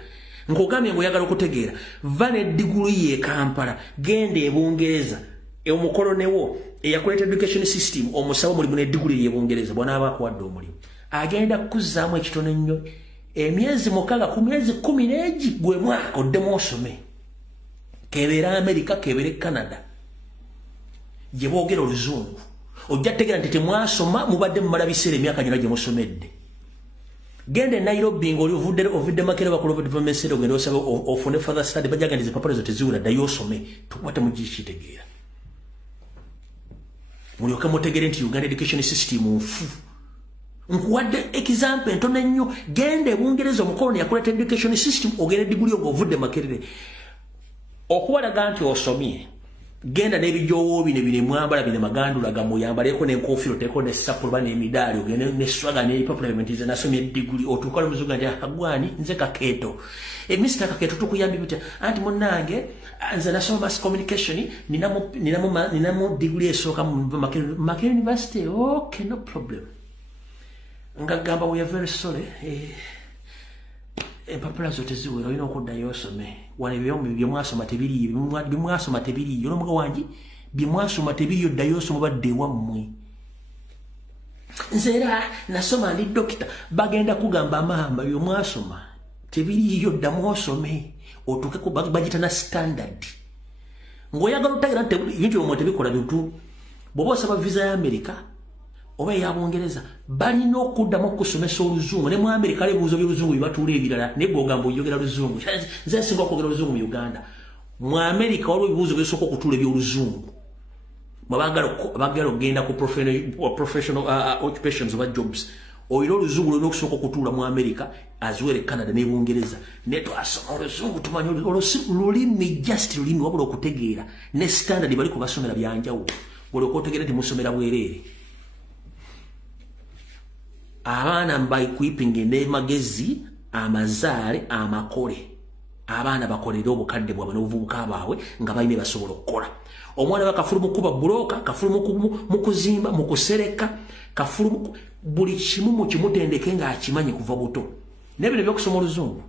nkugambye ng'oyagala okutegeera va ne diguli ye Kampala gende Bungereza omukolonewo eyakuleta education system omusaba omulimu ne diguli ye Bungereza bw'anaaba akuwadde omulimu agenda kukuzzaamu ekitono ennyo emyezi 6 ku myezi 11 gwe mwaka oddemu osome kebeera America kebeere Canada gye boogera oluzungu ojja kutegeera nti temwasoma mubadde mumala biseera emyaka gyonna gye musomedde gende Nairobi ng'ovudde Makerere bakulu development center ogenda osaba ofune further study bajagandiza papala zo teziwula ddayo osome tukwate mugikitegeera mulyoke mutegeere nti Uganda education system nfu nkuwadde example entono ennyo gende Bungereza omukoloni yakuleta education system ogenda diguli ng'ovudde Makerere okuwalaga nti osomye genda n'ebijoowo bine mwambala bine magandula gamuyambaleko n'enkofiiro teeko ne sapuluba n'emidaali ogende ne swaga n'epapulament ze nasomye diguli otuuka lumuzuga nti agwani nze Kakeeto Mr. Kakeeto tukuyambi bitya anti munnange nze nasoma mass communication ninamu diguli esooka mu Makerere University okay no problem nga gamba we are very sorry empapula zo teziwera olina okuddayo osome wano byemwasoma tebiriyo bimwasoma tebiriyo n'omuga wangi byemwasoma tebiriyo ddayo osoma badde ewammwe nze era nasoma ndi dokita bagenda kugamba amahamba byemwasoma tebiriyo ddamu osome otuuke bagita na standard ng'oyagala otegeera nti ebintu byomwe tebikola bintu bw'oba osaba visa ya America oba eya Bungereza balina okuddamu okusomesa oluzungu ne mu America ebibuuzo by'oluzungu bibatuula ebirala naye gw'ogamba oyogera luzungu nze nsinga okwogera oluzungu mu Uganda mu America waliwo ebibuuzo bisooka okutuula eby'oluzungu mwebagala okugenda ku professional occupations oba jobs oyina oluzungu lulina okusooka okutuula mu America aziwere Canada ne Bungereza ne twasoma oluzungu tumanya lulimi just lulimi wabula okutegeera ne standard bali kubasomera byanjawulo wala okotegeera timusomera bwereere abaana by equipping ne magezi amazaale amakole abaana bakolera obukadde bwabwe n'obuvubuka baabwe nga balina basobola okukola omwana bakafulu mukuba buloka kafulu mu kuzimba mu kusereka kafulu buli kimu mu kimutendeke nga akimanyi kuva buto nebino byokusoma oluzungu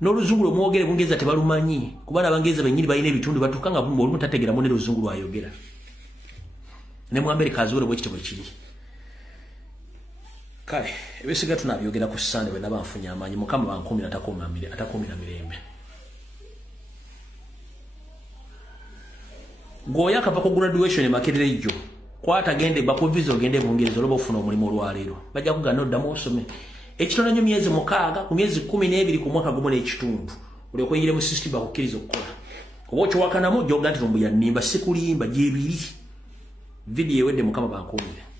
n'oluzungu lwomwogere Bungereza tebalumanyi kubala Abangereza bennyini balina ebitundu batuuka nga olumu tategeeramu ne luzungu lwayogera ne mu America azuule bwe kitebo kiri kale ebisiga tunabyogera ku Sunday bwe naba nfunye amaanyi Mukama bankumira atakumira mirembe Goya kava ku graduation Makerere ejjo kwata gende bakuviza ogende Bungereza oloba ofuna omulimu olwaleero bajja kugana oddamu osome ekitono nnyo myezi 6 ku myezi 12 ku mwaka gumu n'ekitundu oli okweyire mu system bakukkiriza okukola oba okiwakanamu gy'oga nti lumbu ya nnimba sikulimba gyebiri video ewedde Mukama bankumire